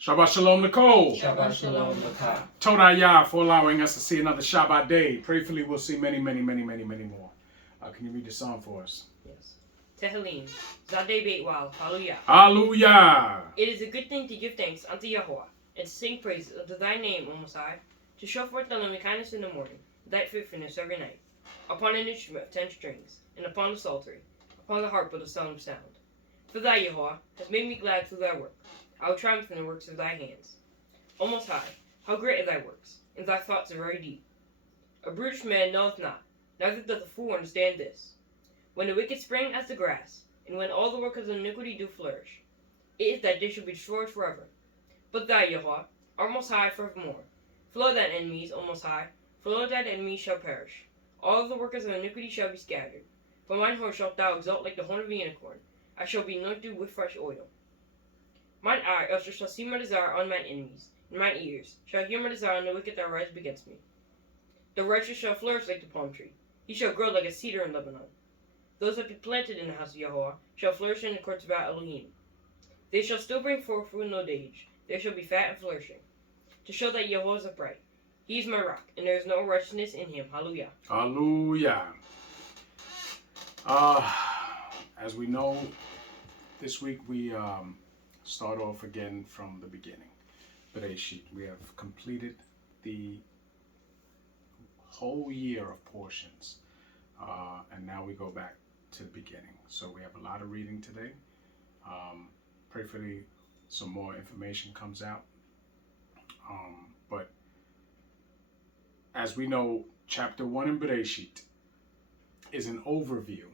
Shabbat Shalom, Nicole. Shabbat Shalom, Lakah. Toda Yah for allowing us to see another Shabbat day. Prayfully, we'll see many, many, many, many, many more. Can you read the psalm for us? Yes. Tehillim, Zadeh Beit Wal, Hallelujah. Hallelujah. It is a good thing to give thanks unto Yahweh, and to sing praises unto thy name, O Most High, to show forth thy loving kindness in the morning, thy faithfulness every night, upon an instrument of 10 strings, and upon the psaltery, upon the harp with a sound of sound. For thy, Yahweh, hast made me glad through thy work. I will triumph in the works of thy hands. O Most High, how great are thy works, and thy thoughts are very deep. A brutish man knoweth not, neither doth a fool understand this. When the wicked spring as the grass, and when all the workers of iniquity do flourish, it is that they shall be destroyed forever. But thou, Yahweh, art most high forevermore. Flow thine enemies, O Most High, flow thine enemies shall perish. All the workers of iniquity shall be scattered. For mine horn shalt thou exalt like the horn of a unicorn. I shall be anointed with fresh oil. Mine eye also shall see my desire on mine enemies, and mine ears shall hear my desire on the wicked that rise against me. The righteous shall flourish like the palm tree. He shall grow like a cedar in Lebanon. Those that be planted in the house of Yahweh shall flourish in the courts of our Elohim. They shall still bring forth fruit in old age. They shall be fat and flourishing, to show that Yahweh is upright. He is my rock, and there is no righteousness in him. Hallelujah. Hallelujah. As we know, this week we start off again from the beginning. Bereshit. We have completed the whole year of portions, and now we go back to the beginning. So we have a lot of reading today. Prayerfully, some more information comes out. But as we know, chapter 1 in Bereshit is an overview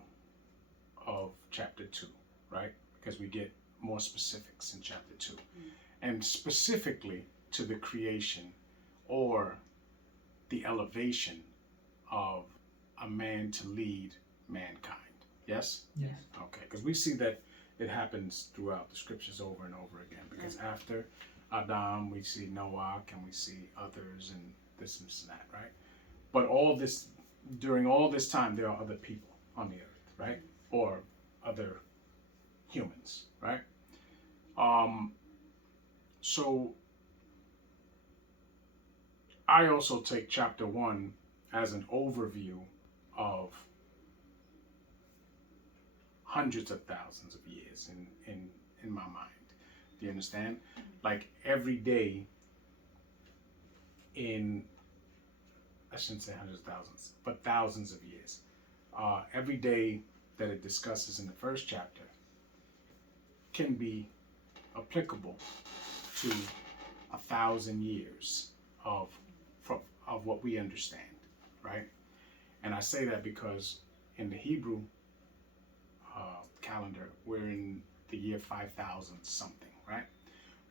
of chapter 2, right? Because we get more specifics in chapter 2. And specifically to the creation or the elevation of a man to lead mankind. Yes? Yes. Okay, because we see that it happens throughout the scriptures over and over again. Because after Adam, we see Noah, and we see others, and this and that, right? But during all this time, there are other people on the earth, right? Or other humans, right? So I also take chapter 1 as an overview of hundreds of thousands of years in my mind. Do you understand? Like every day I shouldn't say hundreds of thousands, but thousands of years. Every day that it discusses in the first chapter can be applicable to 1,000 years of what we understand, right? And I say that because in the Hebrew calendar, we're in the year 5,000 something, right?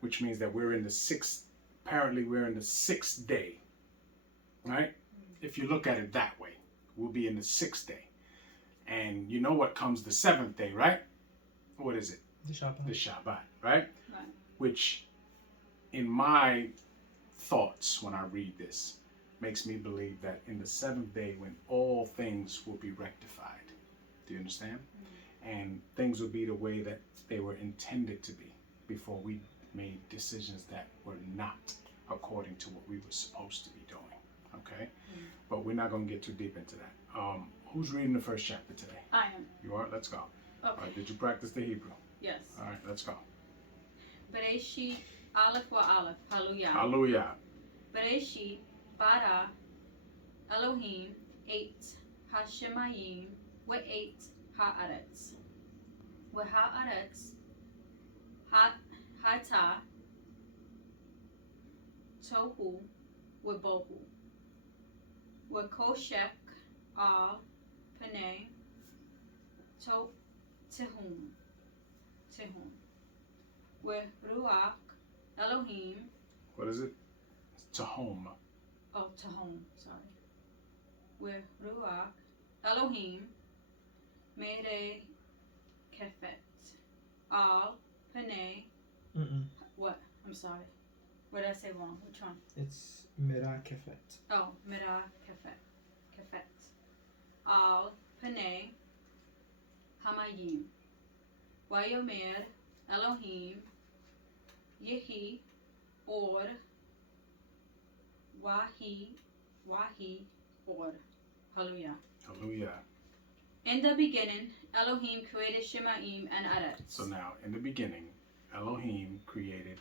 Which means that we're in the sixth day, right? If you look at it that way, we'll be in the 6th day. And you know what comes the 7th day, right? What is it? The Shabbat. The Shabbat, right? Which, in my thoughts when I read this, makes me believe that in the 7th day, when all things will be rectified. Do you understand? And things will be the way that they were intended to be before we made decisions that were not according to what we were supposed to be doing. Okay? But we're not going to get too deep into that. Who's reading the first chapter today? I am. You are? Let's go. Okay. All right, did you practice the Hebrew? Yes. All right, let's go. Bereshit Aleph wa Aleph. Hallelujah. Hallelujah. Bereshit bara Elohim et Hashemayim wa et haaretz. Wa haaretz hata tohu wa bohu. Wa koshek al panei to tehum. With Ruach Elohim. What is it? Tahom. Oh, Tahom, sorry. With Ruach Elohim Mere Kefet Al Panei. What? I'm sorry. What did I say wrong? Which one? It's Mera Kefet. Oh, Mera Kefet Al Panei Hamayim. Wayomer Elohim Yehi, Or, Wahi, Or. Hallelujah. Hallelujah. In the beginning, Elohim created Shemaim and Aretz. So now, in the beginning, Elohim created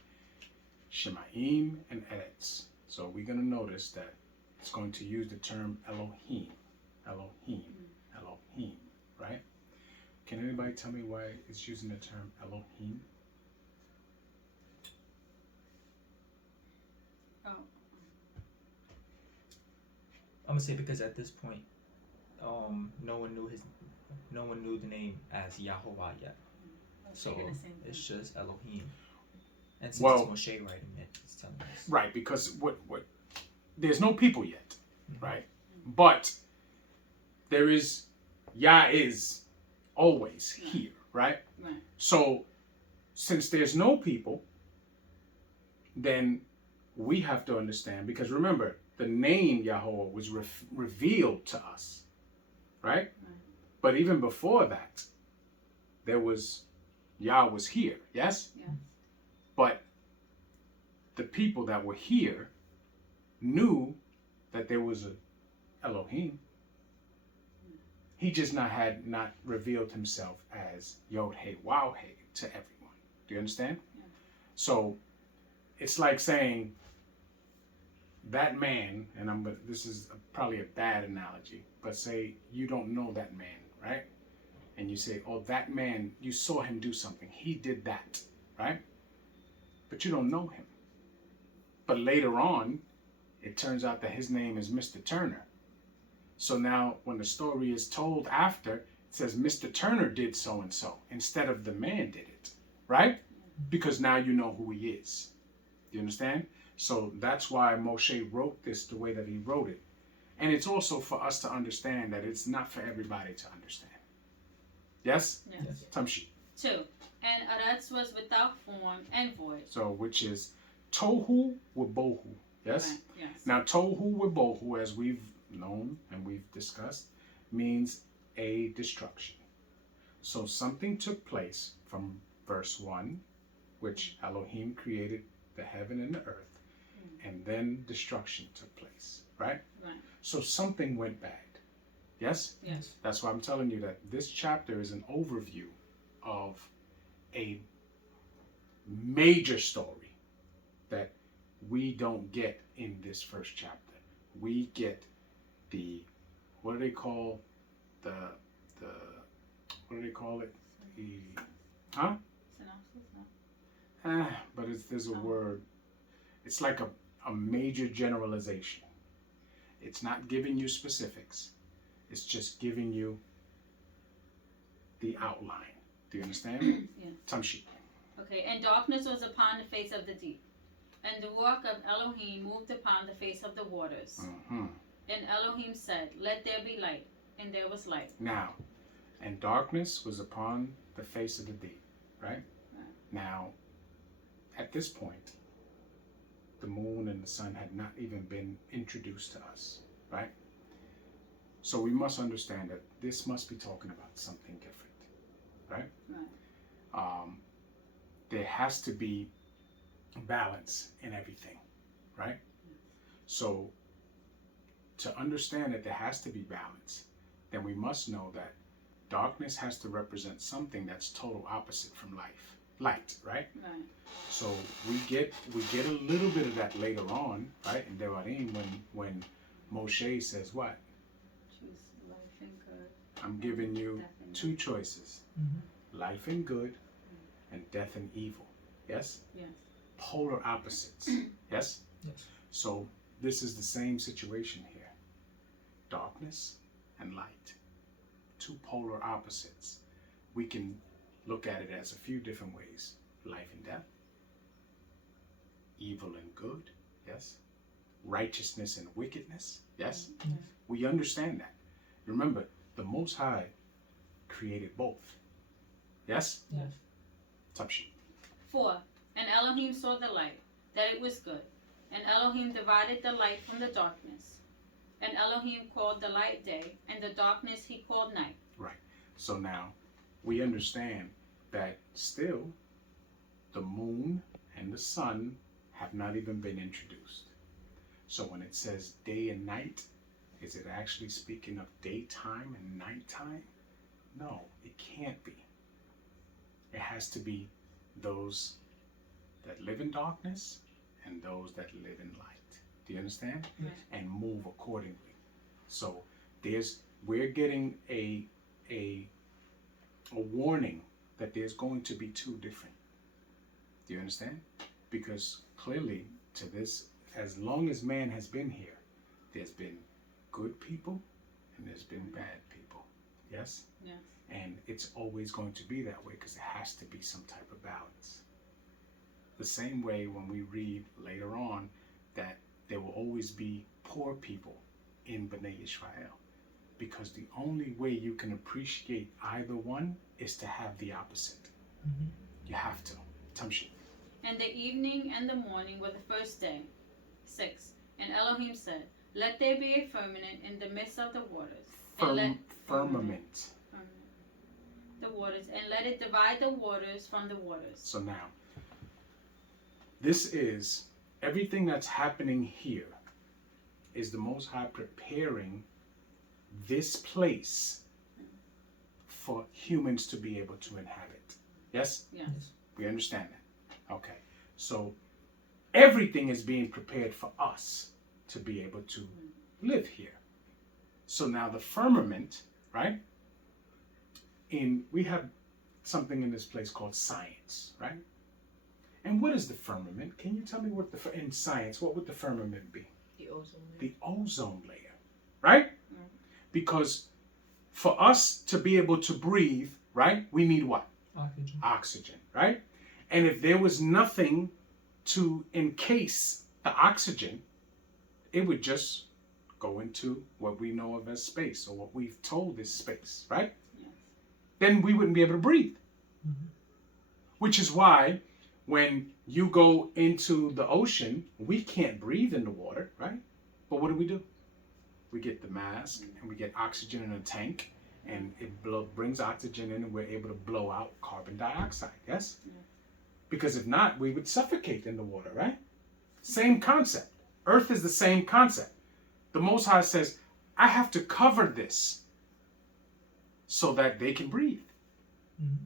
Shemaim and Eretz. So we're going to notice that it's going to use the term Elohim. Elohim. Elohim. Right? Can anybody tell me why it's using the term Elohim? Oh, I'm gonna say because at this point, no one knew the name as Yahovah yet. I was So thinking the same thing. it's just Elohim. And since Well- it's Moshe writing it, it's telling us. Right, because what there's no people yet, Mhm. right? But there is, Yah is always here, right? Right. So since there's no people, then we have to understand, because remember, the name Yahweh was revealed to us, right? But even before that, there was, Yah was here, yes? Yes. But the people that were here knew that there was a Elohim. He just had not revealed himself as Yod He Waw He to everyone. Do you understand? Yeah. So it's like saying that man, and this is probably a bad analogy, but say you don't know that man, right? And you say, oh, that man, you saw him do something. He did that, right? But you don't know him. But later on, it turns out that his name is Mr. Turner. So now when the story is told after, it says Mr. Turner did so and so instead of the man did it, right? Because now you know who he is. Do you understand? So that's why Moshe wrote this the way that he wrote it. And it's also for us to understand that it's not for everybody to understand. Yes? Yes. Tamshi. 2. And Aretz was without form and void. So which is Tohu Wabohu. Yes? Right. Yes. Now, Tohu Wabohu, as we've known and we've discussed, means a destruction. So something took place from verse 1, which Elohim created the heaven and the earth, and then destruction took place, right? Right. So something went bad. Yes? Yes. That's why I'm telling you that this chapter is an overview of a major story that we don't get in this first chapter. We get the, what do they call the what do they call it? Huh? Synopsis? No. But there's a word. It's like a major generalization. It's not giving you specifics. It's just giving you the outline. Do you understand? Yeah. Tamshi. Okay. And darkness was upon the face of the deep. And the work of Elohim moved upon the face of the waters. Mm-hmm. And Elohim said, let there be light. And there was light. Now, and darkness was upon the face of the deep, right? Now, at this point, the moon and the sun had not even been introduced to us, right? So we must understand that this must be talking about something different, right? Right. There has to be balance in everything, right? So to understand that there has to be balance, then we must know that darkness has to represent something that's total opposite from light, right? Right. So we get a little bit of that later on, right? In Devarim, when Moshe says what? Choose life and good. I'm giving you Death and two choices, life and good and death and evil. Yes? Yes. Polar opposites. Yes? Yes. So this is the same situation here. Darkness and light. Two polar opposites. We can look at it as a few different ways. Life and death. Evil and good. Yes? Righteousness and wickedness. Yes? Yes. We understand that. Remember, the Most High created both. Yes? Yes. Tamshi. 4. And Elohim saw the light, that it was good. And Elohim divided the light from the darkness. And Elohim called the light day, and the darkness he called night. Right. So now we understand that still the moon and the sun have not even been introduced. So when it says day and night, is it actually speaking of daytime and nighttime? No, it can't be. It has to be those that live in darkness and those that live in light. Do you understand? Yes. And move accordingly. So we're getting a warning that there's going to be two different. Do you understand? Because clearly to this, as long as man has been here, there's been good people and there's been bad people. Yes? Yes. And it's always going to be that way because there has to be some type of balance. The same way when we read later on that there will always be poor people in Bnei Israel, because the only way you can appreciate either one is to have the opposite. Mhm. You have to. Tamshi. And the evening and the morning were the first day. 6. And Elohim said, let there be a firmament in the midst of the waters. Firmament. The waters, and let it divide the waters from the waters. So now, this is everything that's happening here is the Most High preparing this place for humans to be able to inhabit. Yes? Yes. We understand that. Okay. So everything is being prepared for us to be able to live here. So now the firmament, right? We have something in this place called science, right? And what is the firmament? Can you tell me in science, what would the firmament be? The ozone layer. The ozone layer, right? Mm. Because for us to be able to breathe, right, we need what? Oxygen. Oxygen, right? And if there was nothing to encase the oxygen, it would just go into what we know of as space, or what we've told is space, right? Yes. Then we wouldn't be able to breathe. Mhm. Which is why when you go into the ocean, we can't breathe in the water, right? But what do? We get the mask and we get oxygen in a tank, and it brings oxygen in, and we're able to blow out carbon dioxide, yes? Yeah. Because if not, we would suffocate in the water, right? Same concept. Earth is the same concept. The Most High says, I have to cover this so that they can breathe. Mhm.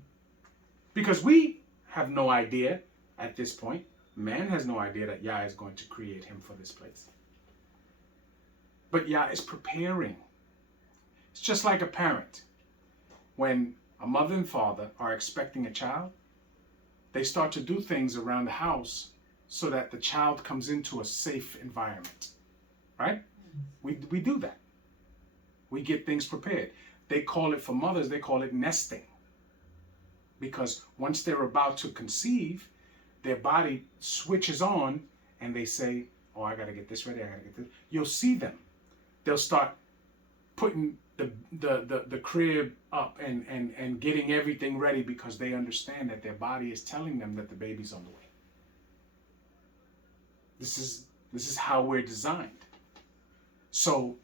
Because we have no idea at this point. Man has no idea that Yah is going to create him for this place. But Yah is preparing. It's just like a parent. When a mother and father are expecting a child, they start to do things around the house so that the child comes into a safe environment. Right? We do that. We get things prepared. They call it, for mothers, they call it nesting. Because once they're about to conceive, their body switches on and they say, oh, I got to get this ready, I got to get this. You'll see them. They'll start putting the crib up and getting everything ready because they understand that their body is telling them that the baby's on the way. This is how we're designed. So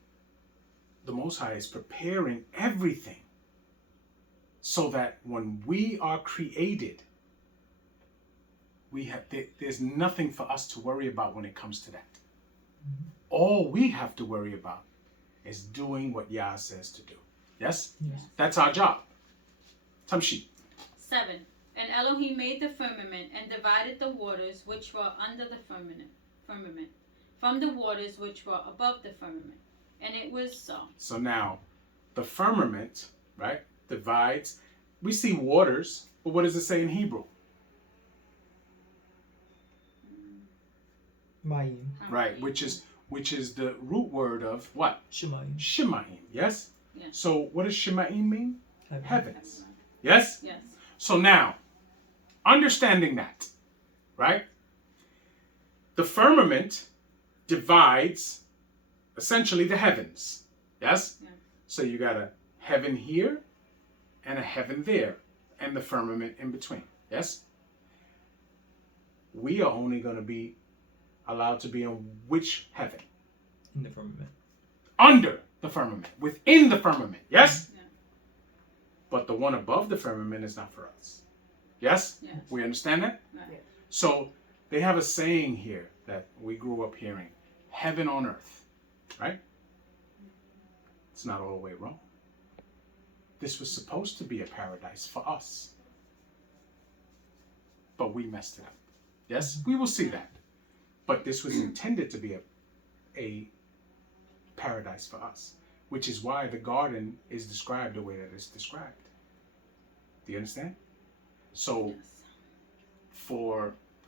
the Most High is preparing everything so that when we are created, there's nothing for us to worry about when it comes to that. Mhm. All we have to worry about is doing what Yah says to do. Yes? Yes. That's our job. Tamshi. 7. And Elohim made the firmament and divided the waters which were under the firmament from the waters which were above the firmament. And it was so. So now, the firmament, right, divides. We see waters, but what does it say in Hebrew? Mayim. Right, which is the root word of what? Shemayim. Shemaim, yes? Yes. So what does Shemaim mean? Heaven. Heavens. Yes? Yes. So now, understanding that, right? The firmament divides essentially the heavens. Yes? Yeah. So you got a heaven here and a heaven there, and the firmament in between. Yes? We are only going to be allowed to be in which heaven? In the firmament. Under the firmament, within the firmament. Yes? Yeah. But the one above the firmament is not for us. Yes? Yes. We understand that? Right. Yeah. So They have a saying here that we grew up hearing, heaven on earth, right? It's not all the way wrong. This was supposed to be a paradise for us. But we messed it up. Yes, we will see that. But this was intended to be a paradise for us, which is why the garden is described the way that it's described. Do you understand? So,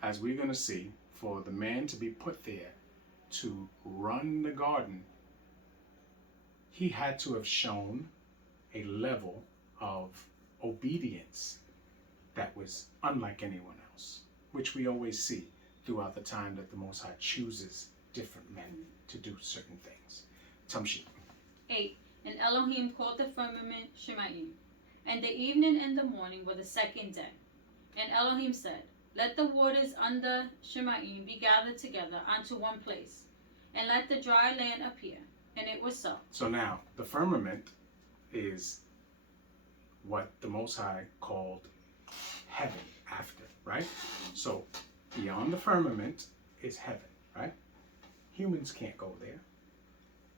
as we're going to see, for the man to be put there to run the garden, he had to have shown a level of obedience that was unlike anyone else, which we always see throughout the time that the Most High chooses different men to do certain things. Tamshi. 8. And Elohim called the firmament Shemaim, and the evening and the morning were the second day. And Elohim said, let the waters under Shemaim be gathered together unto one place, and let the dry land appear. And it was so. So now, the firmament is what the Most High called heaven after, right? So beyond the firmament is heaven, right? Humans can't go there,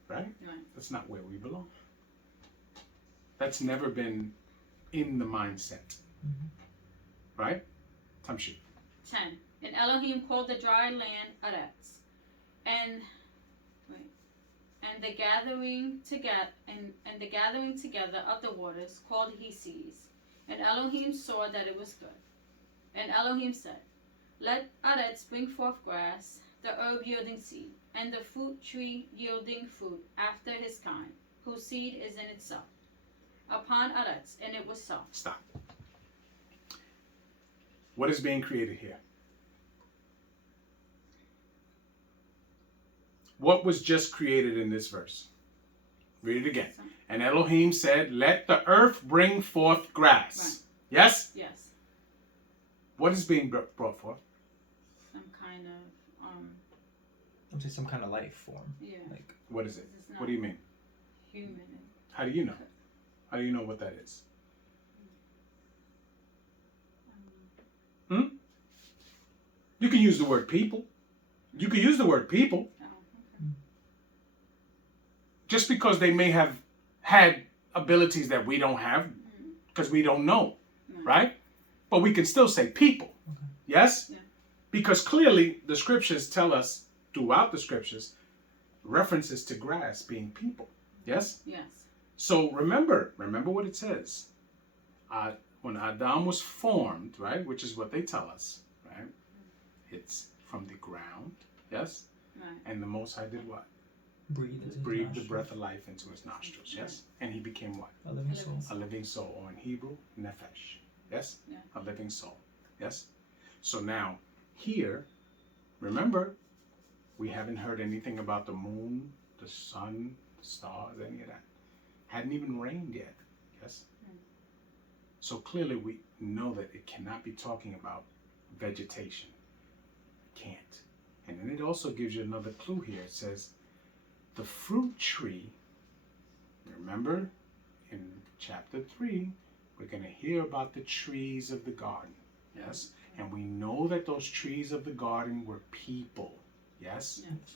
right? Right. That's not where we belong. That's never been in the mindset, right? Tamshi. 10. And Elohim called the dry land Aretz, and the gathering together and the gathering together of the waters called he seas. And Elohim saw that it was good. And Elohim said, let Aretz bring forth grass, the herb yielding seed, and the fruit tree yielding fruit after his kind, whose seed is in itself, upon Aretz. And it was so. Stop. What is being created here? What was just created in this verse? Read it again. And Elohim said, let the earth bring forth grass. Right. Yes? Yes. What is being brought forth? Some kind of I'm saying some kind of life form. yeah. Like, What is it? It's not What do you mean? human. How do you know? How do you know what that is? You can use the word people. You can use the word people. Oh, okay. Just because they may have had abilities that we don't have, because we don't know, right? But we can still say people. Yes? Yeah. Because clearly the scriptures tell us, throughout the scriptures, references to grass being people. Yes? Yes. So remember what it says. When Adam was formed, right, which is what they tell us, right? It's from the ground, yes? Right. And the Most High did what? breathe The breath of life into his nostrils, yes? And he became what? a living soul. A living soul, or in Hebrew, nephesh, yes? Yeah. A living soul, yes? So now, here, remember, we haven't heard anything about the moon, the sun, the stars, any of that. Hadn't even rained yet, yes? So clearly we know that it cannot be talking about vegetation. Can't. And then it also gives you another clue here. It says, the fruit tree, remember in chapter 3, we're going to hear about the trees of the garden, yes? And we know that those trees of the garden were people, yes? Yes.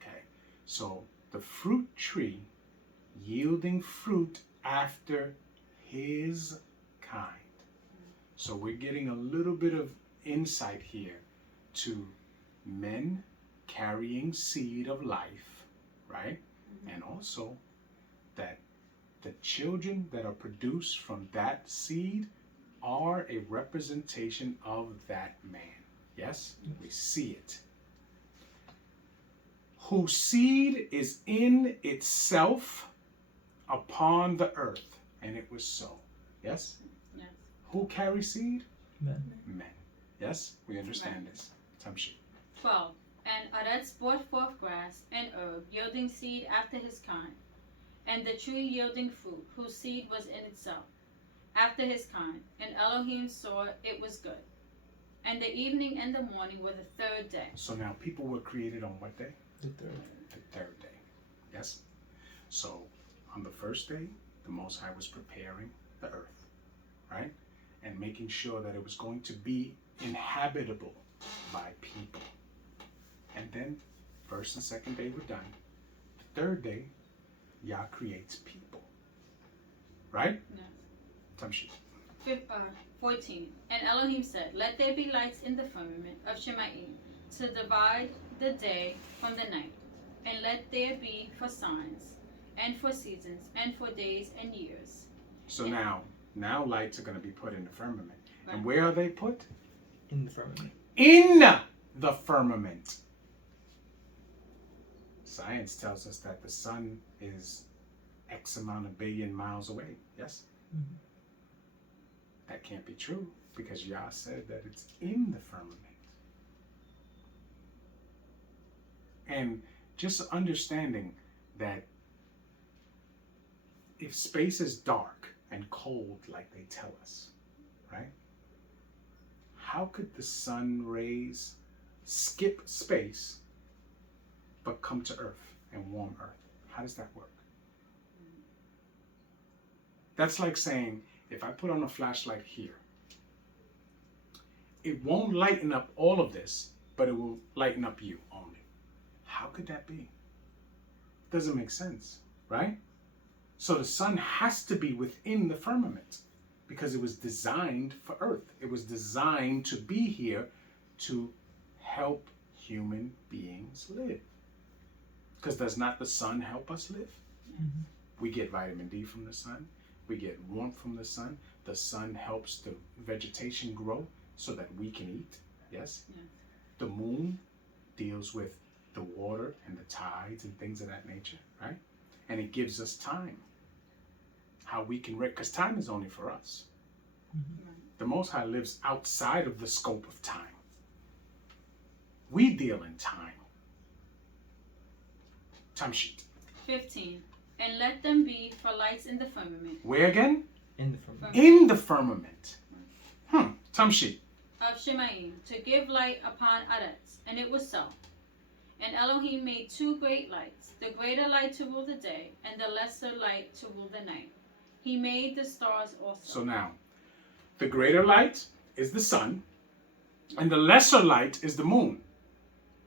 Okay. So the fruit tree yielding fruit after his kind. So we're getting a little bit of insight here to men carrying seed of life, right? And also that the children that are produced from that seed are a representation of that man. Yes? We see it. Whose seed is in itself upon the earth. And it was so. Yes? Yes. Who carry seed? Men. Men. Yes? We understand Right. this. Tamshi. 12. And Aretz brought forth grass and herb, yielding seed after his kind, and the tree yielding fruit, whose seed was in itself, after his kind. And Elohim saw it was good. And the evening and the morning were the third day. So now people were created on what day? The third. The third day. Yes? So on the first day, the Most High was preparing the earth, right? And making sure that it was going to be inhabitable by people. And then first and second day were done. The third day, Yah creates people. Right? No. Tamshi. 14. And Elohim said, Let there be lights in the firmament of Shemaim to divide the day from the night, and let there be for signs, and for seasons, and for days and years. So now lights are going to be put in the firmament. Right. And where are they put? In the firmament. In the firmament. Science tells us that the sun is X amount of billion miles away. Yes? Mhm. That can't be true because Yah said that it's in the firmament. And just understanding that if space is dark and cold like they tell us, right? How could the sun rays skip space but come to Earth and warm Earth? How does that work? That's like saying, if I put on a flashlight here, it won't lighten up all of this, but it will lighten up you only. How could that be? Doesn't make sense, right? So the sun has to be within the firmament because it was designed for Earth. It was designed to be here to help human beings live. Because does not the sun help us live? Mhm. We get vitamin D from the sun. We get warmth from the sun. The sun helps the vegetation grow so that we can eat. Yes? Yeah. The moon deals with the water and the tides and things of that nature, right? And it gives us time. How we can, because time is only for us. Mhm. The Most High lives outside of the scope of time. We deal in time. Time sheet. 15. And let them be for lights in the firmament Where again? In the firmament. In the firmament. Time sheet. of Shemaim to give light upon Aretz. And it was so. And Elohim made two great lights, the greater light to rule the day, and the lesser light to rule the night. He made the stars also. So now, the greater light is the sun, and the lesser light is the moon.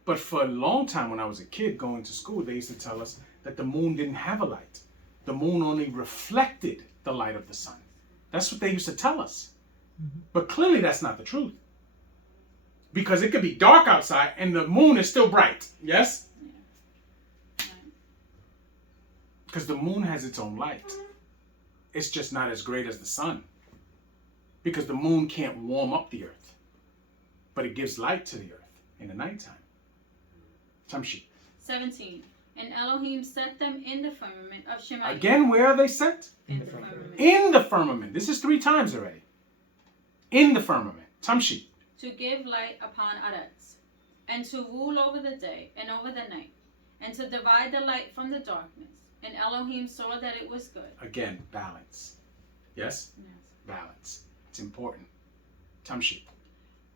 But for a long time when I was a kid going to school, they used to tell us that the moon didn't have a light. The moon only reflected the light of the sun. That's what they used to tell us. Mhm. But clearly that's not the truth. Because it could be dark outside and the moon is still bright. Yes? Right. Because the moon has its own light. It's just not as great as the sun. Because the moon can't warm up the earth. But it gives light to the earth in the nighttime. Tamshi. 17. And Elohim set them in the firmament of Shemaim. Again, where are they set? In the firmament. In the firmament. This is 3 times already. In the firmament. Tamshi. To give light upon Aretz, and to rule over the day and over the night, and to divide the light from the darkness. And Elohim saw that it was good. Again, balance. Yes? Yes. Balance. It's important. Tamshi.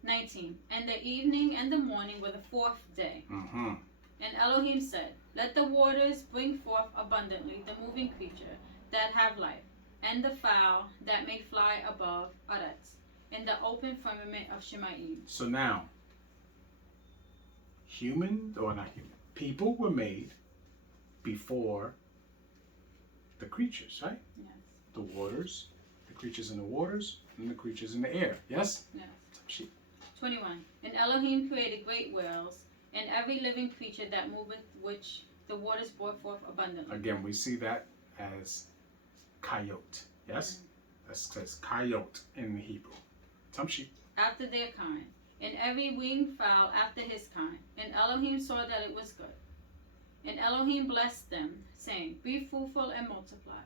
19. And the evening and the morning were the 4th day. Mm-hmm. And Elohim said, Let the waters bring forth abundantly the moving creature that have life, and the fowl that may fly above Aretz, in the open firmament of Shemaim. So now, people were made before the creatures, right? Yes. The waters, the creatures in the waters, and the creatures in the air. Yes? Yes. Tamshi. 21. And Elohim created great whales, and every living creature that moveth, which the waters brought forth abundantly. Again, we see that as coyote. Yes? That says coyote in the Hebrew. Tamshi. After their kind, and every winged fowl after his kind. And Elohim saw that it was good. And Elohim blessed them, saying, Be fruitful and multiply,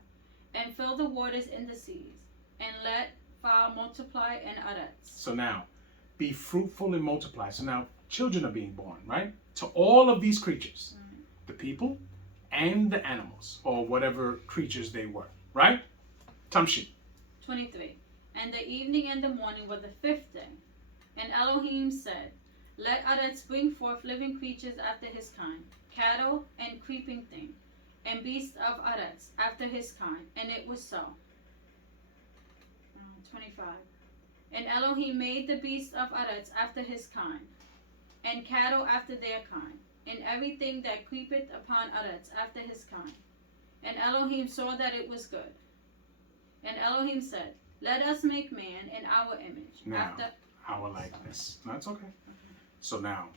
and fill the waters in the seas, and let fowl multiply in Aretz. So now, be fruitful and multiply. So now, children are being born, right? To all of these creatures. The people and the animals, or whatever creatures they were, right? Tamshi. 23. And the evening and the morning were the 5th day. And Elohim said, Let Aretz bring forth living creatures after his kind, cattle and creeping thing, and beasts of Aretz after his kind. And it was so. 25. And Elohim made the beasts of Aretz after his kind, and cattle after their kind, and everything that creepeth upon earth after his kind. And Elohim saw that it was good. And Elohim said, let us make man in our image. Now, our likeness. That's okay. So now,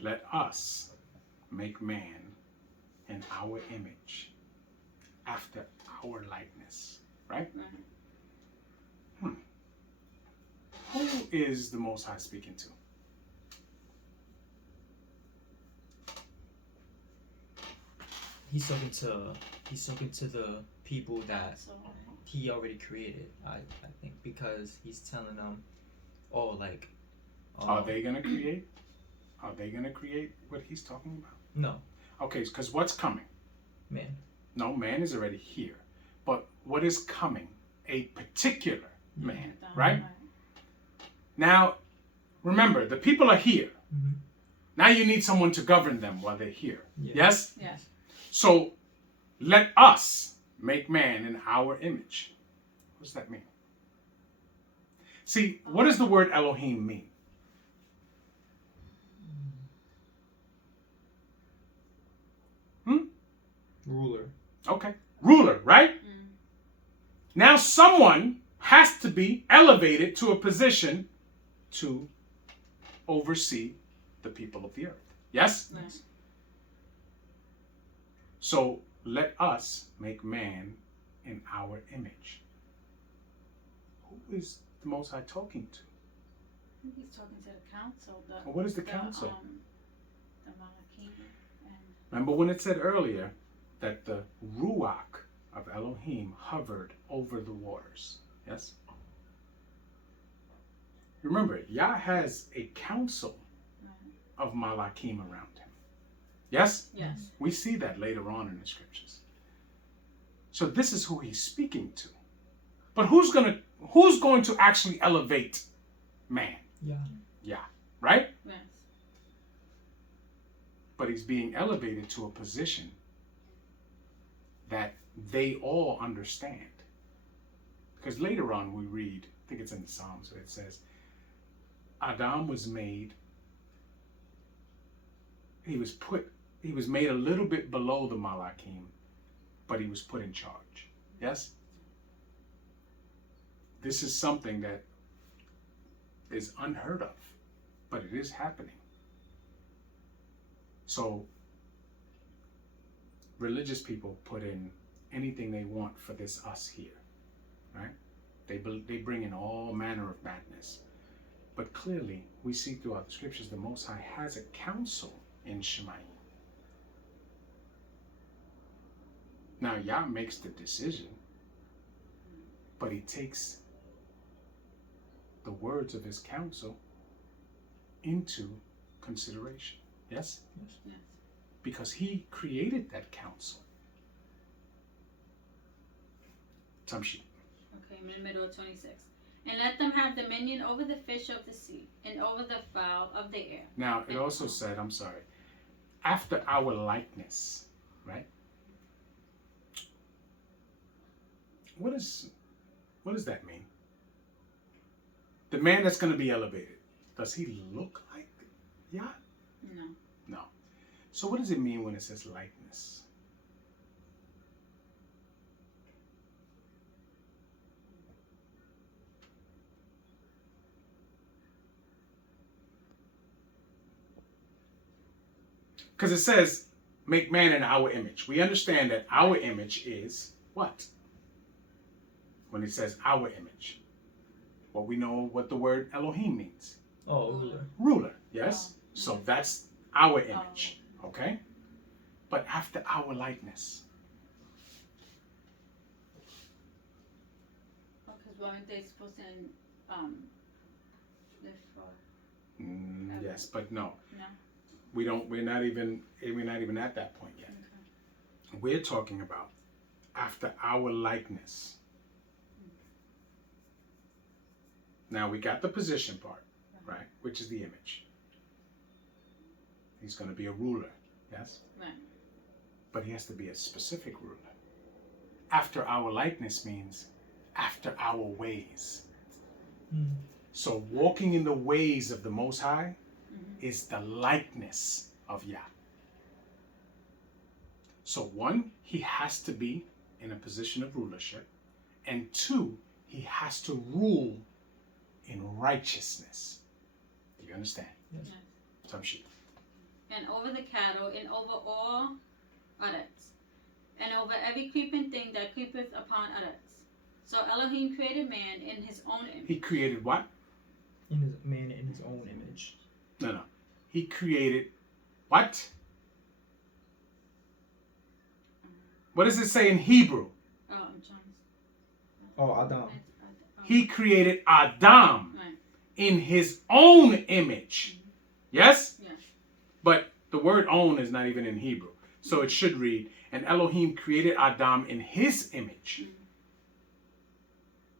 let us make man in our image, after our likeness. Right? Right. Who is the Most High speaking to? He's talking to the people that So, he already created. I think because he's telling them, oh, like, Are they gonna create? Are they gonna create what he's talking about? No, Okay, because what's coming? man. No, man is already here. But what is coming? A particular man, right? Now, remember, the people are here. Mhm. Now you need someone to govern them while they're here. Yeah. Yes? Yes. So, let us make man in our image. What does that mean? See, what does the word Elohim mean? Ruler. Okay. Ruler, right? Mm. Now someone has to be elevated to a position to oversee the people of the earth. Yes? Yes. So let us make man in our image. Who is the Most High talking to? I think he's talking to the council. What is the council? The Malachim. And Remember when it said earlier that the Ruach of Elohim hovered over the waters. Yes? Remember, Yah has a council of Malachim around him. Yes? yes. We see that later on in the scriptures. So this is who he's speaking to. But who's going to actually elevate man? Yeah. Yah, right? Yes. But he's being elevated to a position that they all understand. Because later on we read, I think it's in the Psalms, where it says, Adam was made, he was made a little bit below the Malachim, but he was put in charge. Yes? This is something that is unheard of, but it is happening. So, religious people put in anything they want for this us here, right? They bring in all manner of madness. But clearly, we see throughout the scriptures the Most High has a council in Shemayim. Now, Yah makes the decision, but he takes the words of his council into consideration. Yes? Yes. Because he created that council. Tamshi. Okay, I'm in the middle of 26. And let them have dominion over the fish of the sea, and over the fowl of the air. Now, it also said, I'm sorry, after our likeness, right? What does that mean? The man that's going to be elevated, does he look like Yah? No. No. So what does it mean when it says likeness? Because it says, make man in our image. We understand that our image is what? When it says our image. Well, we know what the word Elohim means. Oh, ruler. Ruler, yes? Oh, So yes. that's our image, okay? But after our likeness. Because weren't they supposed to live for? Yes, but no. No. We're not even at that point yet. Okay. We're talking about after our likeness. Now we got the position part, right? Which is the image. He's going to be a ruler, yes? Right. But he has to be a specific ruler. After our likeness means after our ways. Mm. So walking in the ways of the Most High is the likeness of Yah. So one, he has to be in a position of rulership. And two, he has to rule in righteousness. Do you understand? Yes. Tamshik. And over the cattle, and over all others, and over every creeping thing that creepeth upon others. So Elohim created man in his own image. He created what? In his man in his own image. No. He created what? What does it say in Hebrew? Oh, I'm trying to. Oh, Adam. He created Adam Right. in his own image. Yes? Yes. But the word own is not even in Hebrew. So it should read, and Elohim created Adam in his image.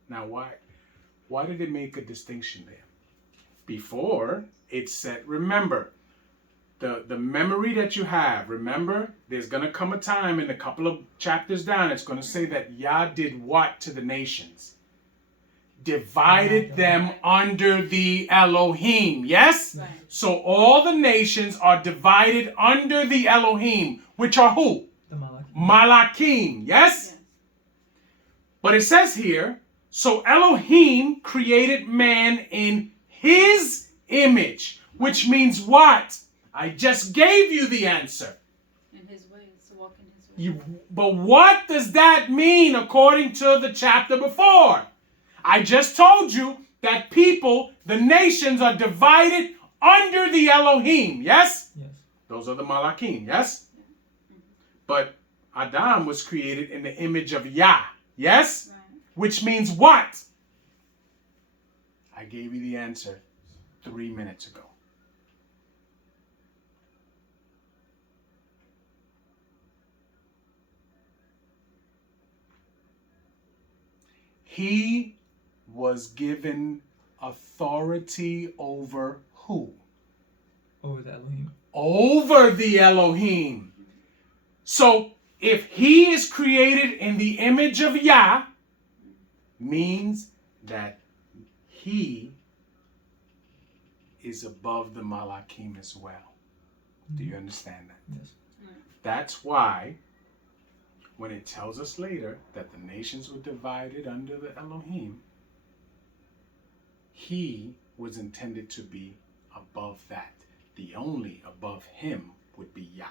Now why did it make a distinction there? Before it said, remember, the memory that you have, remember, there's going to come a time in a couple of chapters down, it's going to say that Yah did what to the nations? Divided them under the Elohim. Yes? Right. So all the nations are divided under the Elohim, which are who? The Malachim. Malakim. Yes? Yes. But it says here, so Elohim created man in his image, which means what? I just gave you the answer. In his ways, to walk in his ways. But what does that mean according to the chapter before? I just told you that people, the nations, are divided under the Elohim. Yes? Yes. Those are the Malakim. Yes? But Adam was created in the image of Yah. Yes? Right. Which means what? I gave you the answer 3 minutes ago. He was given authority over who? Over the Elohim. Over the Elohim. So if he is created in the image of Yah, means that he is above the Malakim as well. Do you understand that? Yes. That's why when it tells us later that the nations were divided under the Elohim, he was intended to be above that. The only above him would be Yah.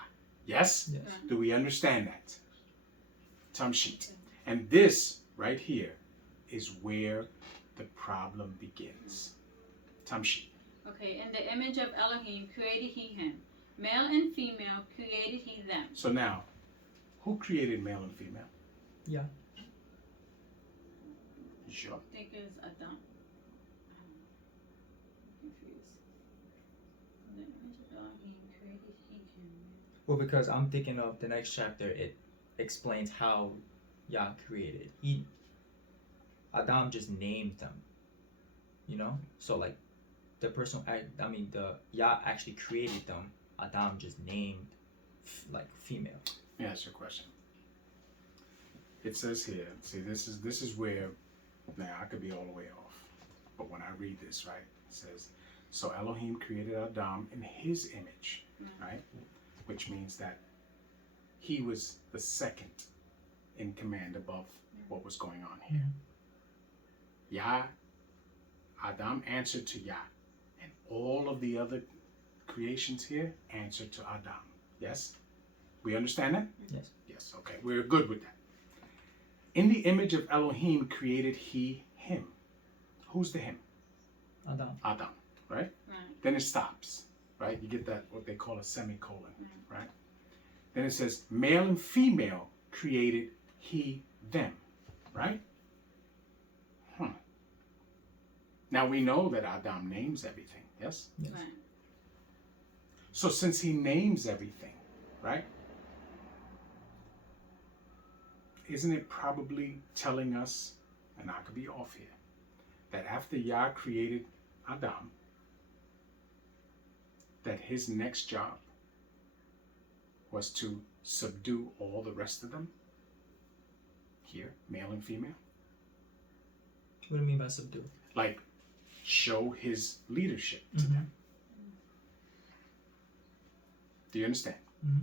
Yes? Yes. Do we understand that? Tamshit. And this right here is where the problem begins. Tamshit. Okay, in the image of Elohim created he him. Male and female created he them. So now, who created male and female? Yeah. You sure? I think it's Adam. I'm confused. In the image of Elohim created he him. Well, because I'm thinking of the next chapter, it explains how Yah created. Adam just named them. You know? So like the person, the Yah actually created them. Adam just named like female. Let me ask you a question. It says here, see, this is where, now I could be all the way off, but when I read this, right, it says, so Elohim created Adam in his image, right? Which means that he was the second in command above what was going on here. Yah, Adam answered to Yah, and all of the other creations here answered to Adam. Yes? We understand that? Yes. Yes, okay. We're good with that. In the image of Elohim created he him. Who's the him? Adam. Adam, right? Right. Then it stops, right? You get that, what they call a semicolon, right? Then it says, male and female created he them, right? Now we know that Adam names everything, yes? Yes. Right. So since he names everything, right? Isn't it probably telling us, and I could be off here, that after Yah created Adam, that his next job was to subdue all the rest of them? Here, male and female? What do you mean by subdue? Like, show his leadership to Mhm. them. Do you understand? Mhm.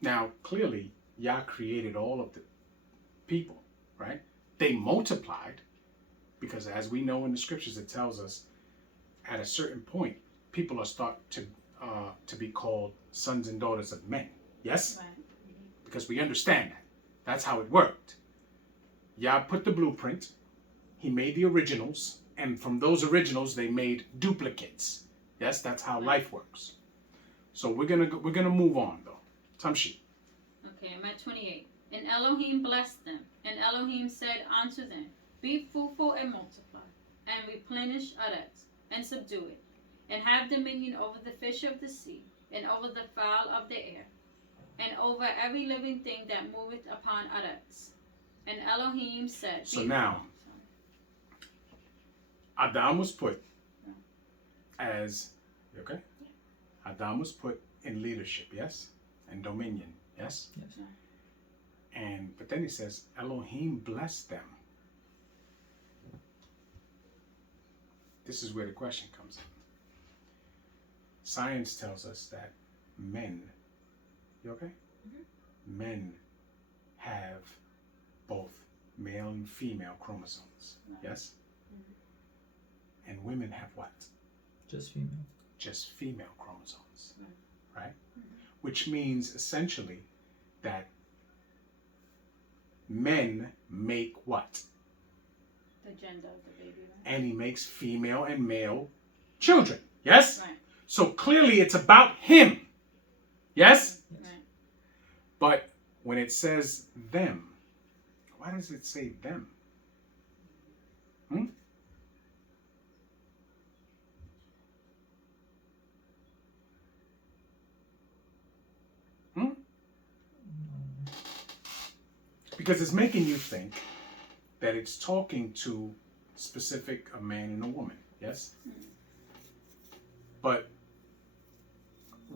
Now, clearly, Yah created all of the people, right? They multiplied because, as we know in the scriptures, it tells us at a certain point, people are start to be called sons and daughters of men. Yes, Right. because we understand that. That's how it worked. Yah put the blueprint. He made the originals, and from those originals, they made duplicates. Yes, that's how life works. So we're gonna move on though. Tamshi. Okay, I'm at 28. And Elohim blessed them, and Elohim said unto them, Be fruitful and multiply, and replenish Eretz, and subdue it, and have dominion over the fish of the sea, and over the fowl of the air, and over every living thing that moveth upon Eretz. And Elohim said, So now, Adam was put as, you okay? Adam was put in leadership, yes? And dominion, yes? Yes. But then he says, Elohim blessed them. This is where the question comes in. Science tells us that men, you okay? Mm-hmm. Men have both male and female chromosomes, yes? Mm-hmm. And women have what? Just female. Just female chromosomes, right? Mm-hmm. Which means essentially that men make what? The gender of the baby, right? And he makes female and male children, yes? Right. So clearly it's about him, yes? Right. But when it says them, why does it say them? Hmm? Because it's making you think that it's talking to specific a man and a woman, yes? But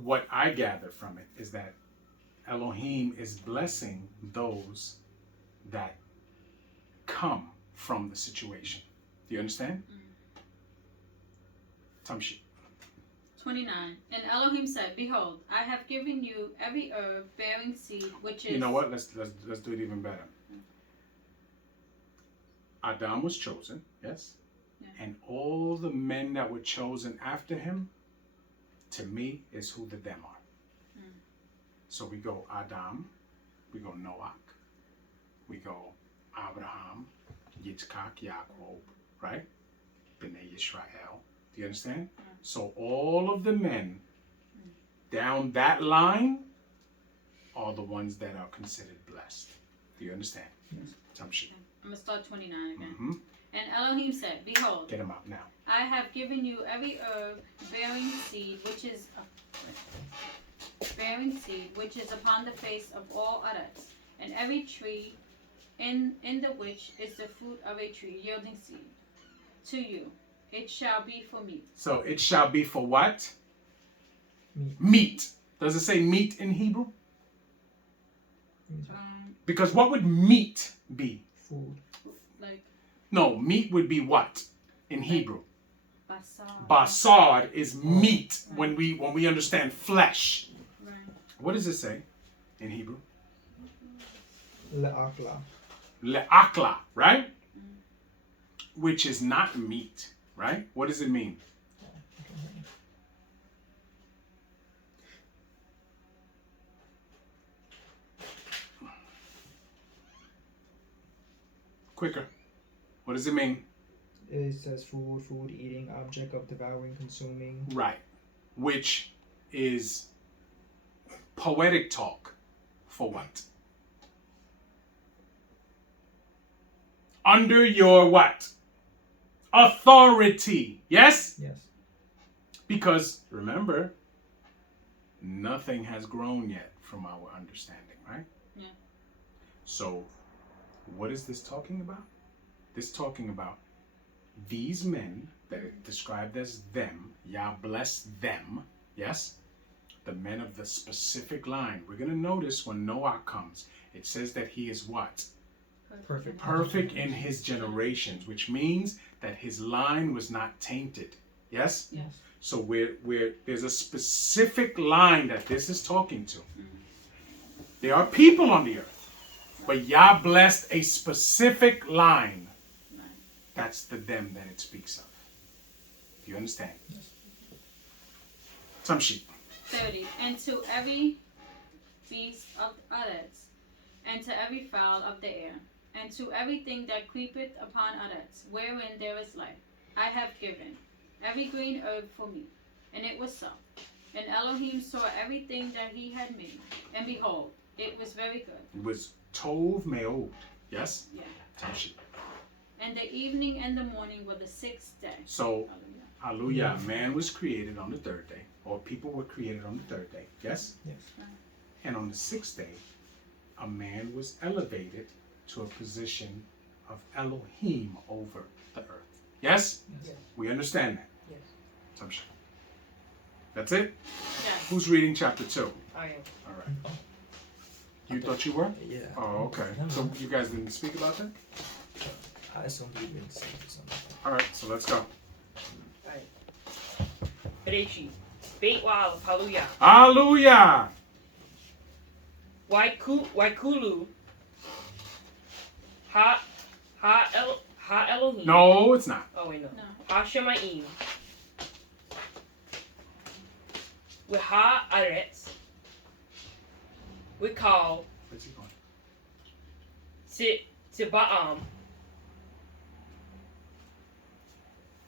what I gather from it is that Elohim is blessing those that come from the situation. Do you understand? Tamshi. 29. And Elohim said, Behold, I have given you every herb bearing seed, which is... You know what? Let's do it even better. Adam was chosen, yes? Yeah. And all the men that were chosen after him, to me, is who the them are. So we go Adam, we go Noach, we go Abraham, Yitzchak, Yaakov, right? Bnei Yisrael. Do you understand? So all of the men down that line are the ones that are considered blessed. Do you understand? Yes. Tamshi. I'm going to start 29 again. Mm-hmm. And Elohim said, Behold, Get him out now. I have given you every herb bearing seed, which is upon the face of all others, and every tree in the which is the fruit of a tree yielding seed. To you it shall be for meat. So it shall be for what? Meat. Meat. Does it say meat in Hebrew? Um, Because what would meat be? Food. like No, meat would be what in Hebrew? basar. Basar is meat when we understand flesh. Right. What does it say in Hebrew? Le'akla. Le'akla, right? Which is not meat, right? What does it mean? Quicker. What does it mean? It says food, eating, object of devouring, consuming. Right. Which is poetic talk for what? Under your what? Authority. Yes? Yes. Because remember, nothing has grown yet from our understanding, right? Yeah. So, what is this talking about? This talking about these men that are described as them. Yah bless them. Yes? The men of the specific line. We're going to notice when Noah comes, it says that he is what? Perfect. Perfect in his generations, which means that his line was not tainted. Yes? Yes. So where there's a specific line that this is talking to. There are people on the earth, but Yah blessed a specific line. That's the them that it speaks of. Do you understand? Some sheep. 30. And to every beast of the earth, and to every fowl of the air, and to everything that creepeth upon earth, wherein there is life, I have given every green herb for meat. And it was so. And Elohim saw everything that he had made, and behold, it was very good. It was Tov Me'od. Yes? Yeah. Some sheep. And the evening and the morning were the sixth day. So, Hallelujah. hallelujah, man was created on the third day, or people were created on the third day. Yes? Yes. And on the sixth day, a man was elevated to a position of Elohim over the earth. Yes? Yes. We understand that. Yes. Some sheep. That's it? Yes. Who's reading chapter 2? I am. All right. You thought you were? Yeah. Oh, okay. So you guys didn't speak about that? I assumed you would say something. All right, so let's go. Alright. Bereshit. Beit Wa'al. Hallelujah. Hallelujah! Waikulu. Ha Elohim. No, it's not. Oh wait, no. No. Ha Shemayim. With Ha Aretz. We call Where's he going? Tiba'am.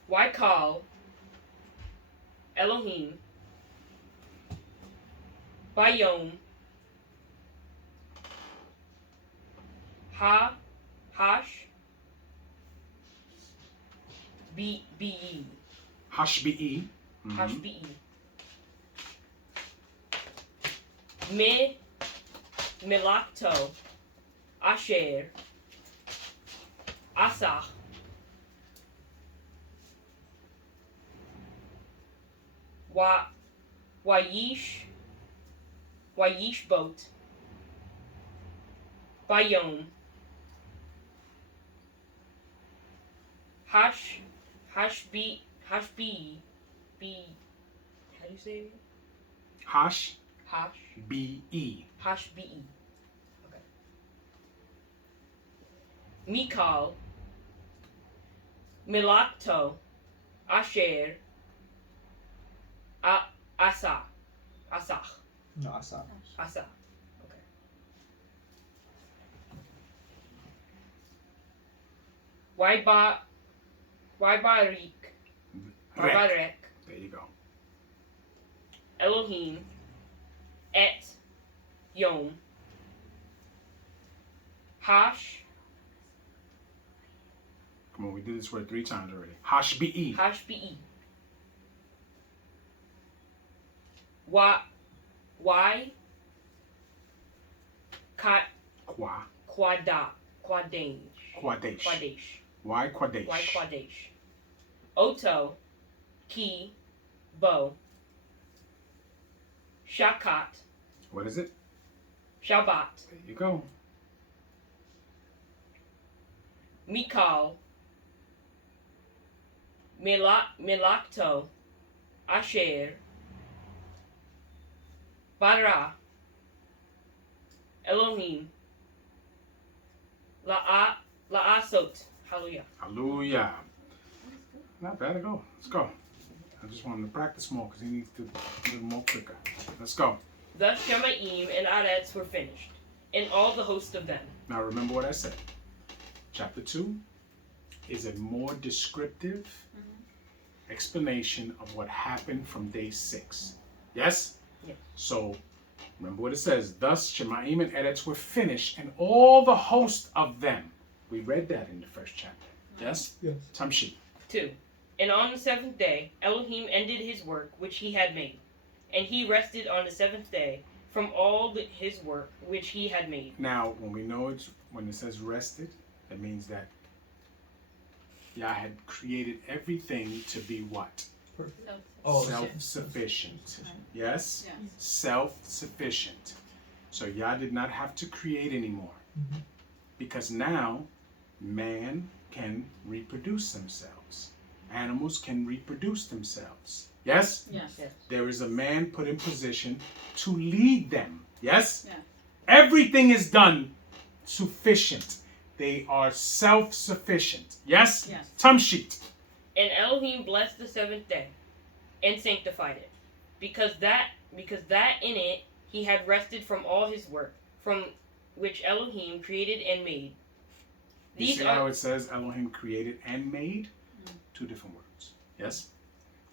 Why call Elohim Bayom Hash Be Hashbi'i. Mhm. Hash Be Me Milakto Asher Asach Wayish boat Bayom Hash be how do you say it? Hash Hash B-E. Hash be okay. Mikal Milakto Asher Asach. No, I saw. Asa. Okay. Why Barik? Rek. Barek. There you go. Elohim. Et. Yom. Hash. Come on, we did this word 3 times already. Hashbi'i. Hash be. Why? Kwa. Quadesh. Quadesh. Why Quadesh? Why Quadesh? Oto, Ki, Bo, Shakat, What is it? Shabbat, There you go. Mikal, Milakto, Asher, Bara, Elohim, La'asot. Hallelujah. Hallelujah. Not bad at all. Let's go. I just want him to practice more because he needs to do it more quicker. Let's go. Thus Shemaim and Aretz were finished, and all the host of them. Now remember what I said. Chapter 2 is a more descriptive explanation of what happened from day 6. Yes? Yes. So remember what it says. Thus Shemaim and Eretz were finished, and all the host of them. We read that in the first chapter. Yes? Yes. Tamshi. 2. And on the seventh day, Elohim ended his work which he had made, and he rested on the seventh day from all his work which he had made. Now, when it says rested, that means that Yah had created everything to be what? Oh, Self-sufficient. Yes? Yes. Self-sufficient. So Yah did not have to create anymore. Mhm. Because now, man can reproduce themselves. Animals can reproduce themselves. Yes? Yes. Yes. There is a man put in position to lead them. Yes? Yeah. Everything is done sufficient. They are self-sufficient. Yes? Yes. Tamshit. And Elohim blessed the seventh day, and sanctified it, because that in it he had rested from all his work, from which Elohim created and made. You These see are how it says Elohim created and made? Two different words. Yes?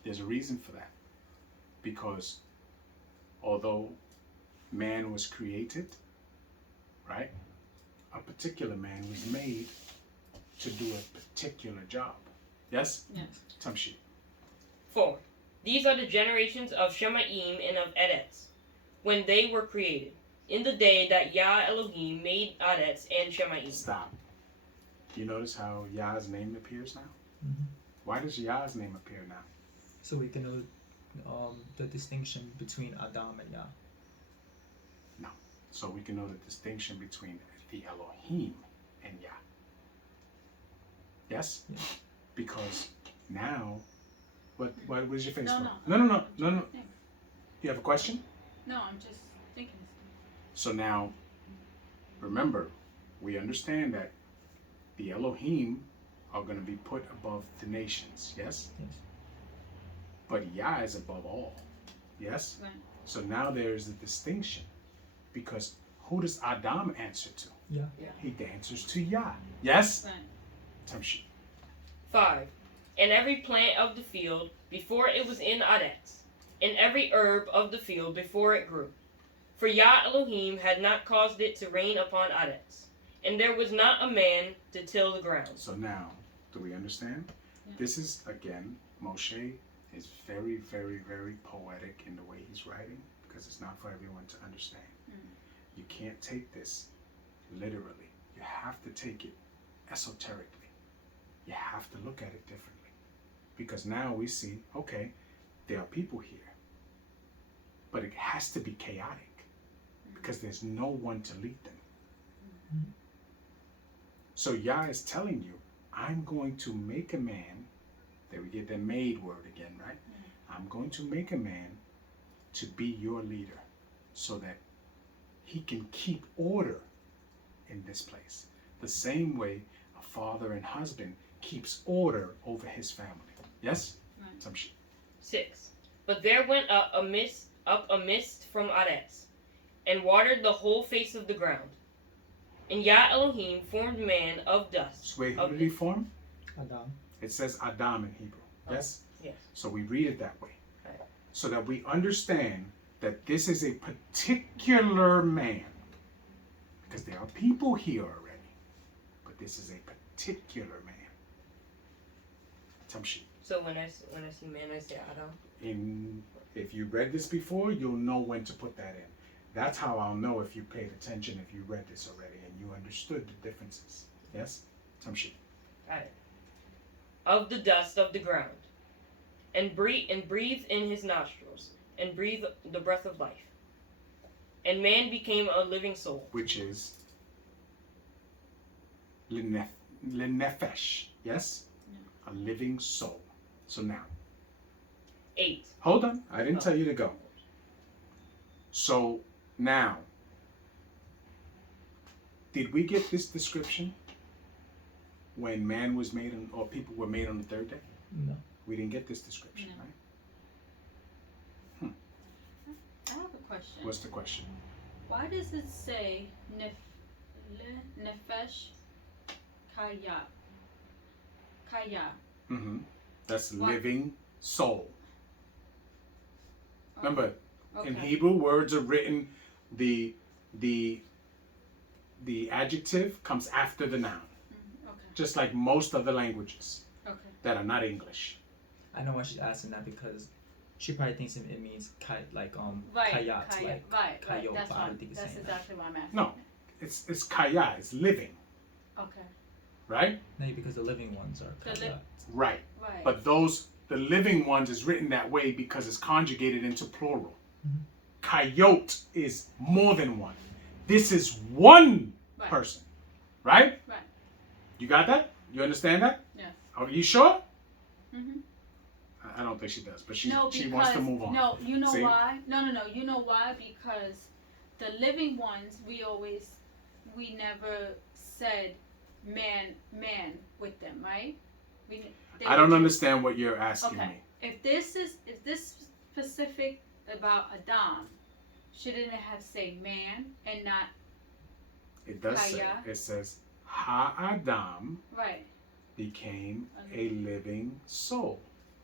There's a reason for that. Because although man was created, right? A particular man was made to do a particular job. Yes? Yes. Tamshit. 4. These are the generations of Shemaim and of Edets, when they were created, in the day that Yah Elohim made Edets and Shemaim. Stop. You notice how Yah's name appears now? Mhm. Why does Yah's name appear now? So we can know the distinction between Adam and Yah. So we can know the distinction between the Elohim and Yah. Yes? Yeah. Because now, what was your face? No, for? no. No. You have a question? No, I'm just thinking. So now, remember, we understand that the Elohim are going to be put above the nations. Yes? Yes. But Yah is above all. Yes? Right. So now there is a distinction. Because who does Adam answer to? Yeah. He answers to Yah. Yes? Right. Tamshit. 5. And every plant of the field before it was in Edets, and every herb of the field before it grew. For Yah Elohim had not caused it to rain upon Edets, and there was not a man to till the ground. So now, do we understand? Yeah. This is, again, Moshe is very, very, very poetic in the way he's writing because it's not for everyone to understand. You can't take this literally. You have to take it esoterically. You have to look at it differently. Because now we see, okay, there are people here. But it has to be chaotic because there's no one to lead them. So Yah is telling you, I'm going to make a man, there we get the made word again, right? I'm going to make a man to be your leader so that he can keep order in this place. The same way a father and husband keeps order over his family. Yes? Right. Some shit. 6. But there went up a mist from Edets, and watered the whole face of the ground. And Yah Elohim formed man of dust. So wait, who of did he form? Adam. It says Adam in Hebrew. Yes? Yes. So we read it that way. Right. So that we understand that this is a particular man. Because there are people here already. But this is a particular man. Tamshi. So when I see man, I say Adam. If you read this before, you'll know when to put that in. That's how I'll know if you paid attention, if you read this already and you understood the differences. Yes? Tamshi. Right. Of the dust of the ground, and breathe in his nostrils, and breathe the breath of life. And man became a living soul. Which is Lenefesh. Yes? A living soul. So now, 8. hold on. I didn't tell you to go. So now, did we get this description when man was made or people were made on the third day? No. We didn't get this description, No. right? I have a question. What's the question? Why does it say nefesh kaya? Kaya. Mm-hmm. That's Why? living soul. Oh, Remember, okay. in Hebrew, words are written, the adjective comes after the noun, Okay. just like most other languages Okay. that are not English. I know why she's asking that because she probably thinks it means Right. kayat, Kaya. like Right. kayot, That's but I why. don't think it's That's saying exactly why I'm asking. No. It's kaya, it's living, that. Okay. right? Maybe because the living ones are The li- kayat. Right. Right. But the living ones is written that way because it's conjugated into plural. Mhm. Kayot is more than one. This is one Right. person, right? Right. You got that? You understand that? Yes. Are you sure? Mhm. I don't think she does, but she No, she wants to because- move on. No, you know See? why? No. You know why? Because the living ones, we never said man with them, right? They I were don't just- understand what you're asking Okay. me. If this specific about Adam, shouldn't it have say man and not It does say, Kaya. it says, Ha-Adam right? became a living soul.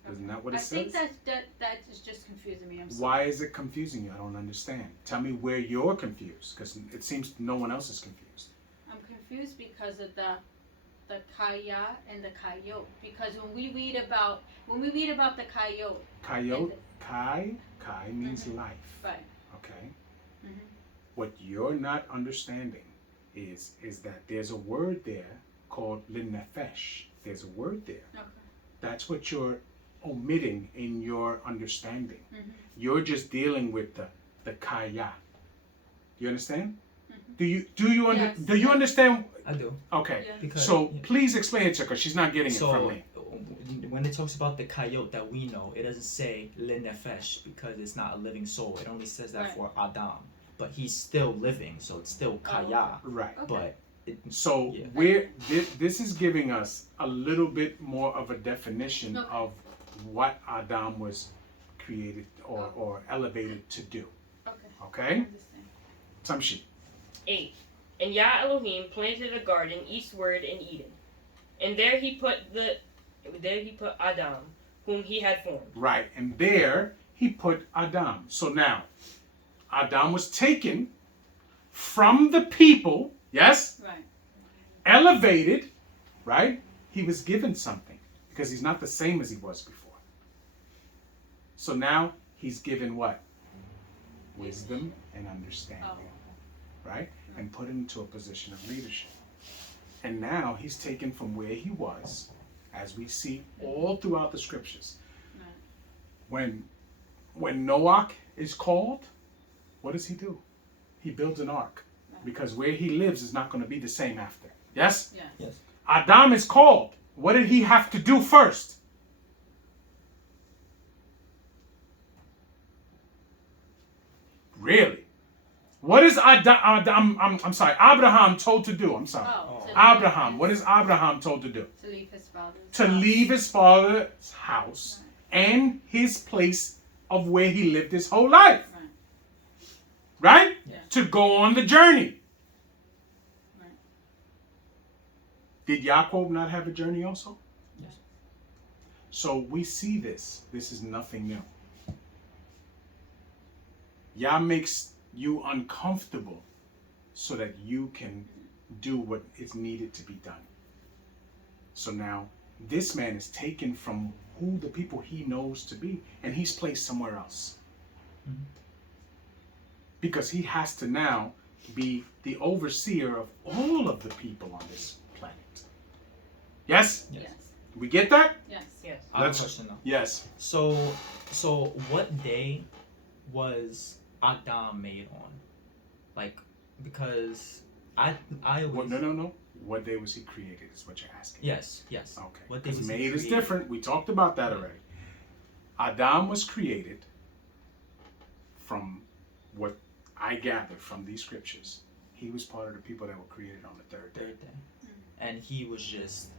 Isn't that what it I says? think that is just confusing me. I'm sorry. Why is it confusing you? I don't understand. Tell me where you're confused, because it seems no one else is confused. I'm confused because of the Kaya and the Kayot. Because when we read about the Kayot, Coyote, Kai means life. right? Okay. Mhm. What you're not understanding is that there's a word there called linefesh. There's a word there. Okay. That's what you're omitting in your understanding. Mhm. You're just dealing with the kaya. You understand? Mhm. Do you Yes. do you understand? I do. Okay. Yeah. Because So yeah. please explain it to her, because she's not getting it So from me. when it talks about the coyote that we know, it doesn't say linefesh because it's not a living soul. It only says that Right. for Adam, but he's still living, so it's still kaya. Right. Okay. But it, So Yeah. this is giving us a little bit more of a definition Okay. of what Adam was created or elevated to do. Okay. I Okay? understand. Tamshi. 8. And Yah Elohim planted a garden eastward in Eden, and there he put Adam, whom he had formed. Right. And there he put Adam. So now, Adam was taken from the people, yes? Right. Elevated, right? He was given something because he's not the same as he was before. So now he's given what? Wisdom and understanding, right? And put him into a position of leadership. And now he's taken from where he was, as we see all throughout the scriptures. Right. When Noah is called, what does he do? He builds an ark, because where he lives is not going to be the same after. Yes? Yeah. yes, Adam is called. What did he have to do first? Really? What is Abraham told to do? I'm sorry. Oh. Abraham. What is Abraham told to do? To leave his father's To house. leave his father's house and his place of where he lived his whole life. Right. Right? Yeah. To go on the journey. Right. Did Yaakov not have a journey also? Yes. So we see this. This is nothing new. Yah makes you uncomfortable so that you can do what is needed to be done. So now this man is taken from who the people he knows to be, and he's placed somewhere else. Mhm. Because he has to now be the overseer of all of the people on this planet. Yes? Yes. Yes. We get that? Yes. Yes. I have a Let's- question though. Yes. So what day was Adam made on? Like, because I Well, was no. What day was he created is what you're asking. yes. Okay. What day Because was he made is created? different. We talked about that already. Adam was created from what I gather from these scriptures. He was part of the people that were created on the third day. Third day, and he was just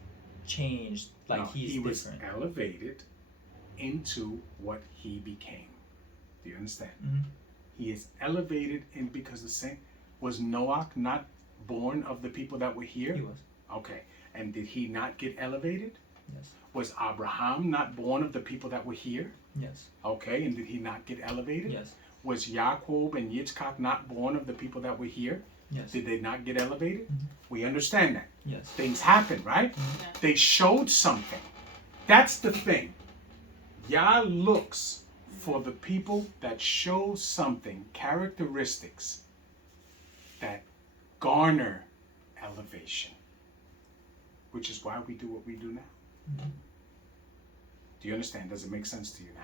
changed. Like No, he's he was different. elevated into what he became. Do you understand? Mhm. He is elevated in because the same was Noah not born of the people that were here? He was Okay. And did he not get elevated? yes, Was Abraham not born of the people that were here? yes, Okay. And did he not get elevated? yes, Was Yaakov and Yitzchak not born of the people that were here? yes, Did they not get elevated? Mhm. We understand that. yes. Things happen, right? Yeah. They showed something. That's the thing. Yah looks for the people that show something, characteristics that garner elevation, which is why we do what we do now. Mhm. Do you understand? Does it make sense to you now?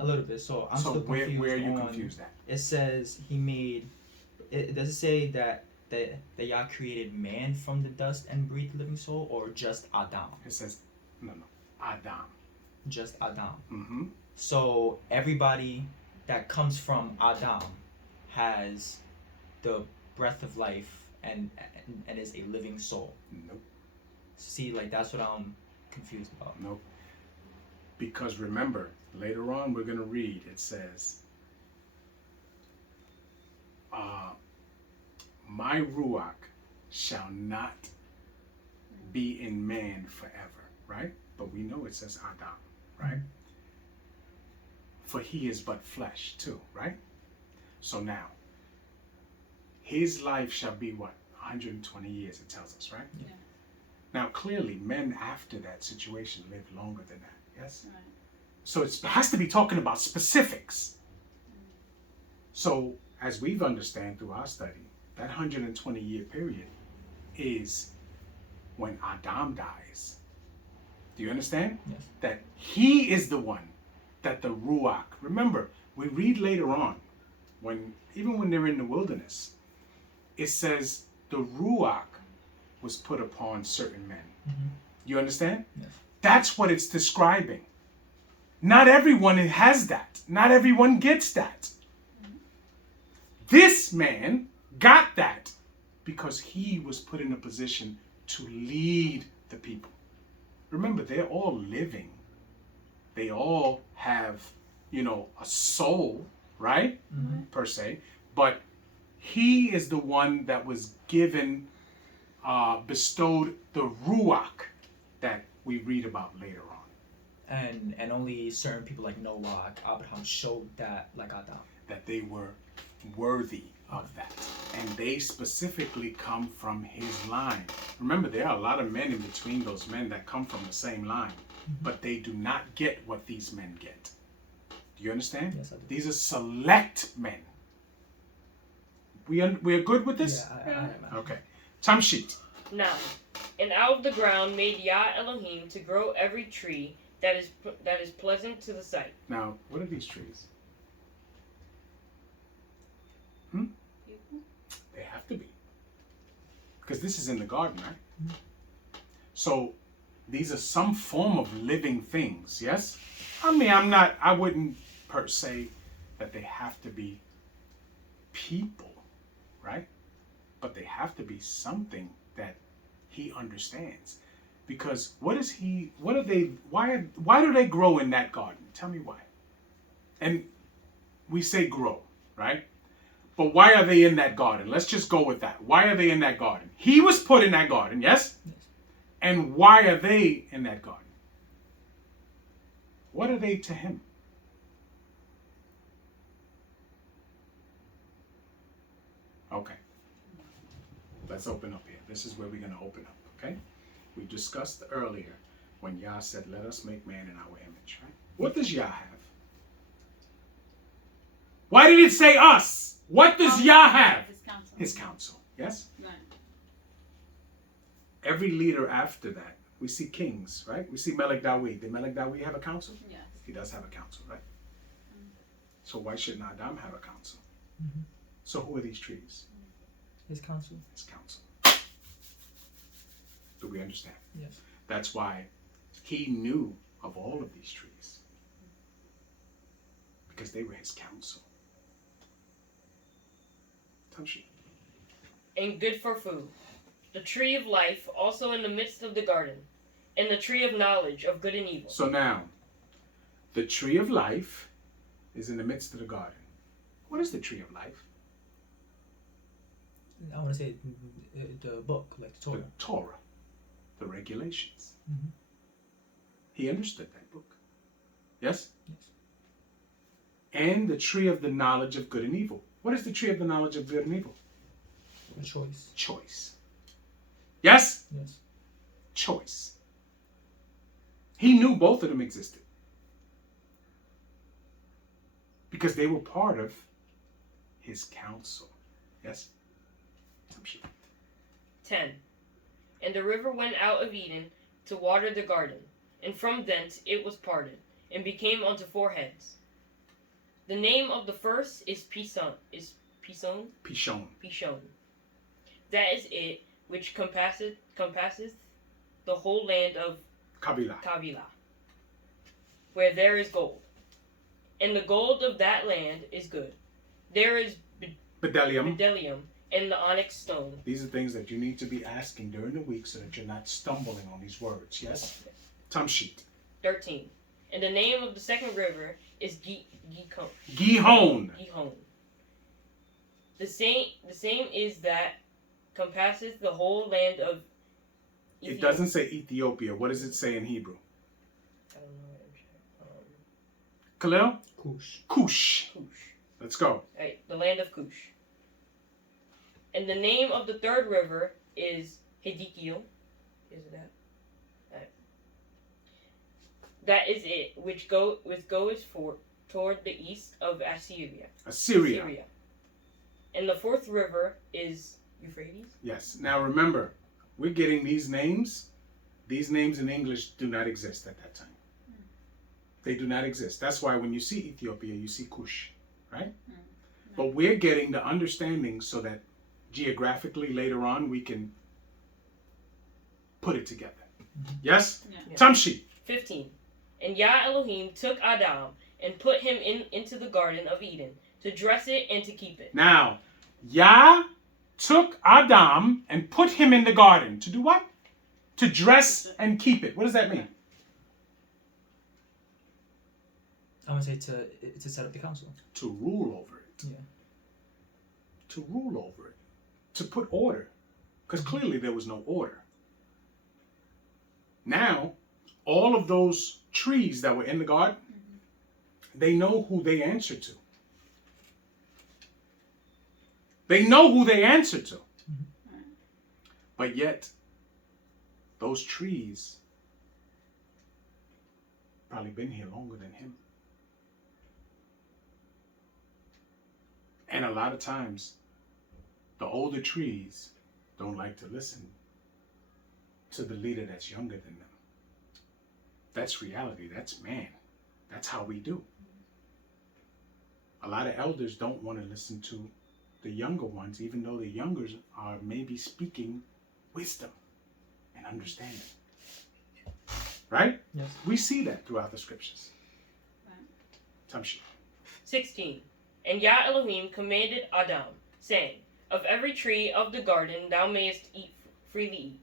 A little bit. So I'm So still confused. where are you on, confused at? It says he made. It does it say that Yah created man from the dust and breathed living soul, or just Adam? It says, no, Adam. just Adam. Mm-hmm. So everybody that comes from Adam has the breath of life and is a living soul. Nope. See, like that's what I'm confused about. Nope. Because remember, later on we're going to read, it says, my Ruach shall not be in man forever, right? But we know it says Adam, right? For he is but flesh too, right? So now, his life shall be what? 120 years, it tells us, right? Yeah. Now, clearly, men after that situation lived longer than that, yes? Right. So it has to be talking about specifics. So, as we've understand through our study, that 120-year period is when Adam dies. Do you understand? Yes. That he is the one that the Ruach, remember, we read later on, even when they're in the wilderness, it says the Ruach was put upon certain men. Mm-hmm. You understand? Yes. That's what it's describing. Not everyone has that. Not everyone gets that. This man got that because he was put in a position to lead the people. Remember, they're all living. They all have, a soul, right? Mm-hmm. Per se. But he is the one that was given, bestowed the Ruach that we read about later on. And only certain people like Noah, Abraham showed that like Adam. That they were worthy of that. And they specifically come from his line. Remember, there are a lot of men in between those men that come from the same line, but they do not get what these men get. Do you understand? Yes, I do. These are select men. We are good with this? Yeah, I am. Okay. Tamshit. 9. And out of the ground made Yah Elohim to grow every tree that is pleasant to the sight. Now, what are these trees? People? They have to be. Because this is in the garden, right? So these are some form of living things, yes? I wouldn't per se that they have to be people, right? But they have to be something that he understands. Because why do they grow in that garden? Tell me why. And we say grow, right? But why are they in that garden? Let's just go with that. Why are they in that garden? He was put in that garden, yes? Yes. And why are they in that garden? What are they to him? Okay. Let's open up here. This is where we're going to open up, okay? We discussed earlier when Yah said, let us make man in our image, right? What does Yah have? Why did it say us? What does Yah have? His counsel. His counsel, yes? Right. Every leader after that, we see kings, right? We see Melech Dawid. Did Melech Dawid have a council? Yes. He does have a council, right? So why shouldn't Adam have a council? Mm-hmm. So who are these trees? His counsel. His council. Do we understand? Yes. That's why he knew of all of these trees. Because they were his counsel. Tamshi. And good for food. The tree of life also in the midst of the garden, and the tree of knowledge of good and evil. So now, the tree of life is in the midst of the garden. What is the tree of life? I want to say the book, like the Torah. The Torah, the regulations. Mhm. He understood that book. Yes? Yes. And the tree of the knowledge of good and evil. What is the tree of the knowledge of good and evil? A choice. Choice. Yes? Yes. Choice. He knew both of them existed. Because they were part of his counsel. Yes? 10. And the river went out of Eden to water the garden, and from thence it was parted, and became unto 4 heads. The name of the first is Pison. Pishon. Pishon. That is it which compasseth the whole land of Kabila. Kavila. where there is gold. And the gold of that land is good. There is Bdellium. bdellium and the onyx stone. These are things that you need to be asking during the week so that you're not stumbling on these words. Yes? Tamshit. 13. And the name of the second river is Gihon. Gihon. Gihon. The same is that compasses the whole land of It doesn't say Ethiopia. What does it say in Hebrew? I don't know. Khalil? Kush. Kush. Cush. Let's go. Right, the land of Cush. And the name of the third river is Hiddekel. Is it that? Right. That is it, which goes toward the east of Assyria. Assyria. And the fourth river is Euphrates. Yes. Now remember, we're getting these names. These names in English do not exist at that time. They do not exist. That's why when you see Ethiopia, you see Kush, right? But we're getting the understanding so that geographically later on we can put it together. Yes? Yeah. Tamshi. 15. And Yah Elohim took Adam and put him into the Garden of Eden to dress it and to keep it. Now, Yah took Adam and put him in the garden. To do what? To dress and keep it. What does that mean? I would say to set up the council. To rule over it. Yeah. To rule over it. To put order. Because clearly there was no order. Now, all of those trees that were in the garden, they know who they answer to. They know who they answer to. But yet, those trees probably been here longer than him. And a lot of times, the older trees don't like to listen to the leader that's younger than them. That's reality. That's man. That's how we do. A lot of elders don't want to listen to the younger ones, even though the youngers are maybe speaking wisdom and understanding. Right? Yes. We see that throughout the scriptures. Tamshi. 16. And Yah Elohim commanded Adam, saying, Of every tree of the garden thou mayest freely eat.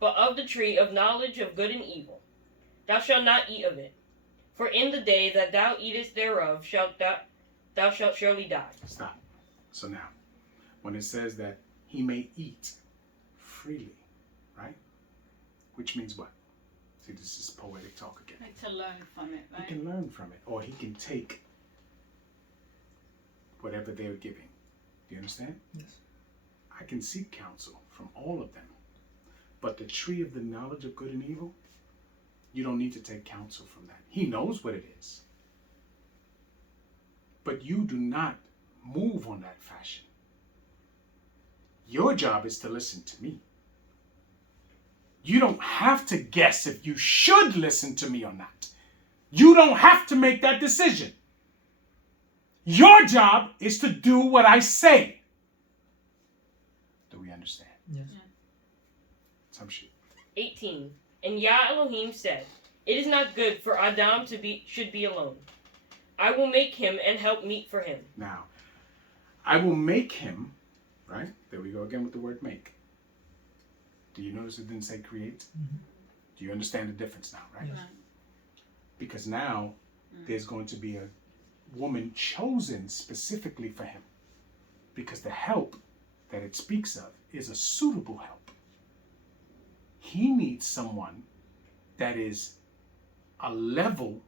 But of the tree of knowledge of good and evil, thou shalt not eat of it. For in the day that thou eatest thereof, thou shalt surely die. Stop. So now, when it says that he may eat freely, right? Which means what? See, this is poetic talk again. Like to learn from it, He right? can learn from it, or he can take whatever they're giving. Do you understand? Yes. I can seek counsel from all of them. But the tree of the knowledge of good and evil, you don't need to take counsel from that. He knows what it is. But you do not move on that fashion. Your job is to listen to me. You don't have to guess if you should listen to me or not. You don't have to make that decision. Your job is to do what I say. Do we understand? Yes. Some shit. 18. And Yah Elohim said, It is not good for Adam should be alone. I will make him and help meet for him. Now, I will make him, right? There we go again with the word make. Do you notice it didn't say create? Mm-hmm. Do you understand the difference now, right? Yes. Because now there's going to be a woman chosen specifically for him. Because the help that it speaks of is a suitable help. He needs someone that is a level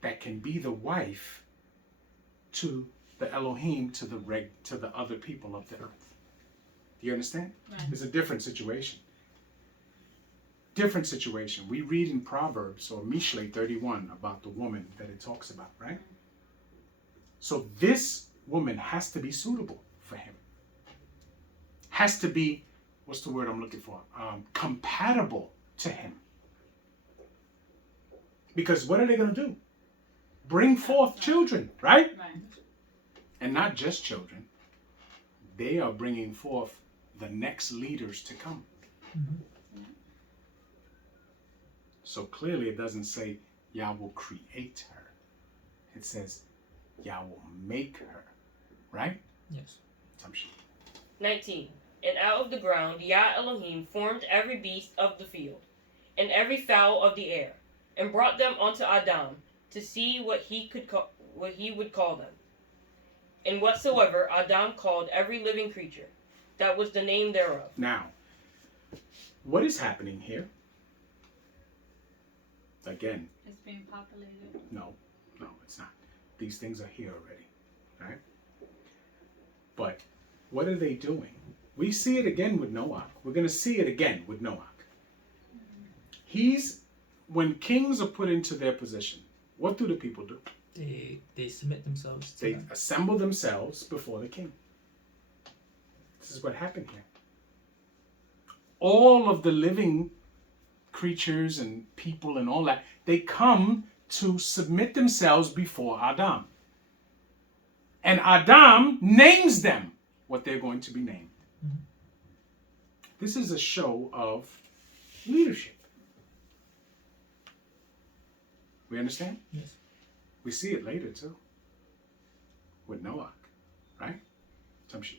that can be the wife to the Elohim, to the other people of the earth. Do you understand? Right. It's a different situation. Different situation. We read in Proverbs or Mishle 31 about the woman that it talks about, right? So this woman has to be suitable for him. Has to be, what's the word I'm looking for? Compatible to him. Because what are they going to do? Bring forth children, right? Right. And not just children. They are bringing forth the next leaders to come. Mm-hmm. So clearly it doesn't say Yah will create her. It says Yah will make her. Right? Yes. Some shit. 19. And out of the ground Yah Elohim formed every beast of the field, and every fowl of the air, and brought them unto Adam, to see what he would call them. And whatsoever Adam called every living creature, that was the name thereof. Now, what is happening here? Again, It's being populated. no, it's not. These things are here already, right? But what are they doing? We see it again with Noah. We're going to see it again with Noah. When kings are put into their position, what do the people do? They submit themselves to They them. assemble themselves before the king. This is what happened here. All of the living creatures and people and all that, they come to submit themselves before Adam. And Adam names them what they're going to be named. Mhm. This is a show of leadership. We understand? Yes. We see it later too. With Noah, right? Some shit.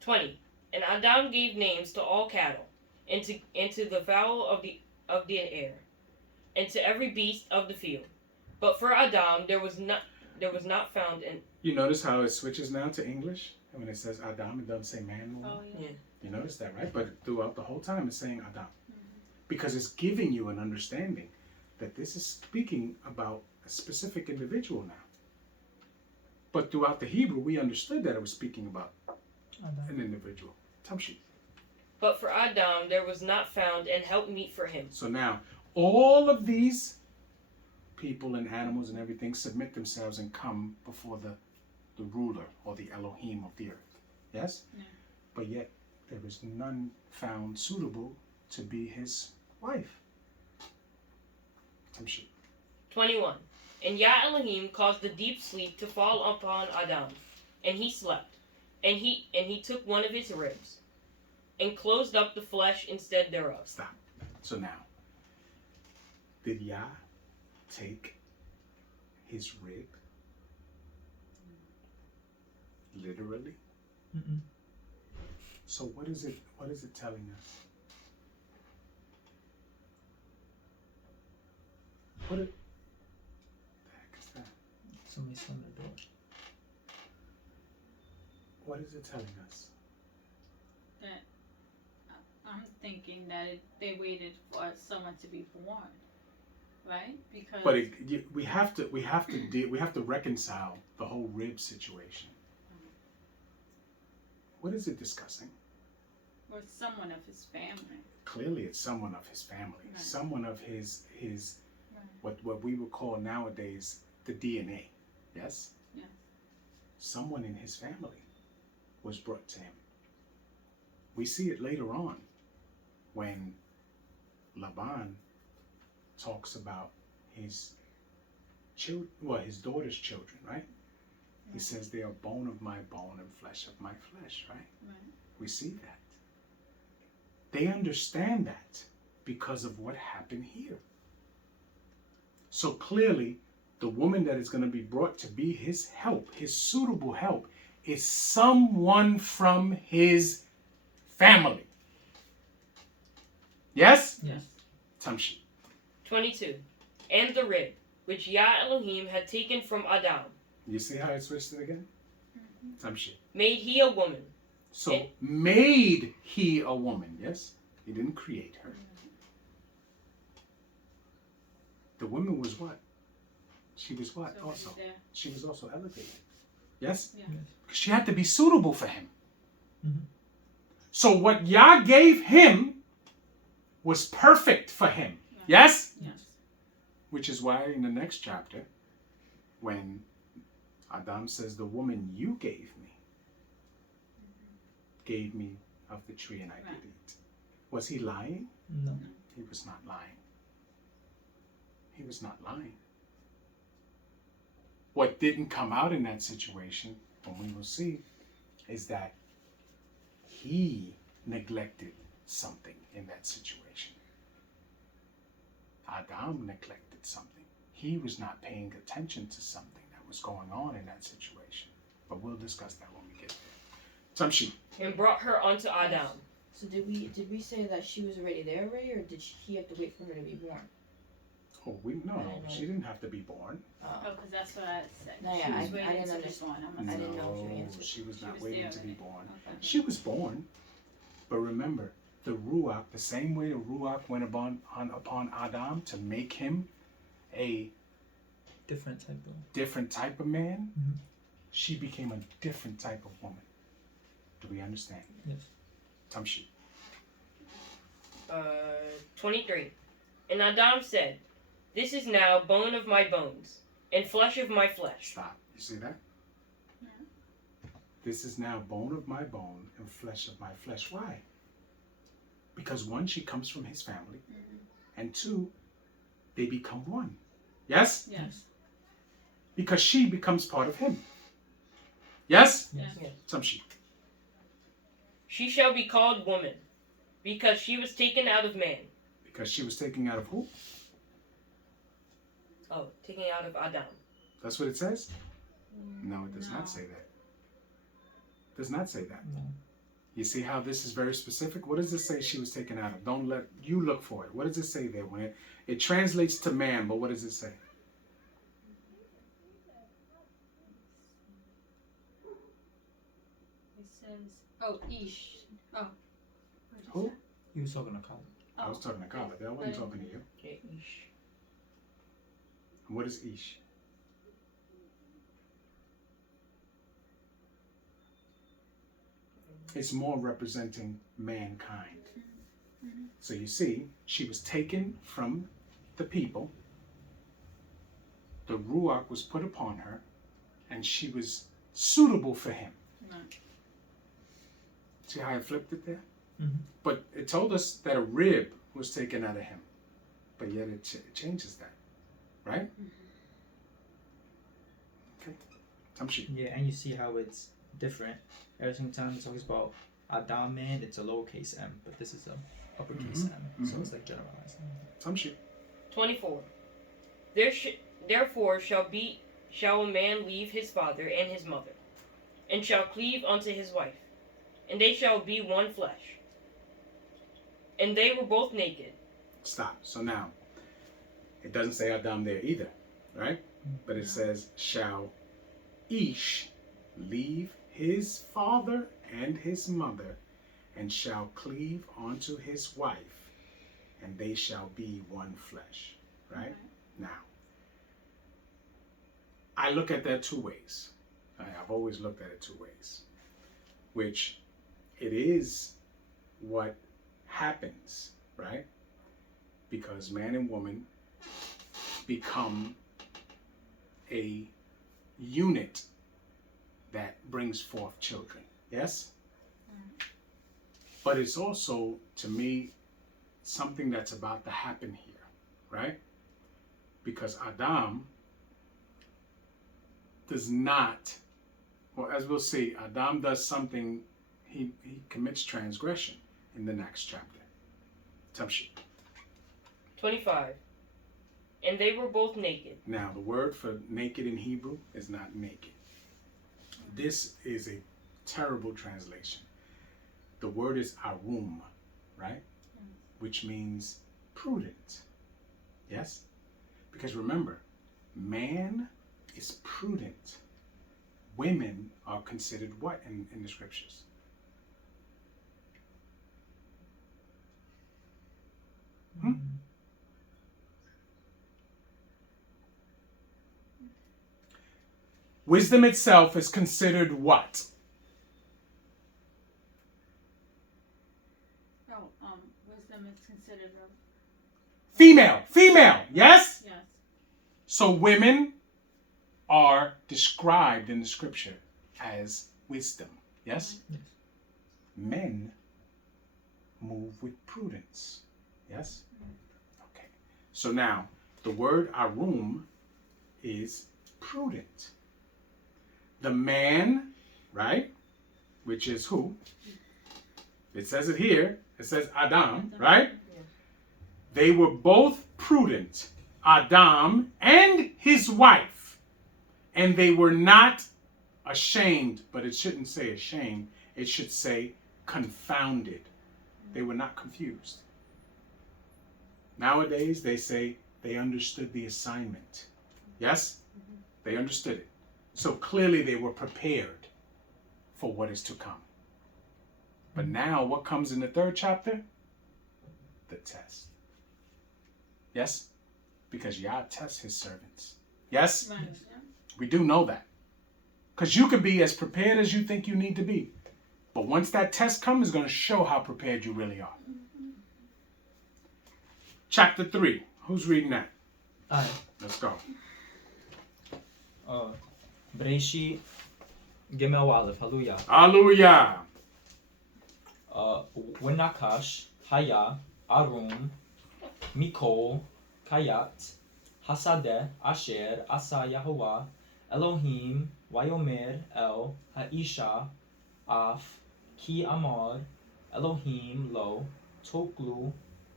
20. And Adam gave names to all cattle, and to the fowl of the air, and to every beast of the field. But for Adam there was not found in. You notice how it switches now to English? And when it says Adam, it doesn't say man no more. Oh, yeah. Yeah. You notice that, right? But throughout the whole time, it's saying Adam. Because it's giving you an understanding that this is speaking about a specific individual now. But throughout the Hebrew, we understood that it was speaking about an individual. Tamshi. But for Adam there was not found an helpmeet for him. So now, all of these people and animals and everything submit themselves and come before the ruler or the Elohim of the earth. Yes? Yeah. But yet, there is none found suitable to be his wife. Tamshi. 21. And Yah Elohim caused the deep sleep to fall upon Adam, and he slept. And he took one of his ribs, and closed up the flesh instead thereof. Stop. So now, did Yah take his rib literally? Mm-mm. So what is it telling us? The heck is that? Somebody's on the door. What is it telling us? I'm thinking that they waited for someone to be born, right? Because But we have to reconcile the whole rib situation. What is it discussing? or someone of his family. Clearly, it's someone of his family, Right. someone of his Right. what we would call nowadays the DNA. Yes. Yeah. Someone in his family was brought to him. We see it later on when Laban talks about his his daughter's children, right? He Right. says they are bone of my bone and flesh of my flesh, right? Right. We see that. They understand that because of what happened here. So clearly, the woman that is going to be brought to be his help, his suitable help, is someone from his family. Yes? Yes. Tamshi. 22. And the rib, which Yah Elohim had taken from Adam, You see how it switched it again? Tamshi. made he a woman. So, made he a woman, yes? He didn't create her. The woman was what? She was what So also? he's there. She was also elevated. Yes? Yeah. Yes. Because she had to be suitable for him. Mhm. So what Yah gave him was perfect for him. Right. Yes? Yes. Which is why in the next chapter, when Adam says, the woman you gave me of the tree and I Right. did eat. Was he lying? No. He was not lying. He was not lying. What didn't come out in that situation, and we will see, is that he neglected something in that situation. Adam neglected something. he was not paying attention to something that was going on in that situation. But we'll discuss that when we get there. Tamshi. And brought her unto Adam. So did we say that she was already there already, or did he have to wait for her to be born? Oh, she didn't have to be born. Oh, because that's what I said. No, yeah, She was I waiting didn't to be understand. born. I didn't know if you No, answered. she was She not was waiting there to be already. born. Okay. She was born. But remember, the Ruach, the same way the Ruach went upon Adam to make him a Different type of. different type of man, Mhm. she became a different type of woman. Do we understand? Yes. Tamshi. 23. And Adam said, This is now bone of my bones, and flesh of my flesh. Stop. You see that? Yeah. This is now bone of my bone and flesh of my flesh. Why? Because one, she comes from his family, and two, they become one. Yes? Yes. Because she becomes part of him. Yes? Yes. Tamshi. She shall be called woman, because she was taken out of man. Because she was taken out of who? Oh, taken out of Adam. That's what it says? No, it does not say that. It does not say that. No. You see how this is very specific? What does it say she was taken out of? Don't let you look for it. What does it say there? When it translates to man, but what does it say? It says, Ish. Oh. Who? He was talking to Khalid. I was talking to Khalid. I wasn't talking to you. Ish. And what is Ish? It's more representing mankind. So you see, she was taken from the people. The Ruach was put upon her, and she was suitable for him. Right. See how I flipped it there? Mhm. But it told us that a rib was taken out of him. But yet it changes that. Right? Okay. Tamshi. Yeah, and you see how it's different. Every single time it talks about Adam man, it's a lowercase m, but this is a uppercase m. So it's like generalized. Tamshi. 24. Therefore shall a man leave his father and his mother, and shall cleave unto his wife, and they shall be one flesh. And they were both naked. Stop. So now, it doesn't say Adam there either, right? But it says, shall Ish leave his father and his mother, and shall cleave unto his wife, and they shall be one flesh, right? Now, I look at that two ways. I've always looked at it two ways, which it is what happens, right? Because man and woman become a unit that brings forth children. Yes? But it's also, to me, something that's about to happen here, right? Because Adam does not, well, as we'll see, Adam does something, he commits transgression in the next chapter. Tamshi. 25. And they were both naked. Now, the word for naked in Hebrew is not naked. This is a terrible translation. The word is arum, right? Which means prudent. Yes? Because remember, man is prudent. Women are considered what in the scriptures? Wisdom itself is considered what? Wisdom is considered Female, yes? yes. So women are described in the scripture as wisdom, yes? Yes. Men move with prudence, yes? Okay. So now, the word arum is prudent. The man, right, which is who? It says it here. It says Adam, right? Yeah. They were both prudent. Adam and his wife, and they were not ashamed, but it shouldn't say ashamed, it should say confounded. They were not confused. Nowadays, they say they understood the assignment. Yes? They understood it. So clearly they were prepared for what is to come. But now, what comes in the 3rd chapter? The test. Yes? Because Yah tests his servants. Yes? Right. Yeah. We do know that. Because you can be as prepared as you think you need to be. But once that test comes, it's going to show how prepared you really are. Chapter 3. Who's reading that? Aye. Let's go. Bereshit Gimel Aleph. Hallelujah. Hallelujah. Wenakash Haya Arum Mikol Kayat Hasadeh Asher Asa Yahuwah Elohim Vayomer El Haisha Af Ki Amar Elohim Lo Toklu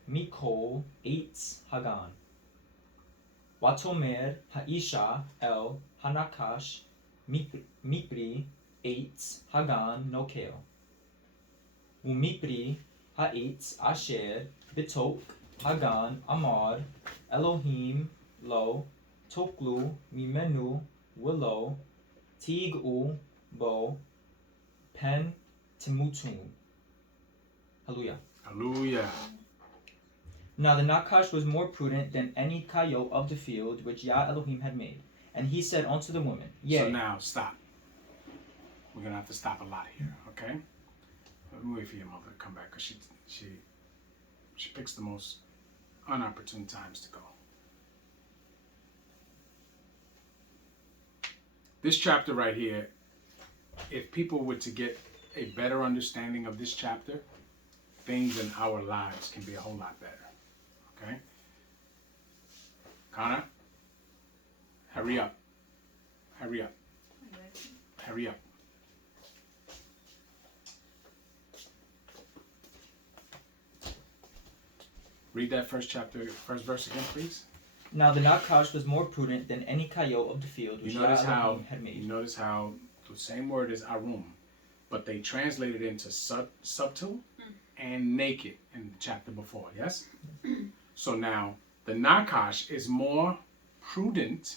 Mikol Eitz Hagan Watomer Haisha El Hanakash Mipri Eitz Hagan Nokel Umipri Ha'itz Asher Bitok Hagan Amar Elohim Lo Toklu Mimenu Willow Tig'u Bo Pen Timutum. Hallelujah. Hallelujah. Now the Nakash was more prudent than any coyote of the field which Yah Elohim had made. And he said unto the woman, Yea. So now, stop. We're going to have to stop a lot here, okay? Let me wait for your mother to come back, because she picks the most unopportune times to go. This chapter right here, if people were to get a better understanding of this chapter, things in our lives can be a whole lot better. Okay? Connor, hurry up. Hurry up. Hurry up. Read that first verse again, please. Now the Nakash was more prudent than any coyote of the field which You Yah notice Elohim had made. You notice how the same word is arum, but they translated it into subtle and naked in the chapter before, yes? So now, the Nakash is more prudent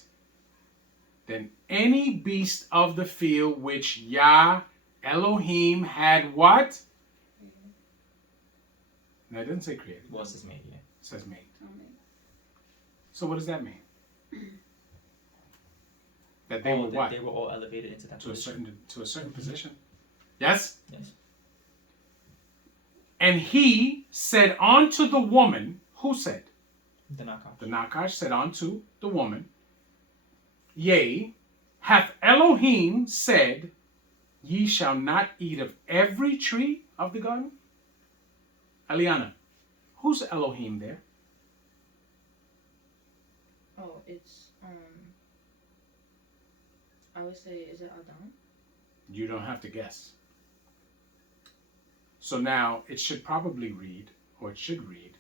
than any beast of the field which Yah Elohim had what? No, it doesn't say created. Well, it says made, yeah. It says made. Amen. So what does that mean? That they were what? They were all elevated into that position. To a certain position. Yes? Yes. And he said unto the woman, who said? The Nakash. The Nakash said unto the woman, Yea, hath Elohim said, Ye shall not eat of every tree of the garden? Eliana, who's Elohim there? Oh, it's I would say, is it Adam? You don't have to guess. So now it should probably read, or it should read,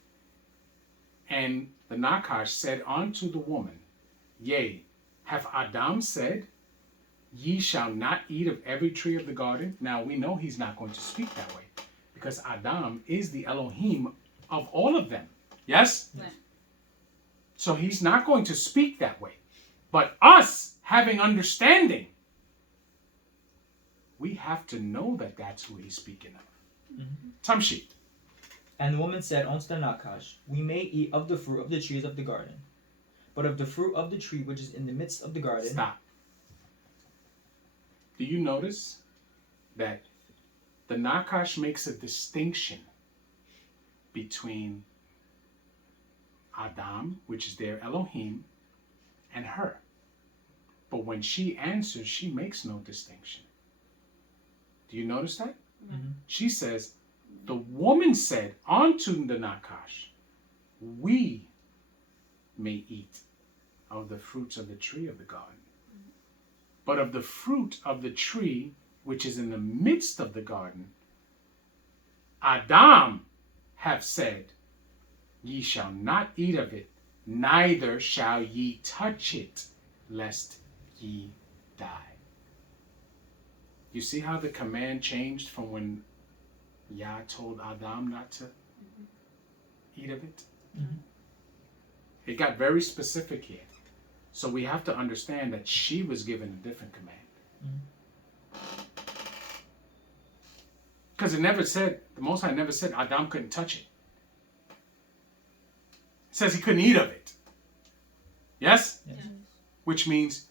and the Nakash said unto the woman, Yea, hath Adam said, Ye shall not eat of every tree of the garden? Now we know he's not going to speak that way, because Adam is the Elohim of all of them. Yes? Right. So he's not going to speak that way. But us having understanding, we have to know that that's who he's speaking of. Tamshi. And the woman said unto the Nakash, We may eat of the fruit of the trees of the garden, but of the fruit of the tree which is in the midst of the garden. Stop. Do you notice that the Nakash makes a distinction between Adam, which is their Elohim, and her? But when she answers, she makes no distinction. Do you notice that? Mhm. She says, the woman said unto the Nakash, We may eat of the fruits of the tree of the garden. But of the fruit of the tree which is in the midst of the garden, Adam have said, Ye shall not eat of it, neither shall ye touch it, lest ye die. You see how the command changed from when Yah told Adam not to eat of it? Mhm. It got very specific here. So we have to understand that she was given a different command. Because it never said, the Most High never said Adam couldn't touch it. It says he couldn't eat of it. Yes? Yes. Which means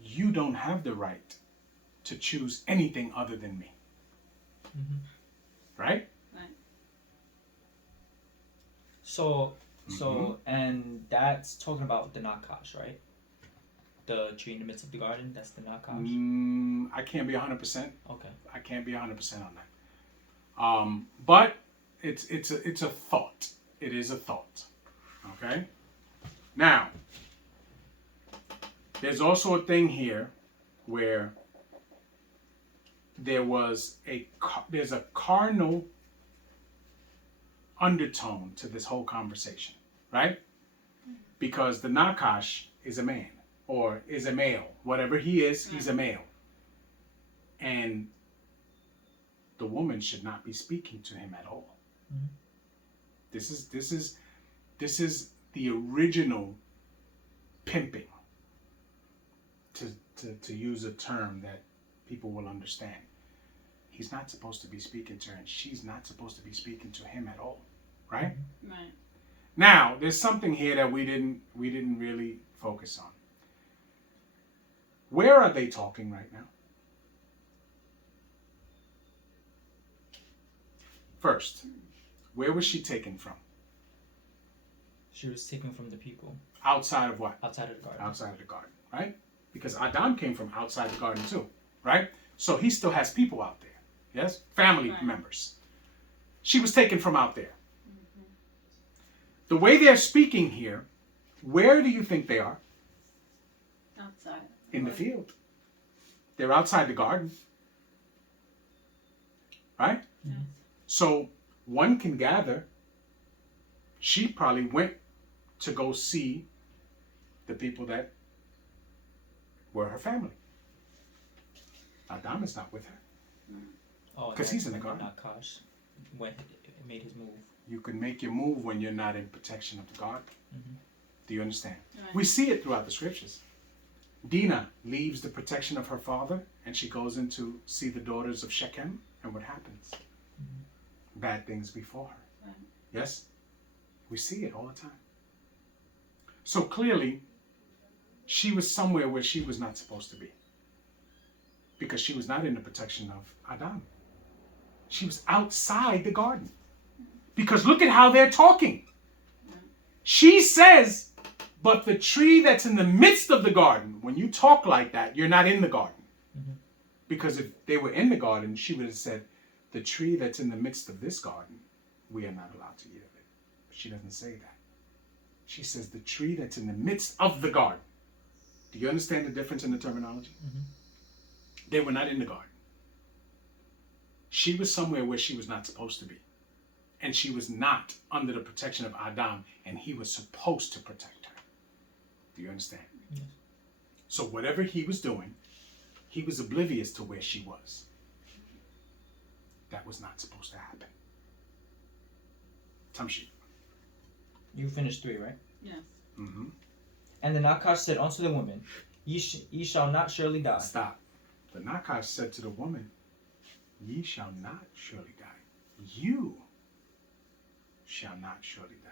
you don't have the right to choose anything other than me. Mhm. Right? So, and that's talking about the Nakash, right? The tree in the midst of the garden, that's the Nakash? I can't be 100%. Okay. I can't be 100% on that. But it's a thought. It is a thought. Okay? Now, there's also a thing here where there's a carnal undertone to this whole conversation, right? Because the Nakash is a man, or is a male. Whatever he is, he's a male. And the woman should not be speaking to him at all. Mhm. This is the original pimping, to use a term that people will understand. He's not supposed to be speaking to her, and she's not supposed to be speaking to him at all, right? Right. Now, there's something here that we didn't really focus on. Where are they talking right now? First, where was she taken from? She was taken from the people Outside of what? outside of the garden. Outside of the garden, right? Because Adam came from outside the garden too, right? So he still has people out there, yes? Family members. She was taken from out there. The way they're speaking here, where do you think they are? Outside. In the field. They're outside the garden, right? Yes. So one can gather, she probably went to go see the people that were her family. Adam is not with her. Oh, 'Cause he's in the garden. Nakash made his move. You can make your move when you're not in protection of the garden. Mhm. Do you understand? Right. We see it throughout the scriptures. Dinah leaves the protection of her father and she goes in to see the daughters of Shechem, and what happens? Bad things befall her. Right. Yes? We see it all the time. So clearly, she was somewhere where she was not supposed to be. Because she was not in the protection of Adam. She was outside the garden. Because look at how they're talking. She says, but the tree that's in the midst of the garden, when you talk like that, you're not in the garden. Mhm. Because if they were in the garden, she would have said, the tree that's in the midst of this garden, we are not allowed to eat of it. But she doesn't say that. She says the tree that's in the midst of the garden. Do you understand the difference in the terminology? Mhm. They were not in the garden. She was somewhere where she was not supposed to be. And she was not under the protection of Adam, and he was supposed to protect her. Do you understand? Yes. So whatever he was doing, he was oblivious to where she was. That was not supposed to happen. Tamshi. You finished 3, right? Yes. Mm-hmm. And the Nakash said unto the woman, ye shall not surely die. Stop. The Nakash said to the woman, ye shall not surely die. You shall not surely die.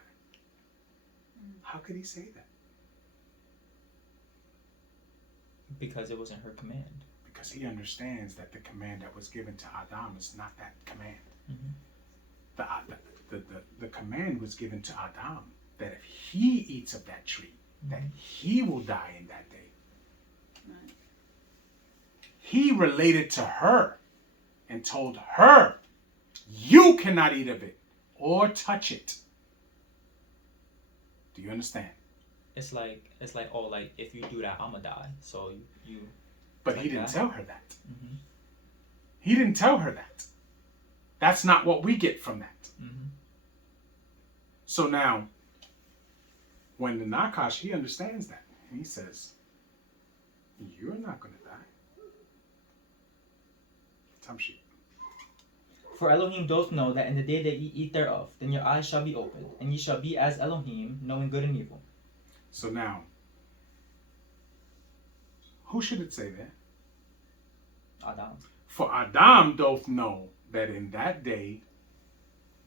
How could he say that? Because it wasn't her command. Because he understands that the command that was given to Adam is not that command. Mhm. The command was given to Adam that if he eats of that tree, that he will die in that day. Right. He related to her and told her, you cannot eat of it or touch it. Do you understand? It's like oh, like if you do that, I'ma die. So you. But Like he didn't that? tell her that. Mhm. He didn't tell her that. That's not what we get from that. Mhm. So now, When the Nakash, he understands that. And he says, you're not going to die. Tamshi. For Elohim doth know that in the day that ye eat thereof, then your eyes shall be opened, and ye shall be as Elohim, knowing good and evil. So now, who should it say there? Adam. For Adam doth know that in that day,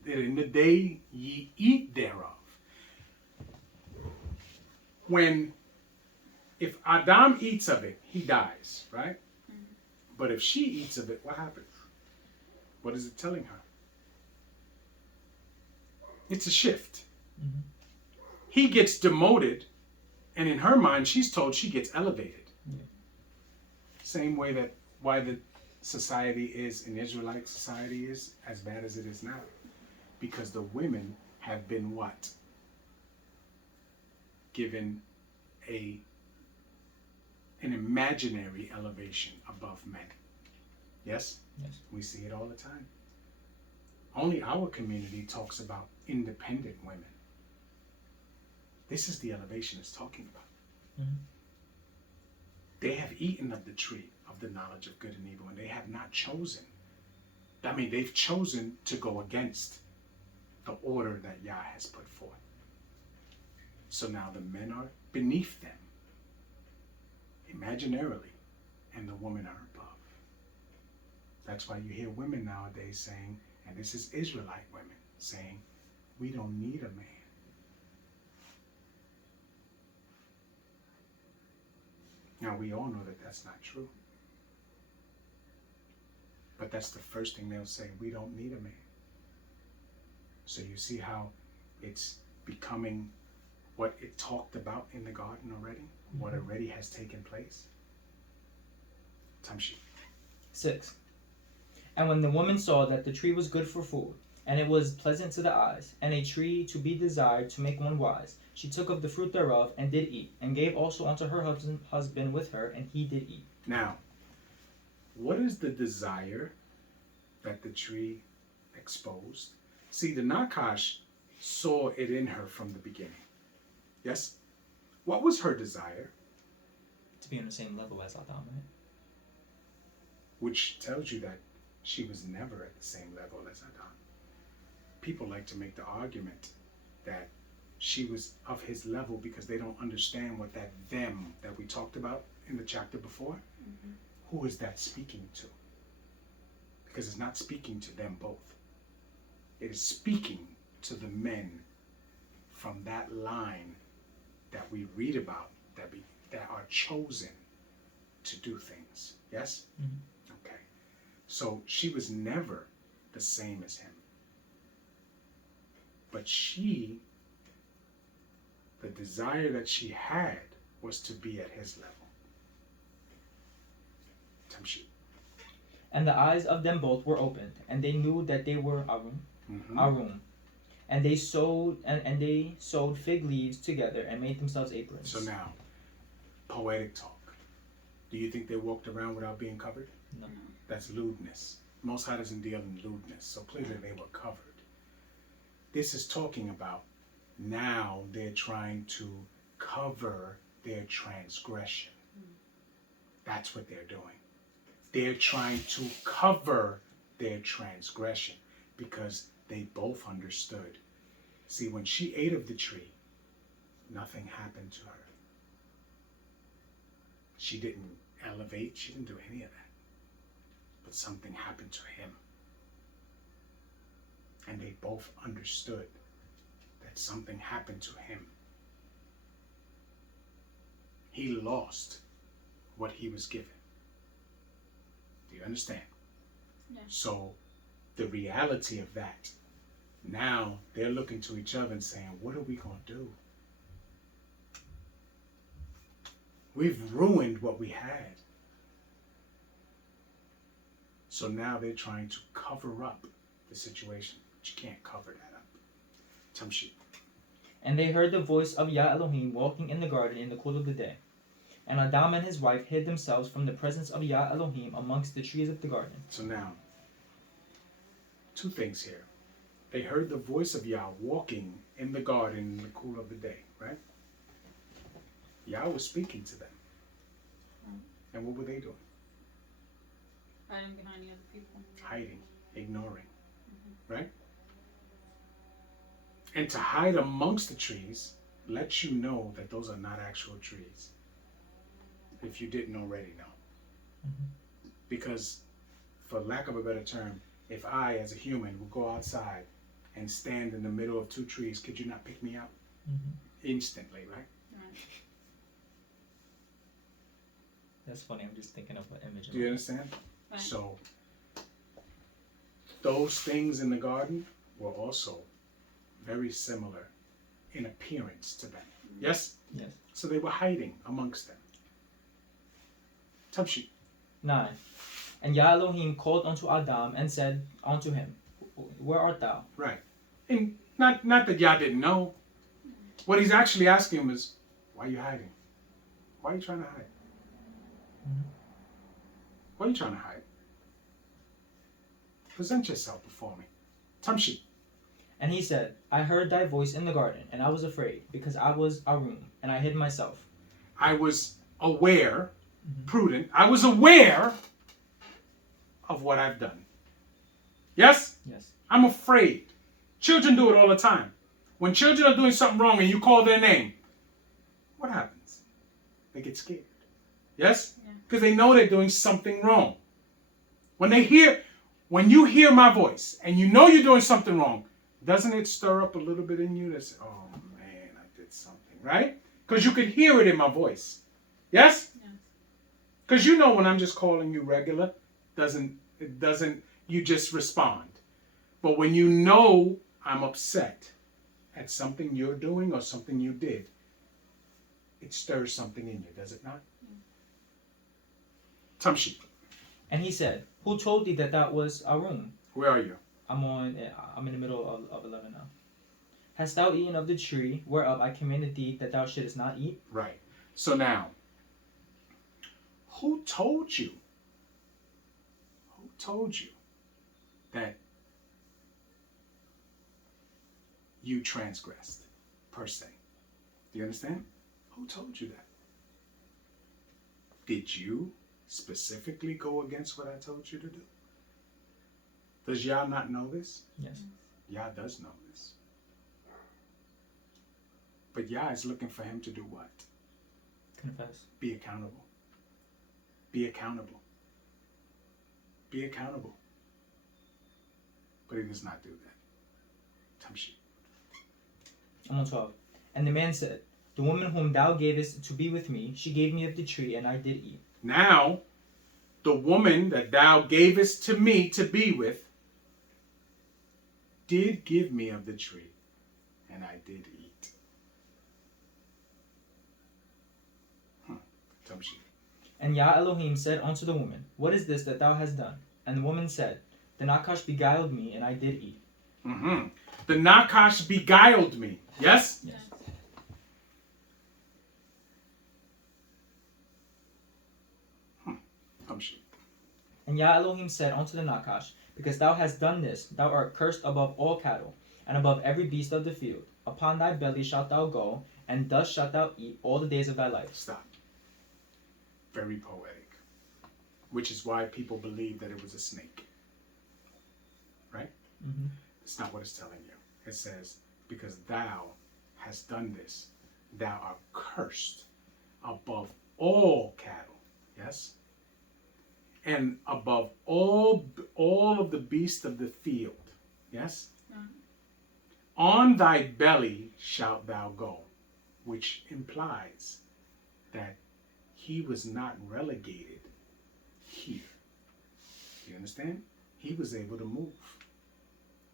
that in the day ye eat thereof. If Adam eats of it, he dies, right? But if she eats of it, what happens? What is it telling her? It's a shift. Mhm. He gets demoted, and in her mind, she's told she gets elevated. Yeah. Same way that why the society is, in Israelite society, is as bad as it is now. Because the women have been what? Given an imaginary elevation above men. Yes? Yes. We see it all the time. Only our community talks about independent women. This is the elevation it's talking about. Mhm. They have eaten of the tree of the knowledge of good and evil, and they have not chosen. I mean, they've chosen to go against the order that Yah has put forth. So now the men are beneath them, imaginarily, and the women are above. That's why you hear women nowadays saying, and this is Israelite women, saying, we don't need a man. Now, we all know that that's not true. But that's the first thing they'll say, we don't need a man. So you see how it's becoming what it talked about in the garden already? What already has taken place? Tamshi. 6. And when the woman saw that the tree was good for food, and it was pleasant to the eyes, and a tree to be desired to make one wise, she took of the fruit thereof, and did eat, and gave also unto her husband with her, and he did eat. Now, what is the desire that the tree exposed? See, the Nakash saw it in her from the beginning. Yes? What was her desire? To be on the same level as Adam, right? Which tells you that she was never at the same level as Adam. People like to make the argument that she was of his level because they don't understand what that them that we talked about in the chapter before, who is that speaking to? Because it's not speaking to them both. It is speaking to the men from that line that we read about, that are chosen to do things. Yes? Mhm. Okay. So she was never the same as him. But the desire that she had was to be at his level. Tamshi. And the eyes of them both were opened, and they knew that they were Arum. And they sewed fig leaves together and made themselves aprons. So now, poetic talk. Do you think they walked around without being covered? No. That's lewdness. Most High doesn't deal in lewdness, so clearly they were covered. This is talking about now they're trying to cover their transgression. That's what they're doing. They're trying to cover their transgression because they both understood. See, when she ate of the tree, nothing happened to her. She didn't elevate, she didn't do any of that. But something happened to him. And they both understood that something happened to him. He lost what he was given. Do you understand? Yeah. So the reality of that, now they're looking to each other and saying, what are we going to do? We've ruined what we had. So now they're trying to cover up the situation. But you can't cover that up. Tamshi. And they heard the voice of Yah Elohim walking in the garden in the cool of the day. And Adam and his wife hid themselves from the presence of Yah Elohim amongst the trees of the garden. So now, two things here. They heard the voice of Yah walking in the garden in the cool of the day, right? Yah was speaking to them. Right. And what were they doing? Hiding behind the other people. Hiding, ignoring. Right? And to hide amongst the trees lets you know that those are not actual trees. If you didn't already know. Because, for lack of a better term, if I, as a human, would go outside and stand in the middle of two trees, could you not pick me out? Instantly, right? That's funny. I'm just thinking of an image. Do you understand? Right. So, those things in the garden were also very similar in appearance to them. Yes? Yes. So they were hiding amongst them. Tamshi. 9. And Yah Elohim called unto Adam and said unto him, Where art thou? Right. And not that Yah didn't know. What he's actually asking him is, why are you hiding? Why are you trying to hide? Why are you trying to hide? Present yourself before me. Tamshi. And he said, I heard thy voice in the garden, and I was afraid, because I was Arum, and I hid myself. I was aware, prudent. I was aware of what I've done. Yes? Yes. I'm afraid. Children do it all the time. When children are doing something wrong and you call their name, what happens? They get scared. Yes? Because they know they're doing something wrong. When you hear my voice and you know you're doing something wrong, doesn't it stir up a little bit in you that says, oh man, I did something, right? Because you could hear it in my voice. Yes? Because you know when I'm just calling you regular, you just respond. But when you know I'm upset at something you're doing or something you did, it stirs something in you, does it not? Tamshi. And he said, Who told thee that that was Arum? Where are you? I'm in the middle of 11 now. Hast thou eaten of the tree whereof I commanded thee that thou shouldest not eat? Right. So now, who told you? Who told you that you transgressed, per se? Do you understand? Who told you that? Did you specifically go against what I told you to do? Does Yah not know this? Yes. Yah does know this. But Yah is looking for him to do what? Confess. Be accountable. Be accountable. Be accountable. But he does not do that. Tamshi. I'm on 12. And the man said, The woman whom thou gavest to be with me, she gave me of the tree, and I did eat. Now, the woman that thou gavest to me to be with did give me of the tree, and I did eat. Tamshi. And Yah Elohim said unto the woman, What is this that thou hast done? And the woman said, The Nakash beguiled me, and I did eat. The Nakash beguiled me. Yes? Yes. Tamshi. And Yah Elohim said unto the Nakash, Because thou hast done this, thou art cursed above all cattle, and above every beast of the field. Upon thy belly shalt thou go, and thus shalt thou eat all the days of thy life. Stop. Very poetic. Which is why people believe that it was a snake. Right? It's not what it's telling you. It says, because thou hast done this, thou art cursed above all cattle. Yes? And above all of the beasts of the field. Yes? On thy belly shalt thou go. Which implies that he was not relegated here. You understand? He was able to move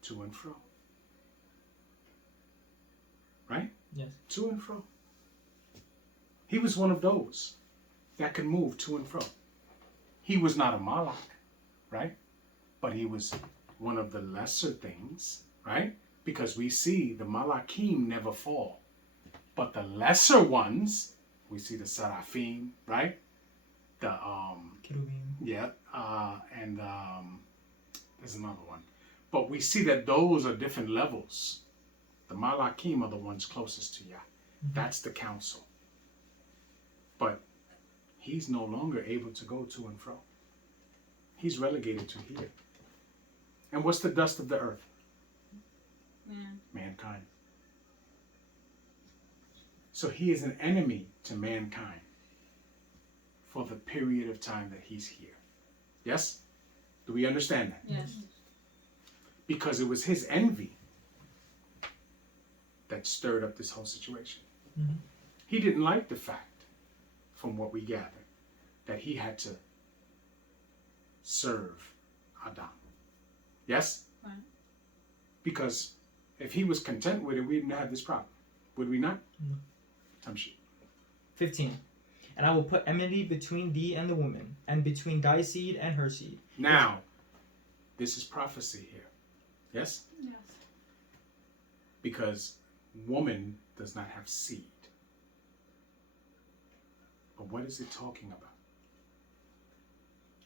to and fro. Right? Yes. To and fro. He was one of those that could move to and fro. He was not a Malak, right? But he was one of the lesser things, right? Because we see the Malakim never fall. But the lesser ones, we see the Seraphim, right? The Cherubim. yeah, and there's another one. But we see that those are different levels. The Malakim are the ones closest to Yah. That's the council. But he's no longer able to go to and fro. He's relegated to here. And what's the dust of the earth? Man. Mankind. So he is an enemy to mankind for the period of time that he's here. Yes? Do we understand that? Yes. Because it was his envy that stirred up this whole situation. Mhm. He didn't like the fact, from what we gather, that he had to serve Adam. Yes? Right. Because if he was content with it, we didn't have this problem. Would we not? No. Tamshi. 15. And I will put enmity between thee and the woman, and between thy seed and her seed. Now, this is prophecy here. Yes? Yes. Because woman does not have seed. But what is it talking about?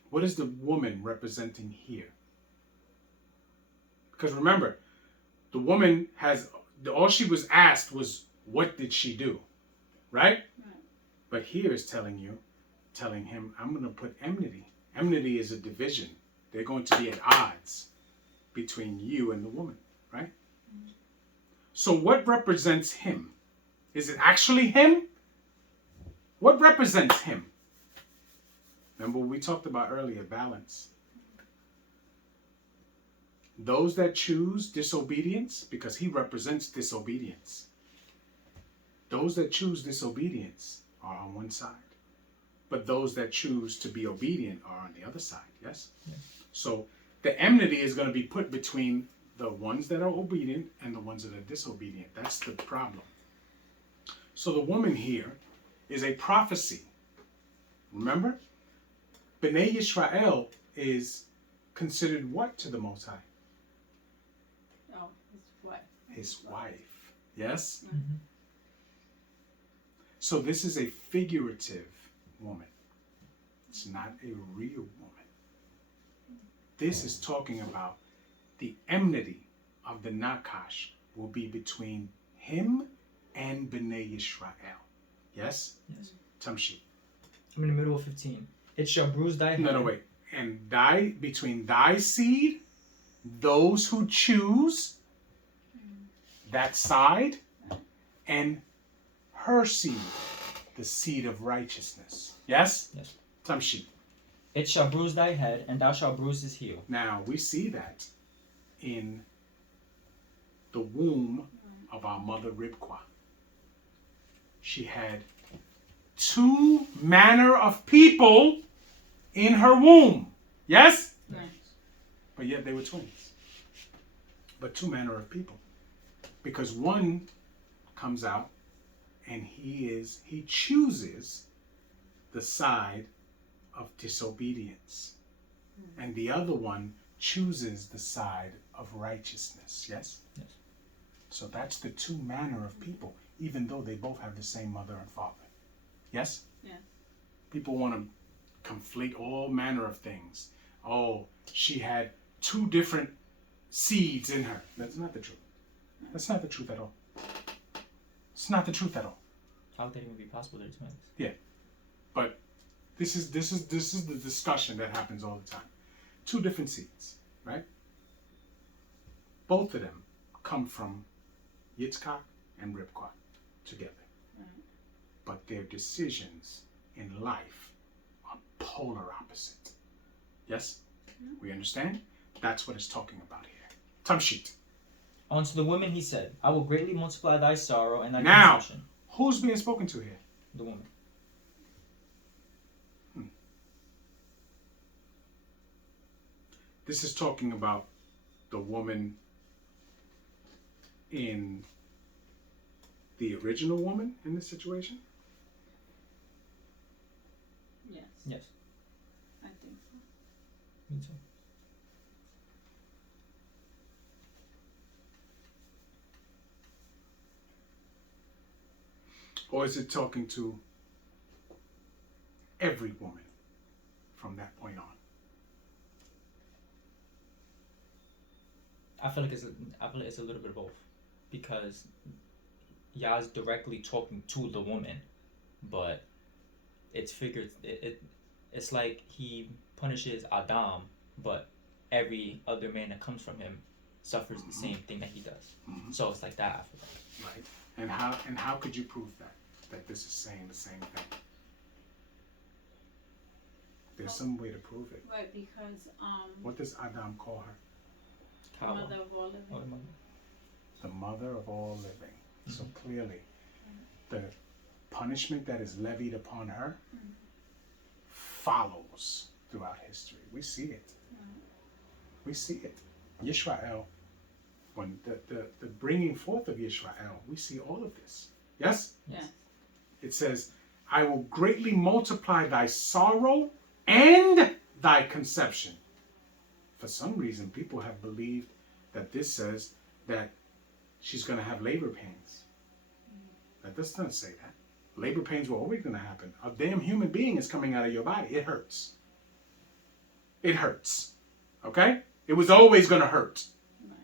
What is the woman representing here? Because remember, the woman has, all she was asked was, what did she do? Right? Right. But here is telling him, I'm going to put enmity. Enmity is a division. They're going to be at odds between you and the woman, right? So what represents him? Is it actually him? What represents him? Remember what we talked about earlier, balance. Those that choose disobedience, because he represents disobedience. Those that choose disobedience are on one side. But those that choose to be obedient are on the other side, yes? Yes. So the enmity is going to be put between the ones that are obedient and the ones that are disobedient. That's the problem. So the woman here is a prophecy. Remember? Bnei Yisrael is considered what to the Most High? Oh, his wife. His wife. Yes? Mhm. So this is a figurative woman. It's not a real woman. This is talking about the enmity of the Nakash will be between him and Bnei Yisrael. Yes? Yes. Tamshi. I'm in the middle of 15. It shall bruise thy head. No, wait. And between thy seed, those who choose that side, and her seed, the seed of righteousness. Yes? Yes. Tamshi. It shall bruise thy head, and thou shalt bruise his heel. Now, we see that in the womb of our mother Ribqah. She had two manner of people in her womb. Yes? Right. But yet they were twins. But two manner of people. Because one comes out and he chooses the side of disobedience. And the other one chooses the side of righteousness. Yes? Yes. So that's the two manner of people, even though they both have the same mother and father. Yes? Yeah. People want to conflate all manner of things. Oh, she had two different seeds in her. That's not the truth. That's not the truth at all. It's not the truth at all. How would that even be possible? They're twins. But this is the discussion that happens all the time. Two different seeds, right? Both of them come from Yitzchak and Ribqah together. Right. But their decisions in life are polar opposite. Yes? We understand? That's what it's talking about here. Tamshit. Unto the woman he said, I will greatly multiply thy sorrow and thy Now. consumption. Who's being spoken to here? The woman. This is talking about the woman in the original woman in this situation? Yes. Yes. I think so. Me too. Or is it talking to every woman from that point on? I feel like it's a little bit of both, because Yah's directly talking to the woman, but it's figured. It's like he punishes Adam, but every other man that comes from him suffers the same thing that he does. Mhm. So it's like that after that. Right. And how could you prove that this is saying the same thing? There's some way to prove it. Right, because What does Adam call her? How? mother of all living. Oh, the mother. The mother of all living. So clearly, the punishment that is levied upon her follows throughout history. We see it. We see it. Yisrael, when the bringing forth of Yisrael, we see all of this. Yes? Yes. It says, I will greatly multiply thy sorrow and thy conception. For some reason, people have believed that this says that she's going to have labor pains. That doesn't say that. Labor pains were always going to happen. A damn human being is coming out of your body. It hurts. It hurts. Okay? It was always going to hurt. Right.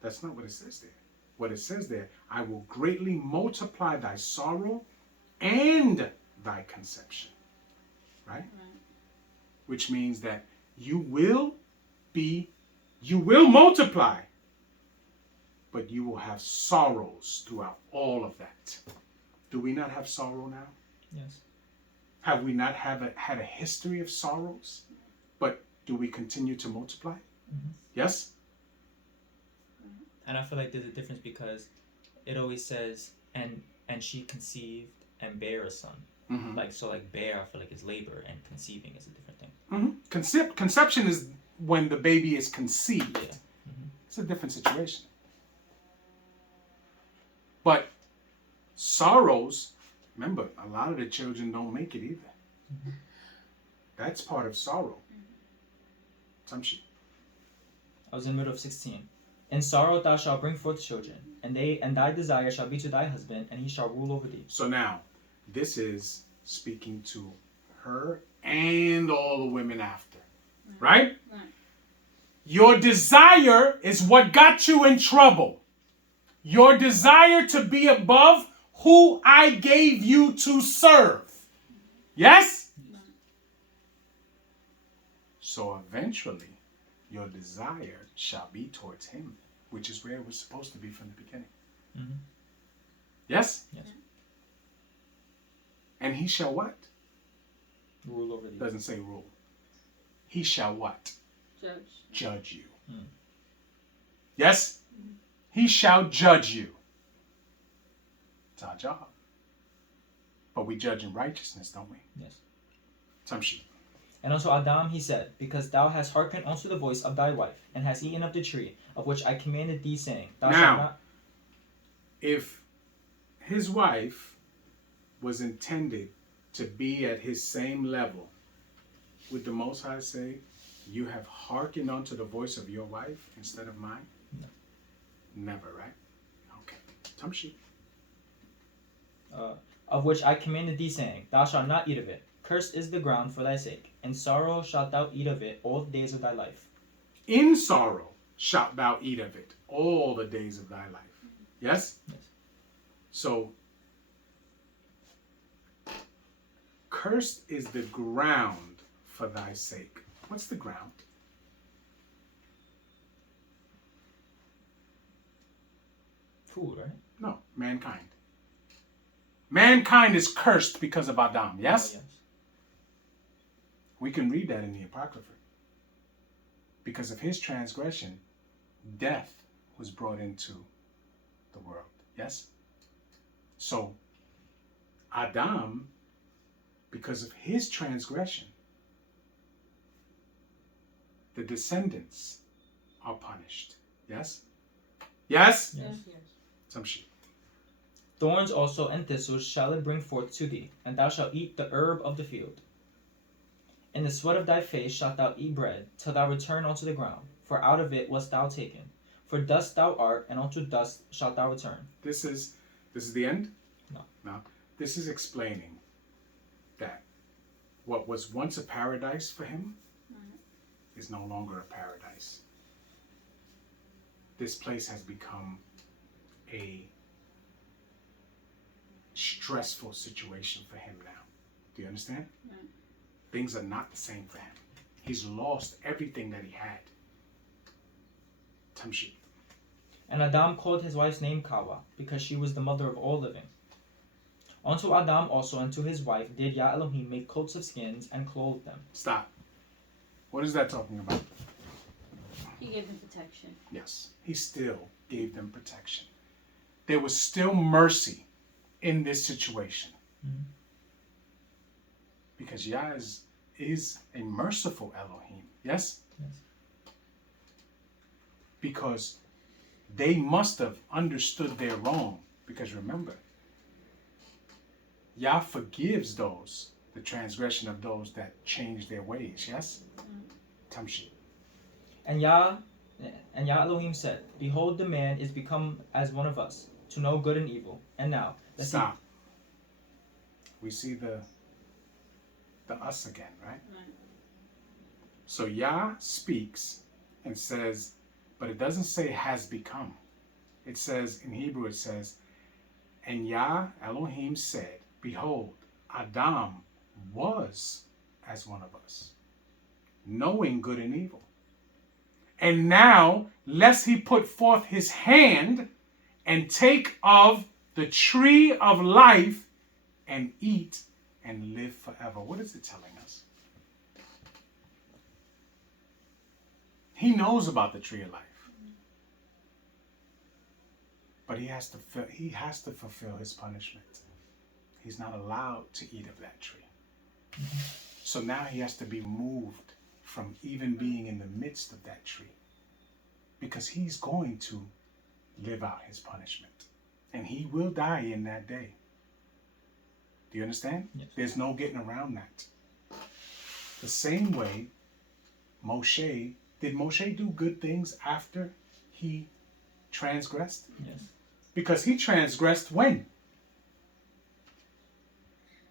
That's not what it says there. What it says there, I will greatly multiply thy sorrow and thy conception. Right? Right. Which means that you will multiply, but you will have sorrows throughout all of that. Do we not have sorrow now? Yes. Have we not had a history of sorrows? But do we continue to multiply? Mhm. Yes? And I feel like there's a difference because it always says, and she conceived and bare a son. Mm-hmm. Like bear, I feel like is labor, and conceiving is a different thing. Mm-hmm. Conception is when the baby is conceived. Yeah. Mm-hmm. It's a different situation. But sorrows, remember, a lot of the children don't make it either. Mm-hmm. That's part of sorrow. Some shit. I was in the middle of 16. In sorrow thou shalt bring forth children, and thy desire shall be to thy husband, and he shall rule over thee. So now, this is speaking to her and all the women after. Right? Right. Your desire is what got you in trouble. Your desire to be above who I gave you to serve. Yes? So eventually, your desire shall be towards him, which is where it was supposed to be from the beginning. Mm-hmm. Yes? Yes. And he shall what? Rule over thee. Doesn't say rule. He shall what? Judge. Judge you. Mm. Yes? He shall judge you. It's our job. But we judge in righteousness, don't we? Yes. Some sheep. And unto Adam he said, because thou hast hearkened unto the voice of thy wife, and hast eaten of the tree, of which I commanded thee, saying, Thou shalt not... If his wife was intended to be at his same level, would the Most High say, you have hearkened unto the voice of your wife instead of mine? No. Never, right? Okay. Some sheep. Of which I commanded thee, saying, Thou shalt not eat of it. Cursed is the ground for thy sake. In sorrow shalt thou eat of it all the days of thy life. In sorrow shalt thou eat of it all the days of thy life. Yes? Yes. So, cursed is the ground for thy sake. What's the ground? Food, right? No, mankind. Mankind is cursed because of Adam, yes? Oh, yes. We can read that in the Apocrypha. Because of his transgression, death was brought into the world, yes? So, Adam, because of his transgression, the descendants are punished, yes? Yes? Yes. Yes. Some sheep. Thorns also and thistles shall it bring forth to thee, and thou shalt eat the herb of the field. In the sweat of thy face shalt thou eat bread, till thou return unto the ground, for out of it wast thou taken. For dust thou art, and unto dust shalt thou return. This is the end? No. No. This is explaining that what was once a paradise for him is no longer a paradise. This place has become a stressful situation for him now. Do you understand? Right. Things are not the same for him. He's lost everything that he had. Tamshi. And Adam called his wife's name Kawa, because she was the mother of all living. Unto Adam also and to his wife did Yah Elohim make coats of skins and clothed them. Stop. What is that talking about? He gave them protection. Yes, he still gave them protection. There was still mercy in this situation. Mhm. Because Yah is a merciful Elohim. Yes? Yes. Because they must have understood their wrong. Because remember, Yah forgives those, the transgression of those that change their ways. Yes? Tamshi. And Yah Elohim said, Behold, the man is become as one of us, to know good and evil. And now, let's see. Stop. We see the us again, right? Right. So Yah speaks and says, but it doesn't say has become. It says, in Hebrew it says, and Yah Elohim said, Behold, Adam was as one of us, knowing good and evil. And now, lest he put forth his hand and take of the tree of life and eat and live forever. What is it telling us? He knows about the tree of life. But he has to fulfill his punishment. He's not allowed to eat of that tree. So now he has to be moved from even being in the midst of that tree. Because he's going to live out his punishment. And he will die in that day. Do you understand? Yes. There's no getting around that. The same way, did Moshe do good things after he transgressed? Yes. Because he transgressed when?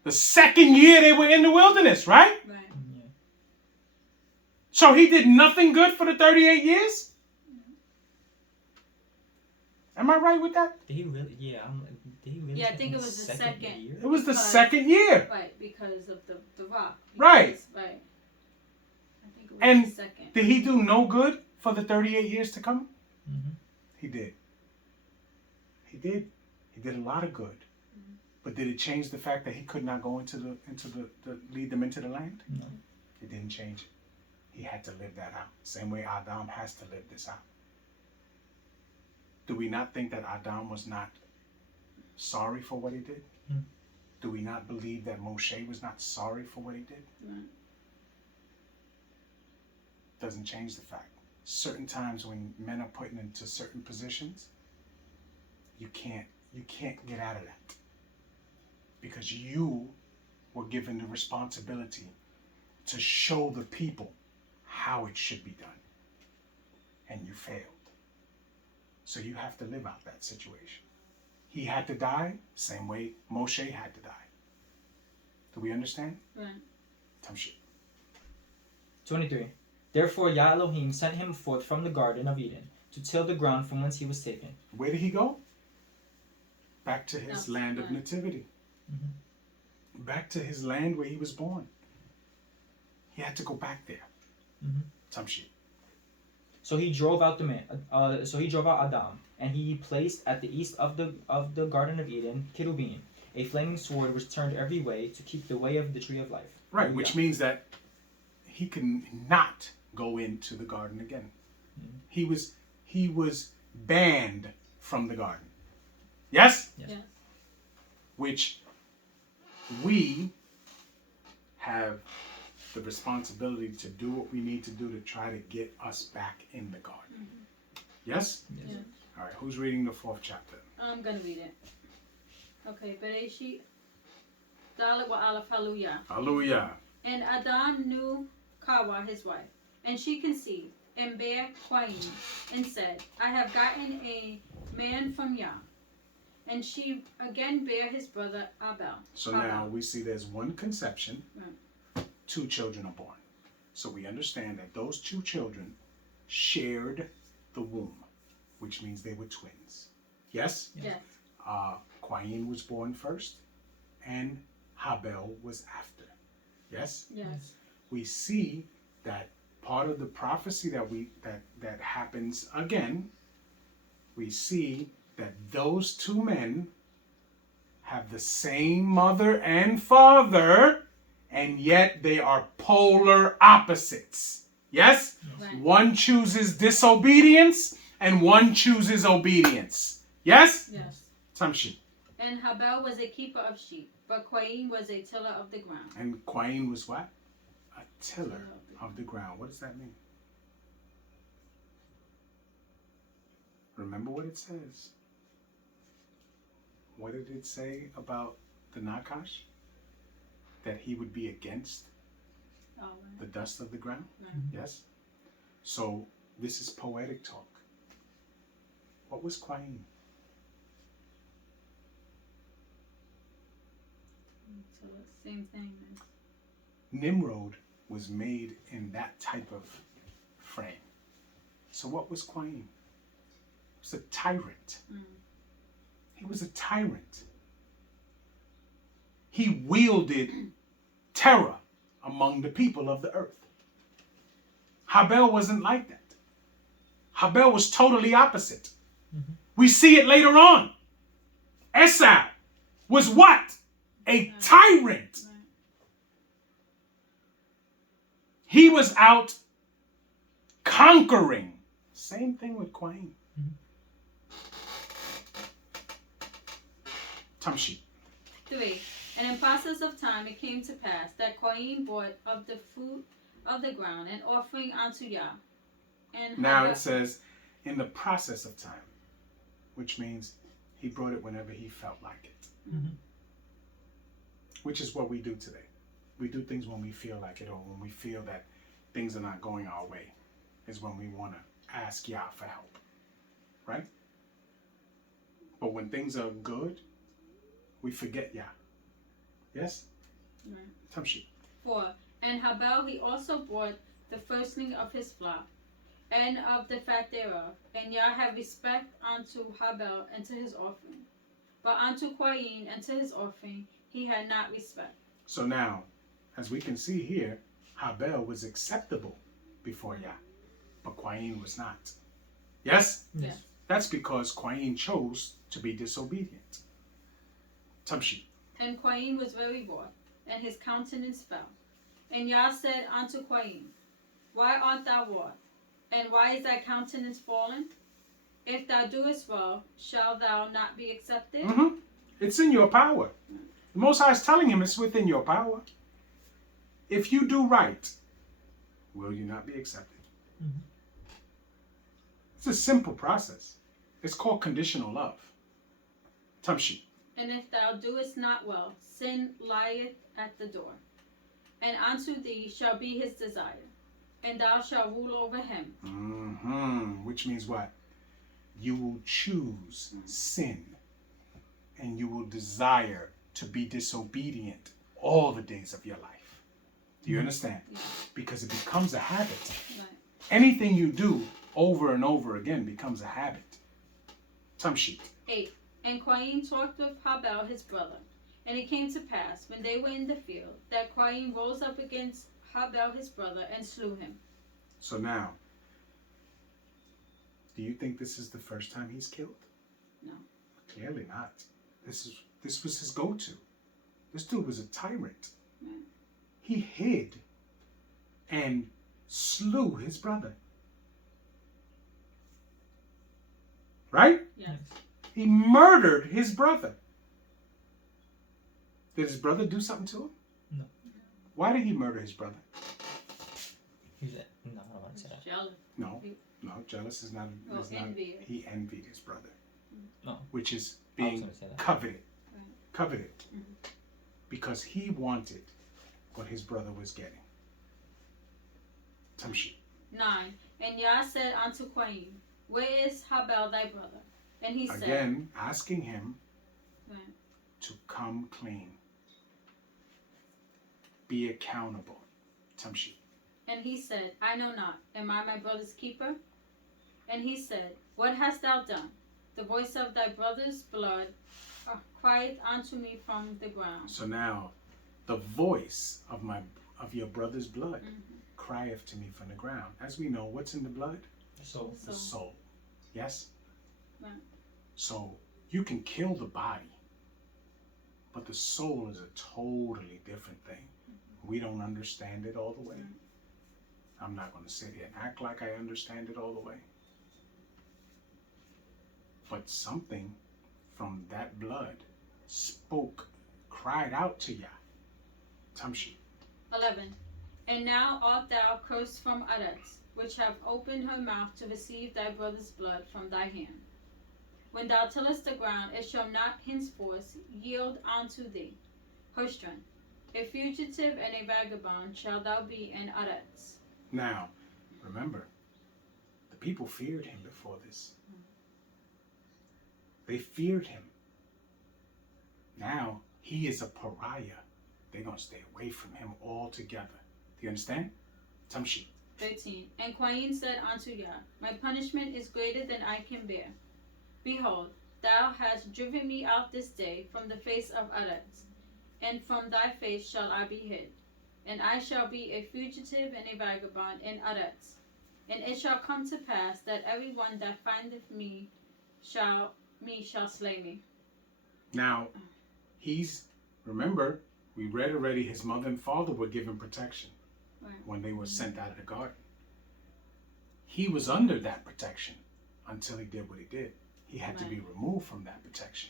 The second year they were in the wilderness, right? Right. Yeah. So he did nothing good for the 38 years? Am I right with that? Did he really? Yeah. Did he really? Yeah, I say think in it the was the second. year? It was the Because- second year. Right, because of the rock. Right. Because- Right. I think it was And the second. Did he do no good for the 38 years to come? Mm-hmm. He did. He did. He did a lot of good. But did it change the fact that he could not go into the lead them into the land? No. It didn't change it. He had to live that out. Same way Adam has to live this out. Do we not think that Adam was not sorry for what he did? Hmm. Do we not believe that Moshe was not sorry for what he did? Right. Doesn't change the fact. Certain times when men are put into certain positions, you can't get out of that. Because you were given the responsibility to show the people how it should be done. And you failed. So you have to live out that situation. He had to die, same way Moshe had to die. Do we understand? Right. Tamshi. 23. Therefore Yah Elohim sent him forth from the Garden of Eden to till the ground from whence he was taken. Where did he go? Back to his That's land of right. nativity. Back to his land where he was born. He had to go back there. Tamshi. So he drove out the man. So he drove out Adam, and he placed at the east of the Garden of Eden Cherubim, a flaming sword which turned every way to keep the way of the tree of life. Right, which means that he can not go into the garden again. He was banned from the garden. Yes? Yes. Yes. Which we have the responsibility to do what we need to do to try to get us back in the garden. Yes? Yes. Yeah. All right, who's reading the 4th chapter? I'm gonna read it. Okay, Bereshit, Dalet wa Aleph, Hallelujah. Hallelujah. And Adam knew Kawa, his wife, and she conceived, and bare Quain, and said, I have gotten a man from Yah. And she again bare his brother Abel. So now we see there's one conception, 2 children are born. So we understand that those 2 children shared the womb, which means they were twins. Yes? Yes. Quain was born first, and Habel was after. Yes? Yes. We see that part of the prophecy that happens again, we see that those two men have the same mother and father, and yet they are polar opposites. Yes? Right. One chooses disobedience and one chooses obedience. Yes? Yes. Tamshi. And Habel was a keeper of sheep, but Cain was a tiller of the ground. And Cain was what? A tiller of the ground. What does that mean? Remember what it says. What did it say about the Nakash? That he would be against Oh, right. the dust of the ground? Right. Yes? So this is poetic talk. What was Cain? So same thing. Nimrod was made in that type of frame. So what was Cain? He was a tyrant. He was a tyrant. He wielded terror among the people of the earth. Habel wasn't like that. Habel was totally opposite. We see it later on. Esau was what? A tyrant. Right. He was out conquering. Same thing with Cain. Tamshi. 3. And in process of time it came to pass that Cain brought of the fruit of the ground an offering unto Yah. And Now Habel- it says, in the process of time, which means he brought it whenever he felt like it. Which is what we do today. We do things when we feel like it, or when we feel that things are not going our way, is when we want to ask Yah for help. Right? But when things are good, we forget Yah. Yes? Right. Tamshi. 4. And Habel he also brought the firstling of his flock, and of the fat thereof. And Yah had respect unto Habel and to his offering. But unto Cain and to his offering he had not respect. So now, as we can see here, Habel was acceptable before Yah, but Cain was not. Yes? Yes. That's because Cain chose to be disobedient. Tamshi. And Cain was very wroth, and his countenance fell. And Yah said unto Cain, Why art thou wroth? And why is thy countenance fallen? If thou doest well, shall thou not be accepted? It's in your power. The Most High is telling him it's within your power. If you do right, will you not be accepted? It's a simple process. It's called conditional love. Tamshi. And if thou doest not well, sin lieth at the door. And unto thee shall be his desire, and thou shalt rule over him. Which means what? You will choose sin, and you will desire to be disobedient all the days of your life. Do you understand? Yeah. Because it becomes a habit. Right. Anything you do over and over again becomes a habit. Tamshi. 8. And Cain talked with Habel his brother. And it came to pass, when they were in the field, that Cain rose up against Habel his brother and slew him. So now, do you think this is the first time he's killed? No. Clearly not. This was his go-to. This dude was a tyrant. Right. He hid and slew his brother. Right? Yes. He murdered his brother. Did his brother do something to him? No. Why did he murder his brother? No, I don't want to say that. Jealous. No, jealous is not. Oh, Is not envy. he envied his brother. No. Which is I was being gonna say that. coveted. Right. Coveted. Mhm. Because he wanted what his brother was getting. Tamshi. 9. And Yah said unto Cain, Where is Habel thy brother? And he said, Again, asking him Right. to come clean. Be accountable. Tamshi. And he said, I know not. Am I my brother's keeper? And he said, What hast thou done? The voice of thy brother's blood crieth unto me from the ground. So now, the voice of my of your brother's blood Mhm. crieth to me from the ground. As we know, what's in the blood? So The soul. Yes? Right. So you can kill the body, but the soul is a totally different thing. We don't understand it all the way. I'm not going to sit here and act like I understand it all the way. But something from that blood spoke, cried out to Yah. Tamshi. 11. And now art thou cursed from Aretz, which have opened her mouth to receive thy brother's blood from thy hand. When thou tillest the ground, it shall not henceforth yield unto thee her strength. A fugitive and a vagabond shalt thou be in Aretz. Now, remember, the people feared him before this. They feared him. Now, he is a pariah. They're going to stay away from him altogether. Do you understand? Tamshi. 13. And Quain said unto Yah, my punishment is greater than I can bear. Behold, thou hast driven me out this day from the face of Aretz, and from thy face shall I be hid. And I shall be a fugitive and a vagabond in Aretz. And it shall come to pass that every one that findeth me shall slay me. Now, remember, we read already his mother and father were given protection when they were sent out of the garden. He was under that protection until he did what he did. He had to be removed from that protection.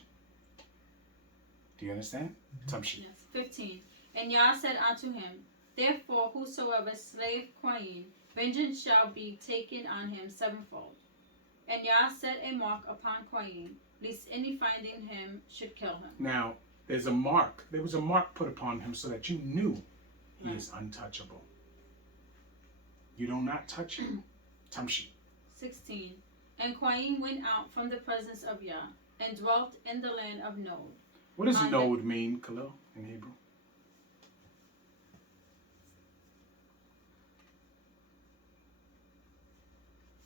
Do you understand? Tamshi. Yes. 15. And Yah said unto him, therefore whosoever slayeth Quain, vengeance shall be taken on him sevenfold. And Yah set a mark upon Quain, lest any finding him should kill him. Now, there's a mark. There was a mark put upon him so that you knew he is untouchable. You do not touch him. Tamshi. 16. And Quain went out from the presence of Yah, and dwelt in the land of Nod. What does Nod mean, Khalil, in Hebrew?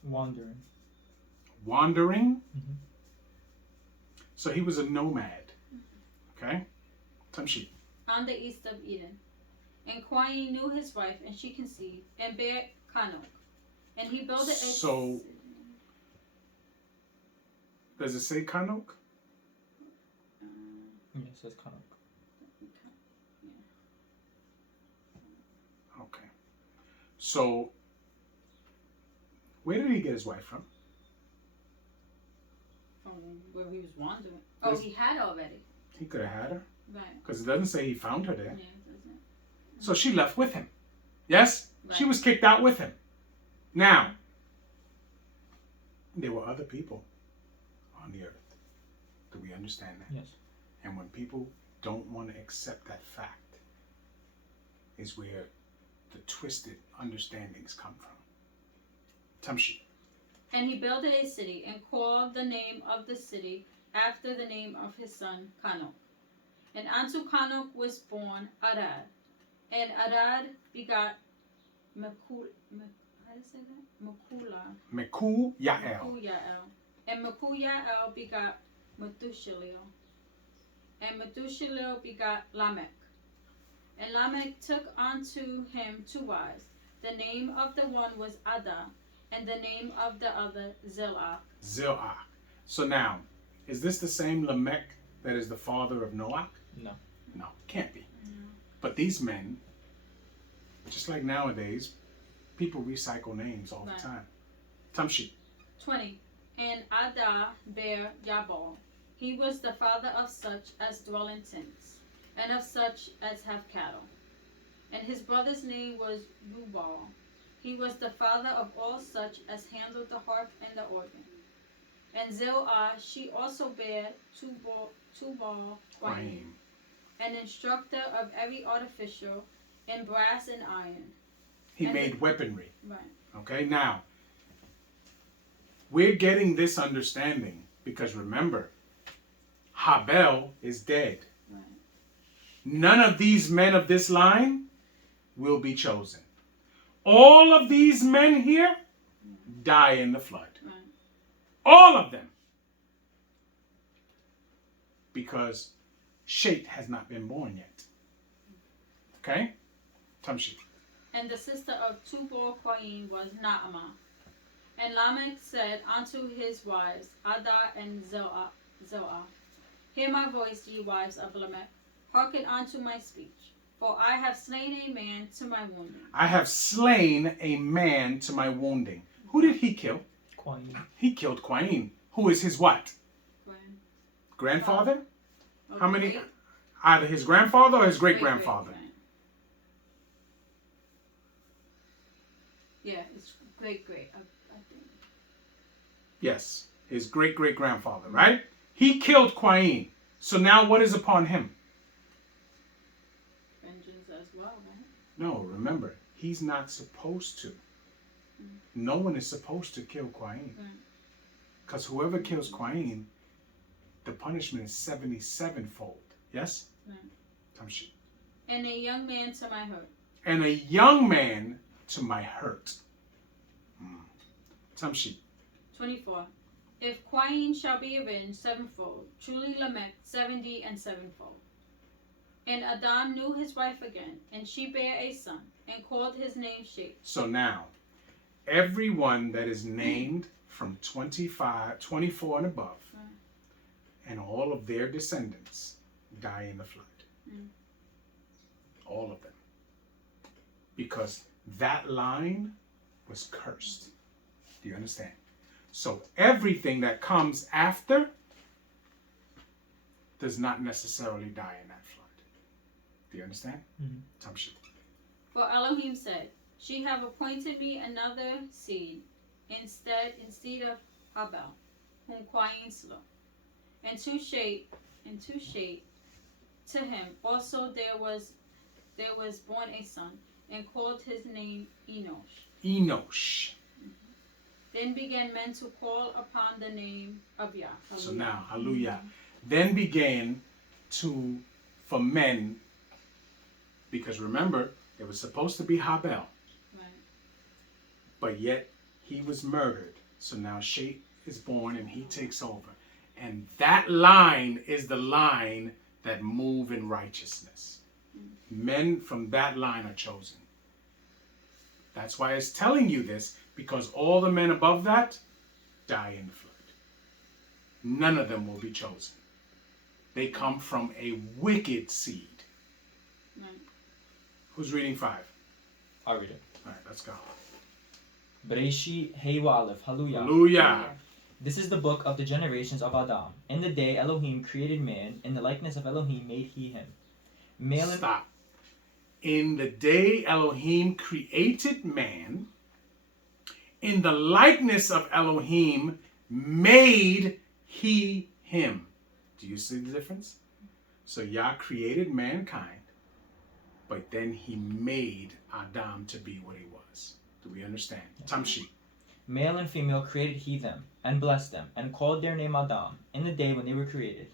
wandering. Wandering? Mhm. So he was a nomad. Okay? Tamshi. On the east of Eden. And Quain knew his wife, and she conceived, and bare Canok. And he built a So, does it say Kanok? Yes, that's kind of. Okay. So, where did he get his wife from? from where he was wandering. Oh, Yes. he had already. He could have had her. Right. Because it doesn't say he found her there. Yeah, it doesn't. So she left with him. Yes? She Right. was kicked out with him. Now, there were other people on the earth. Do we understand that? Yes. And when people don't want to accept that fact, is where the twisted understandings come from. Tamshi. And he built a city, and called the name of the city after the name of his son Canok. And unto Canok was born Arad. And Arad begot Mekul. How do you say that? Mekula. Mekul Yael. Mekuyael. And Mekuyael begot Methuselah. And Methuselah begot Lamech. And Lamech took unto him 2 wives. The name of the one was Ada, and the name of the other Zilach. Zilach. So now, is this the same Lamech that is the father of Noach? No. No, can't be. But these men, just like nowadays, people recycle names all Right. the time. Tamshi. 20. And Ada bare Jabal. He was the father of such as dwell in tents, and of such as have cattle. And his brother's name was Rubal. He was the father of all such as handled the harp and the organ. And Zillah, she also bare Tubal Quaim, an instructor of every artificial in brass and iron. He And made weaponry. Right. Okay, now, we're getting this understanding because remember, Habel is dead. Right. None of these men of this line will be chosen. All of these men here die in the flood. Right. All of them. Because Shet has not been born yet. Okay? Tamshi. And the sister of Tubal-Cain was Naamah. And Lamech said unto his wives, Adah and Zillah, Hear my voice, ye wives of Lamech. Hearken unto my speech. For I have slain a man to my wounding. I have slain a man to my wounding. Who did he kill? Quine. He killed Cain. Who is his what? Grandfather? Oh, How many? great- Either his grandfather or his great-grandfather. great-grand. Yeah, it's great, I think. Yes, his great-great-grandfather, right? He killed Cain. So now what is upon him? Vengeance as well, right? No, remember, he's not supposed to. No one is supposed to kill Cain. Because whoever kills Cain, the punishment is 77-fold. Yes? Right. Tamshi. And a young man to my hurt. And a young man to my hurt. Tamshi. 24. If Cain shall be avenged sevenfold, truly Lamech 70 and sevenfold. And Adam knew his wife again, and she bare a son, and called his name Shem. So now, everyone that is named from 24 and above, and all of their descendants die in the flood. All of them. Because that line was cursed. Do you understand? So everything that comes after does not necessarily die in that flood. Do you understand? Tamshi. For Elohim said, She have appointed me another seed instead of Habel, whom Cain slew. And to shade to him also there was born a son, and called his name Enosh. Enosh. Then began men to call upon the name of Yah. So now, hallelujah. Then began for men, because remember, it was supposed to be Habel. Right. But yet he was murdered. So now Shet is born and he takes over. And that line is the line that move in righteousness. Men from that line are chosen. That's why it's telling you this, because all the men above that die in the flood. None of them will be chosen. They come from a wicked seed. Right. Who's reading 5? I'll read it. All right, let's go. Bereshit Hey Aleph. Hallelujah. Hallelujah. This is the book of the generations of Adam. In the day Elohim created man, in the likeness of Elohim made he him. Male and Stop. In the day Elohim created man, in the likeness of Elohim made he him. Do you see the difference? So Yah created mankind, but then he made Adam to be what he was. Do we understand? Tamshi. Male and female created he them, and blessed them, and called their name Adam, in the day when they were created.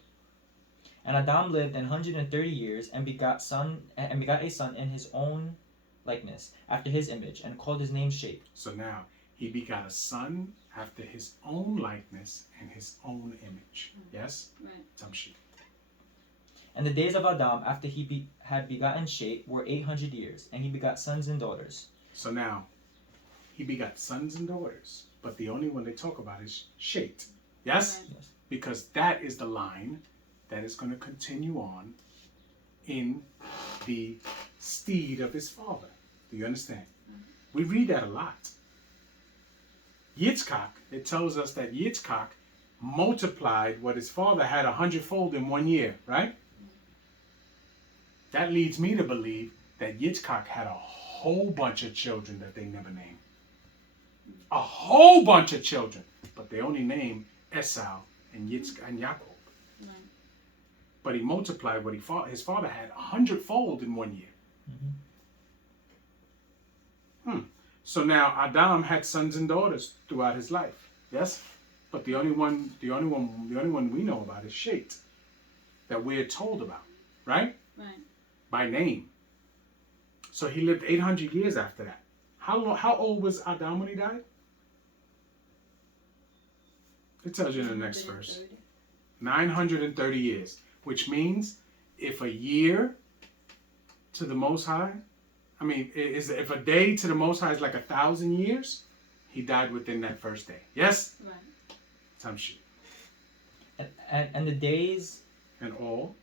And Adam lived 130 years, and begot a son in his own likeness, after his image, and called his name Shet. So now he begot a son after his own likeness and his own image. Yes? Right. Tamshi. And the days of Adam, after he had begotten Shet, were 800 years, and he begot sons and daughters. So now, he begot sons and daughters, but the only one they talk about is Shet. Yes? Right. Yes. Because that is the line that is going to continue on in the steed of his father. Do you understand? We read that a lot. Yitzchak, it tells us that Yitzchak multiplied what his father had 100-fold in 1 year, right? That leads me to believe that Yitzchak had a whole bunch of children that they never named. A whole bunch of children, but they only named Esau and Yitzchak and Yaakov. Right. But he multiplied what his father had 100-fold in 1 year. So now Adam had sons and daughters throughout his life. Yes, but the only one we know about is Shet, that we're told about, right? Right. By name. So he lived 800 years after that. How old was Adam when he died? It tells you in the next verse. 930 years, which means if a year to the Most High, I mean, is if a day to the Most High is like 1,000 years, he died within that first day. Yes? Right. Tamshi. And the days And all.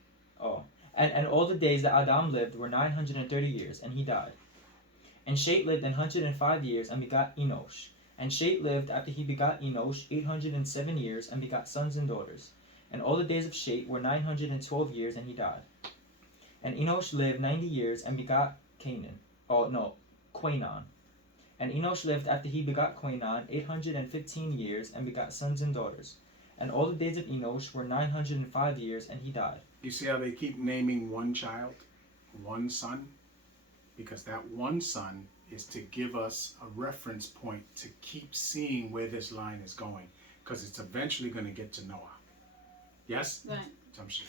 and all the days that Adam lived were 930 years, and he died. And Shet lived 105 years and begot Enosh. And Shet lived after he begot Enosh 807 years and begot sons and daughters. And all the days of Shet were 912 years, and he died. And Enosh lived 90 years and begot Quainan. And Enosh lived after he begot Quainan 815 years and begot sons and daughters. And all the days of Enosh were 905 years, and he died. You see how they keep naming one child, one son? Because that one son is to give us a reference point to keep seeing where this line is going. Because it's eventually going to get to Noah. Yes? Right. Tamshi.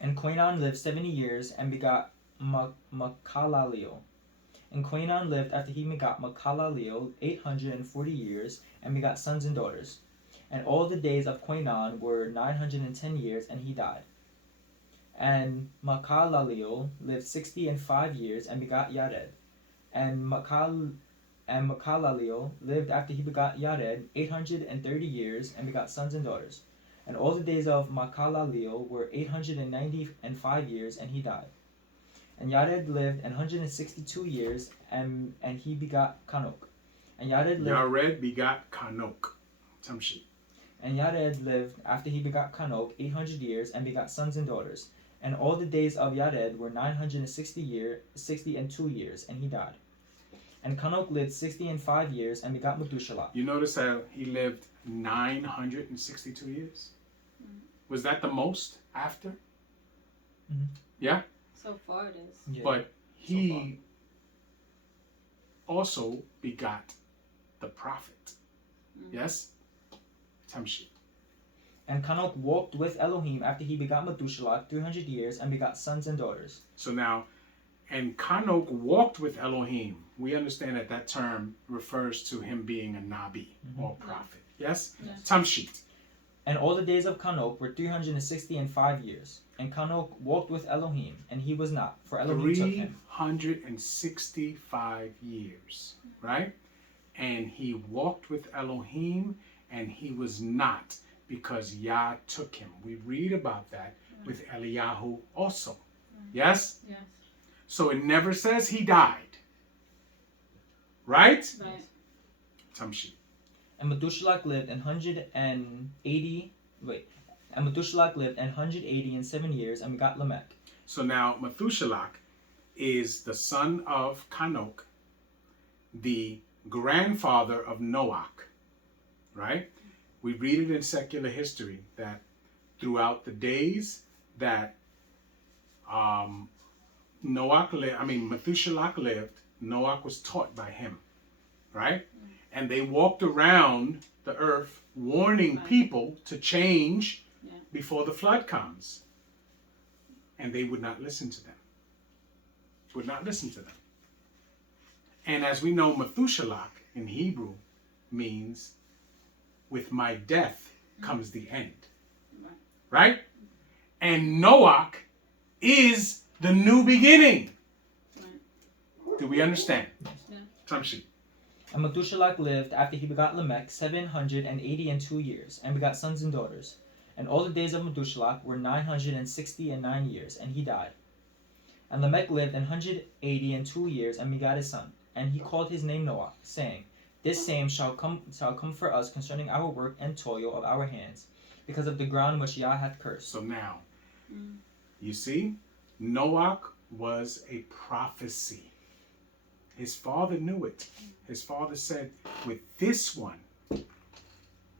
And Quainan lived 70 years and begot Mahalaleel. And Quainan lived after he begot Mahalaleel 840 years and begot sons and daughters. And all the days of Quainan were 910 years, and he died. And Mahalaleel lived 65 years and begot Yared. And Mahalaleel lived after he begot Yared 830 years and begot sons and daughters. And all the days of Mahalaleel were 895 years, and he died. And Yared lived 162 years, and he begot Kanok. And Yared lived. Yared begot Kanok. Tamshi. And Yared lived after he begot Kanok 800 years and begot sons and daughters. And all the days of Yared were 962 years, and he died. And Kanok lived 65 years and begot Methuselah. You notice how he lived 962 years? Was that the most after? Mhm. Yeah? So far it is. Yeah. But he also begot the prophet. Yes? Tamshi. And Kanok walked with Elohim after he begot Methuselah 300 years and begot sons and daughters. So now, and Kanok walked with Elohim. We understand that that term refers to him being a Nabi or prophet. Yes? Yes. Tamshit. And all the days of Kanok were 365 years. And Kanok walked with Elohim, and he was not, for Elohim took him. 365 years, right? And he walked with Elohim, and he was not, because Yah took him. We read about that with Eliyahu also. Yes? Yes. So it never says he died. Right? Right. Tamshi. And Methuselah lived 180 and 7 years and begot Lamech. So now Methuselah is the son of Kanok, the grandfather of Noach, right? We read it in secular history that throughout the days that Methuselah lived, Noach was taught by him, right? And they walked around the earth warning people to change before the flood comes. And they would not listen to them. Would not listen to them. And as we know, Methuselah in Hebrew means, with my death comes the end. Right? And Noach is the new beginning. Do we understand? Yeah. Tamshi. And Methuselah lived after he begot Lamech 782 years and begot sons and daughters. And all the days of Methuselah were 969 years, and he died. And Lamech lived 182 years and begot a son. And he called his name Noah, saying, This same shall come for us concerning our work and toil of our hands, because of the ground which Yah hath cursed. So now, you see, Noach was a prophecy. His father knew it. His father said, with this one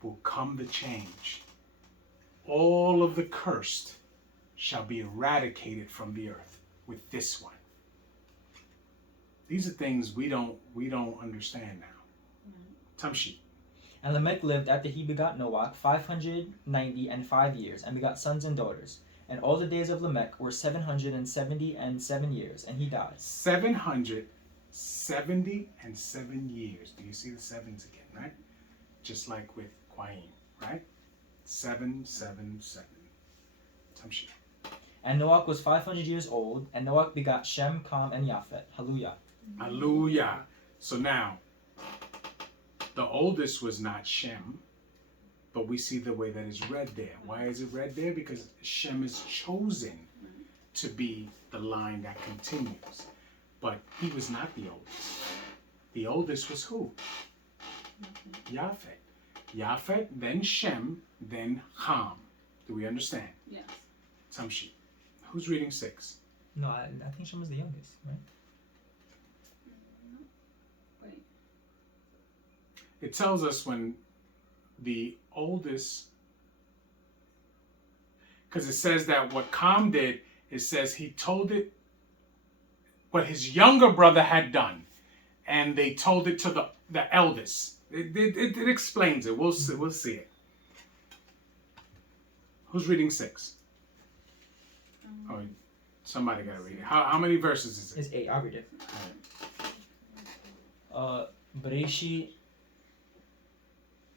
will come the change. All of the cursed shall be eradicated from the earth with this one. These are things we don't understand now. Tamshi. And Lamech lived after he begot Noach 595 years, and begot sons and daughters. And all the days of Lamech were 777 years, and he died. 777 years. Do you see the sevens again, right? Just like with Qaim, right? 777. And Noach was 500 years old, and Noach begot Shem, Ham, and Japheth. Hallelujah. Hallelujah. So now, the oldest was not Shem, but we see the way that it's read there. Why is it read there? Because Shem is chosen to be the line that continues. But he was not the oldest. The oldest was who? Japhet. Japhet, then Shem, then Ham. Do we understand? Yes. Tamshi. Who's reading 6? No, I think Shem was the youngest, right? Wait. It tells us when the oldest, because it says that what Ham did, it says he told it what his younger brother had done, and they told it to the eldest. It explains it. We'll see it. Who's reading 6? Oh, somebody gotta read it. How many verses is it? It's 8. I'll read it. Bereshit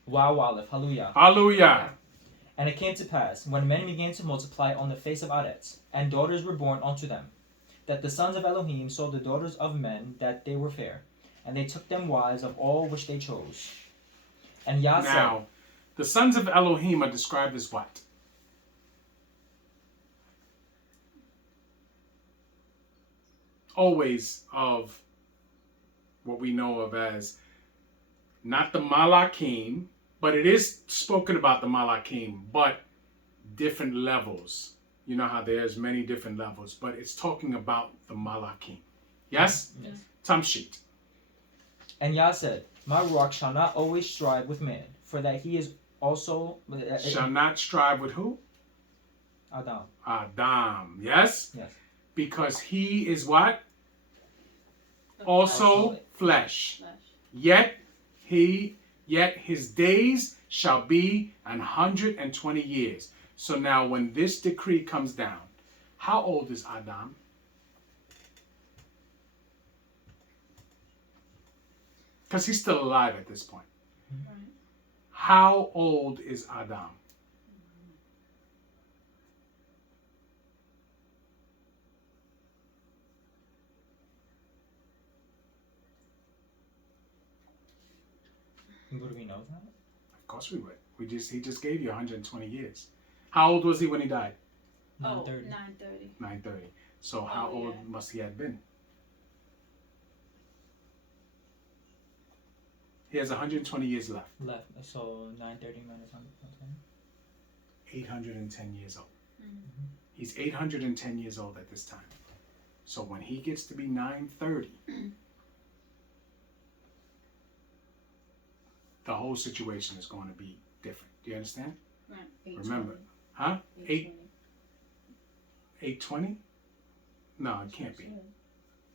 Waw Aleph. Hallelujah. Hallelujah. And it came to pass, when men began to multiply on the face of Aretz, and daughters were born unto them, that the sons of Elohim saw the daughters of men, that they were fair, and they took them wives of all which they chose. And Yah said, Now, the sons of Elohim are described as what? Always of what we know of as not the Malakim, but it is spoken about the Malakim, but different levels. You know how there's many different levels, but it's talking about the Malakim. Yes? Yes. Tamshit. And Yah said, my Ruach shall not always strive with man, for that he is also Shall not strive with who? Adam. Adam. Yes? Yes. Because he is what? The Also flesh. flesh. Yet his days shall be 120 years. So now when this decree comes down, how old is Adam? Because he's still alive at this point. Right. How old is Adam? Would we know that? Of course we would. He just gave you 120 years. How old was he when he died? 930. 9:30. 930. So how Oh, old yeah. must he have been? He has 120 years left. Left. So 930 minus 120. 810 years old. Mhm. He's 810 years old at this time. So when he gets to be 930, the whole situation is going to be different. Do you understand? Remember. Huh? 820? No, it can't be.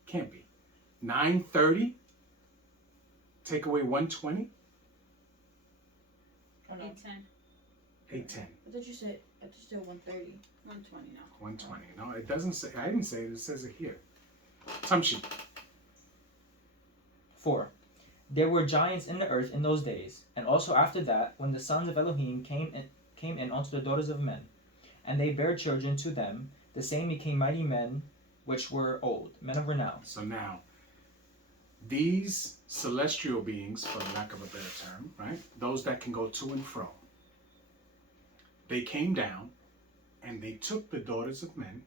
Can't be. 930? Take away 120? Oh, no. 8:10. 810. I thought you said 130. 120 now. 120. No, it doesn't say. I didn't say it. It says it here. Tamshi. 4. There were giants in the earth in those days, and also after that, when the sons of Elohim came in unto the daughters of men, and they bare children to them, the same became mighty men which were old, men of renown. So now, these celestial beings, for lack of a better term, right? Those that can go to and fro, they came down and they took the daughters of men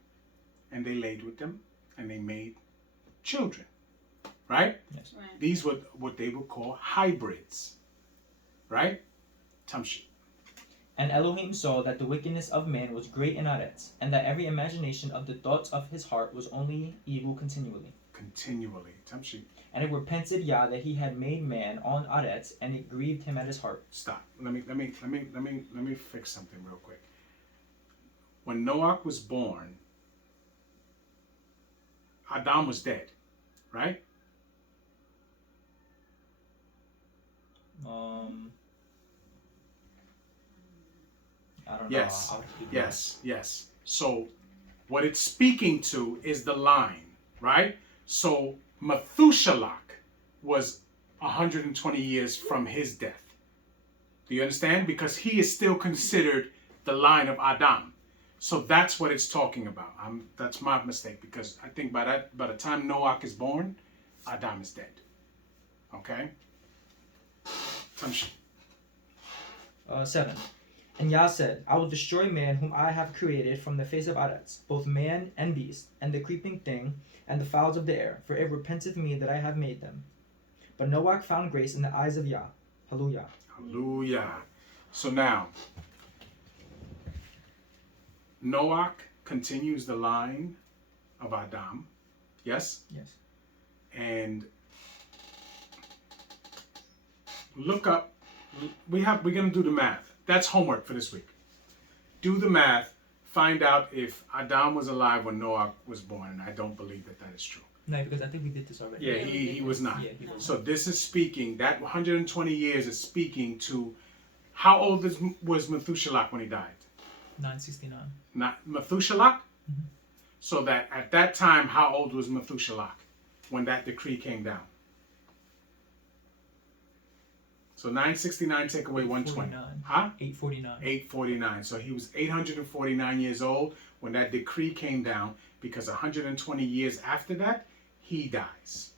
and they laid with them and they made children, right? Yes. Right. These were what they would call hybrids, right? Tamshi. And Elohim saw that the wickedness of man was great in Aretz, and that every imagination of the thoughts of his heart was only evil continually. Continually. Tamshi. And it repented Yah that he had made man on Aretz, and it grieved him at his heart. Stop. Let me fix something real quick. When Noah was born, Adam was dead, right? I don't know. Yes. I'll keep Yes. So what it's speaking to is the line, right? So Methuselah was 120 years from his death. Do you understand? Because he is still considered the line of Adam. So that's what it's talking about. That's my mistake, because I think by the time Noah is born, Adam is dead. Okay? 7. And Yah said, I will destroy man whom I have created from the face of Aretz, both man and beast, and the creeping thing, and the fowls of the air, for it repenteth me that I have made them. But Noach found grace in the eyes of Yah. Hallelujah. Hallelujah. So now, Noach continues the line of Adam. Yes? Yes. And look up. We're gonna do the math. That's homework for this week. Do the math. Find out if Adam was alive when Noah was born, and I don't believe that is true. No, because I think we did this already. Yeah, he was not. Yeah, he was So this is speaking. That 120 years is speaking to how old was Methuselah when he died? 969. Not Methuselah. Mhm. So that at that time, how old was Methuselah when that decree came down? So 969 take away 120. 849. Huh? 849. 849. So he was 849 years old when that decree came down, because 120 years after that, he dies.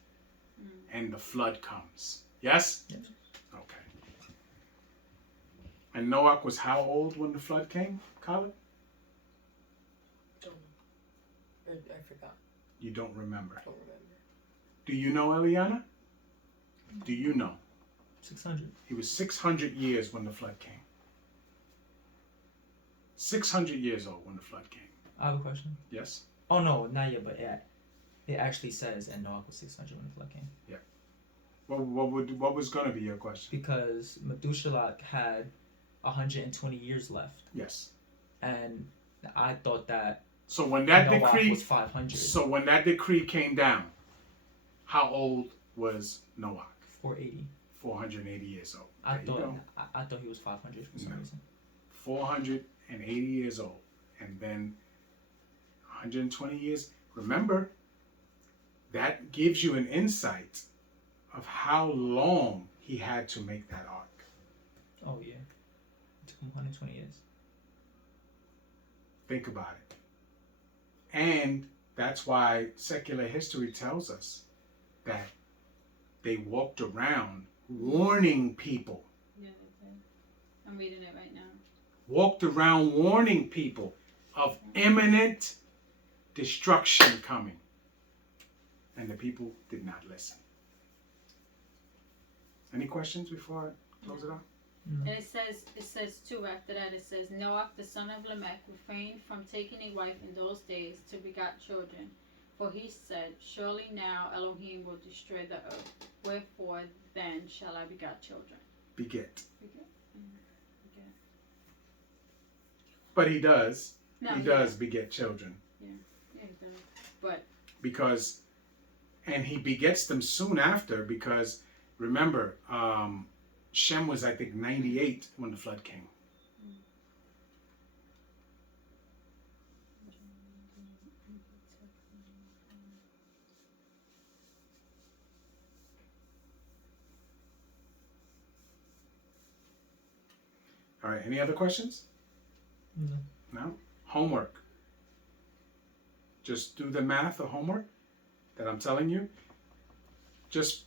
And the flood comes. Yes? Yes. Okay. And Noach was how old when the flood came, Khaled? I forgot. You don't remember. Don't remember. Do you know, Eliana? Do you know? 600. He was 600 years when the flood came. 600 years old when the flood came. I have a question. Yes? Oh, no, not yet, but it actually says, and Noach was 600 when the flood came. What was going to be your question? Because Methuselah had 120 years left. Yes. And I thought that So when that Noach decree was 500. So when that decree came down, how old was Noah? 480. 480 years old. I There you go. thought he was 500 for some No. reason. 480 years old. And then 120 years. Remember, that gives you an insight of how long he had to make that ark. Oh, yeah. It took him 120 years. Think about it. And that's why secular history tells us that they walked around warning people. Yeah, they did. I'm reading it right now. Walked around warning people of imminent destruction coming. And the people did not listen. Any questions before I close it out? And it says too after that, it says, Noach the son of Lamech refrained from taking a wife in those days to begot children. For he said, surely now Elohim will destroy the earth. Wherefore then shall I begot children. Beget. Beget. But he does. No, He does beget children. Yeah, he does. But Because, and he begets them soon after, because remember, Shem was, I think, 98 when the flood came. All right, any other questions? No. No? Homework. Just do the math, the homework that I'm telling you. Just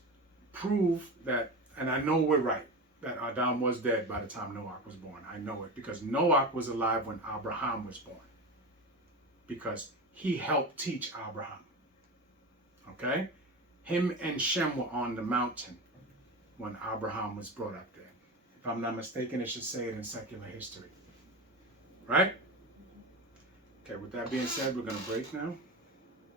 prove that, and I know we're right, that Adam was dead by the time Noah was born. I know it because Noah was alive when Abraham was born. Because he helped teach Abraham. Okay? Him and Shem were on the mountain when Abraham was brought up there. If I'm not mistaken, it should say it in secular history. Right? Okay, with that being said, we're going to break now.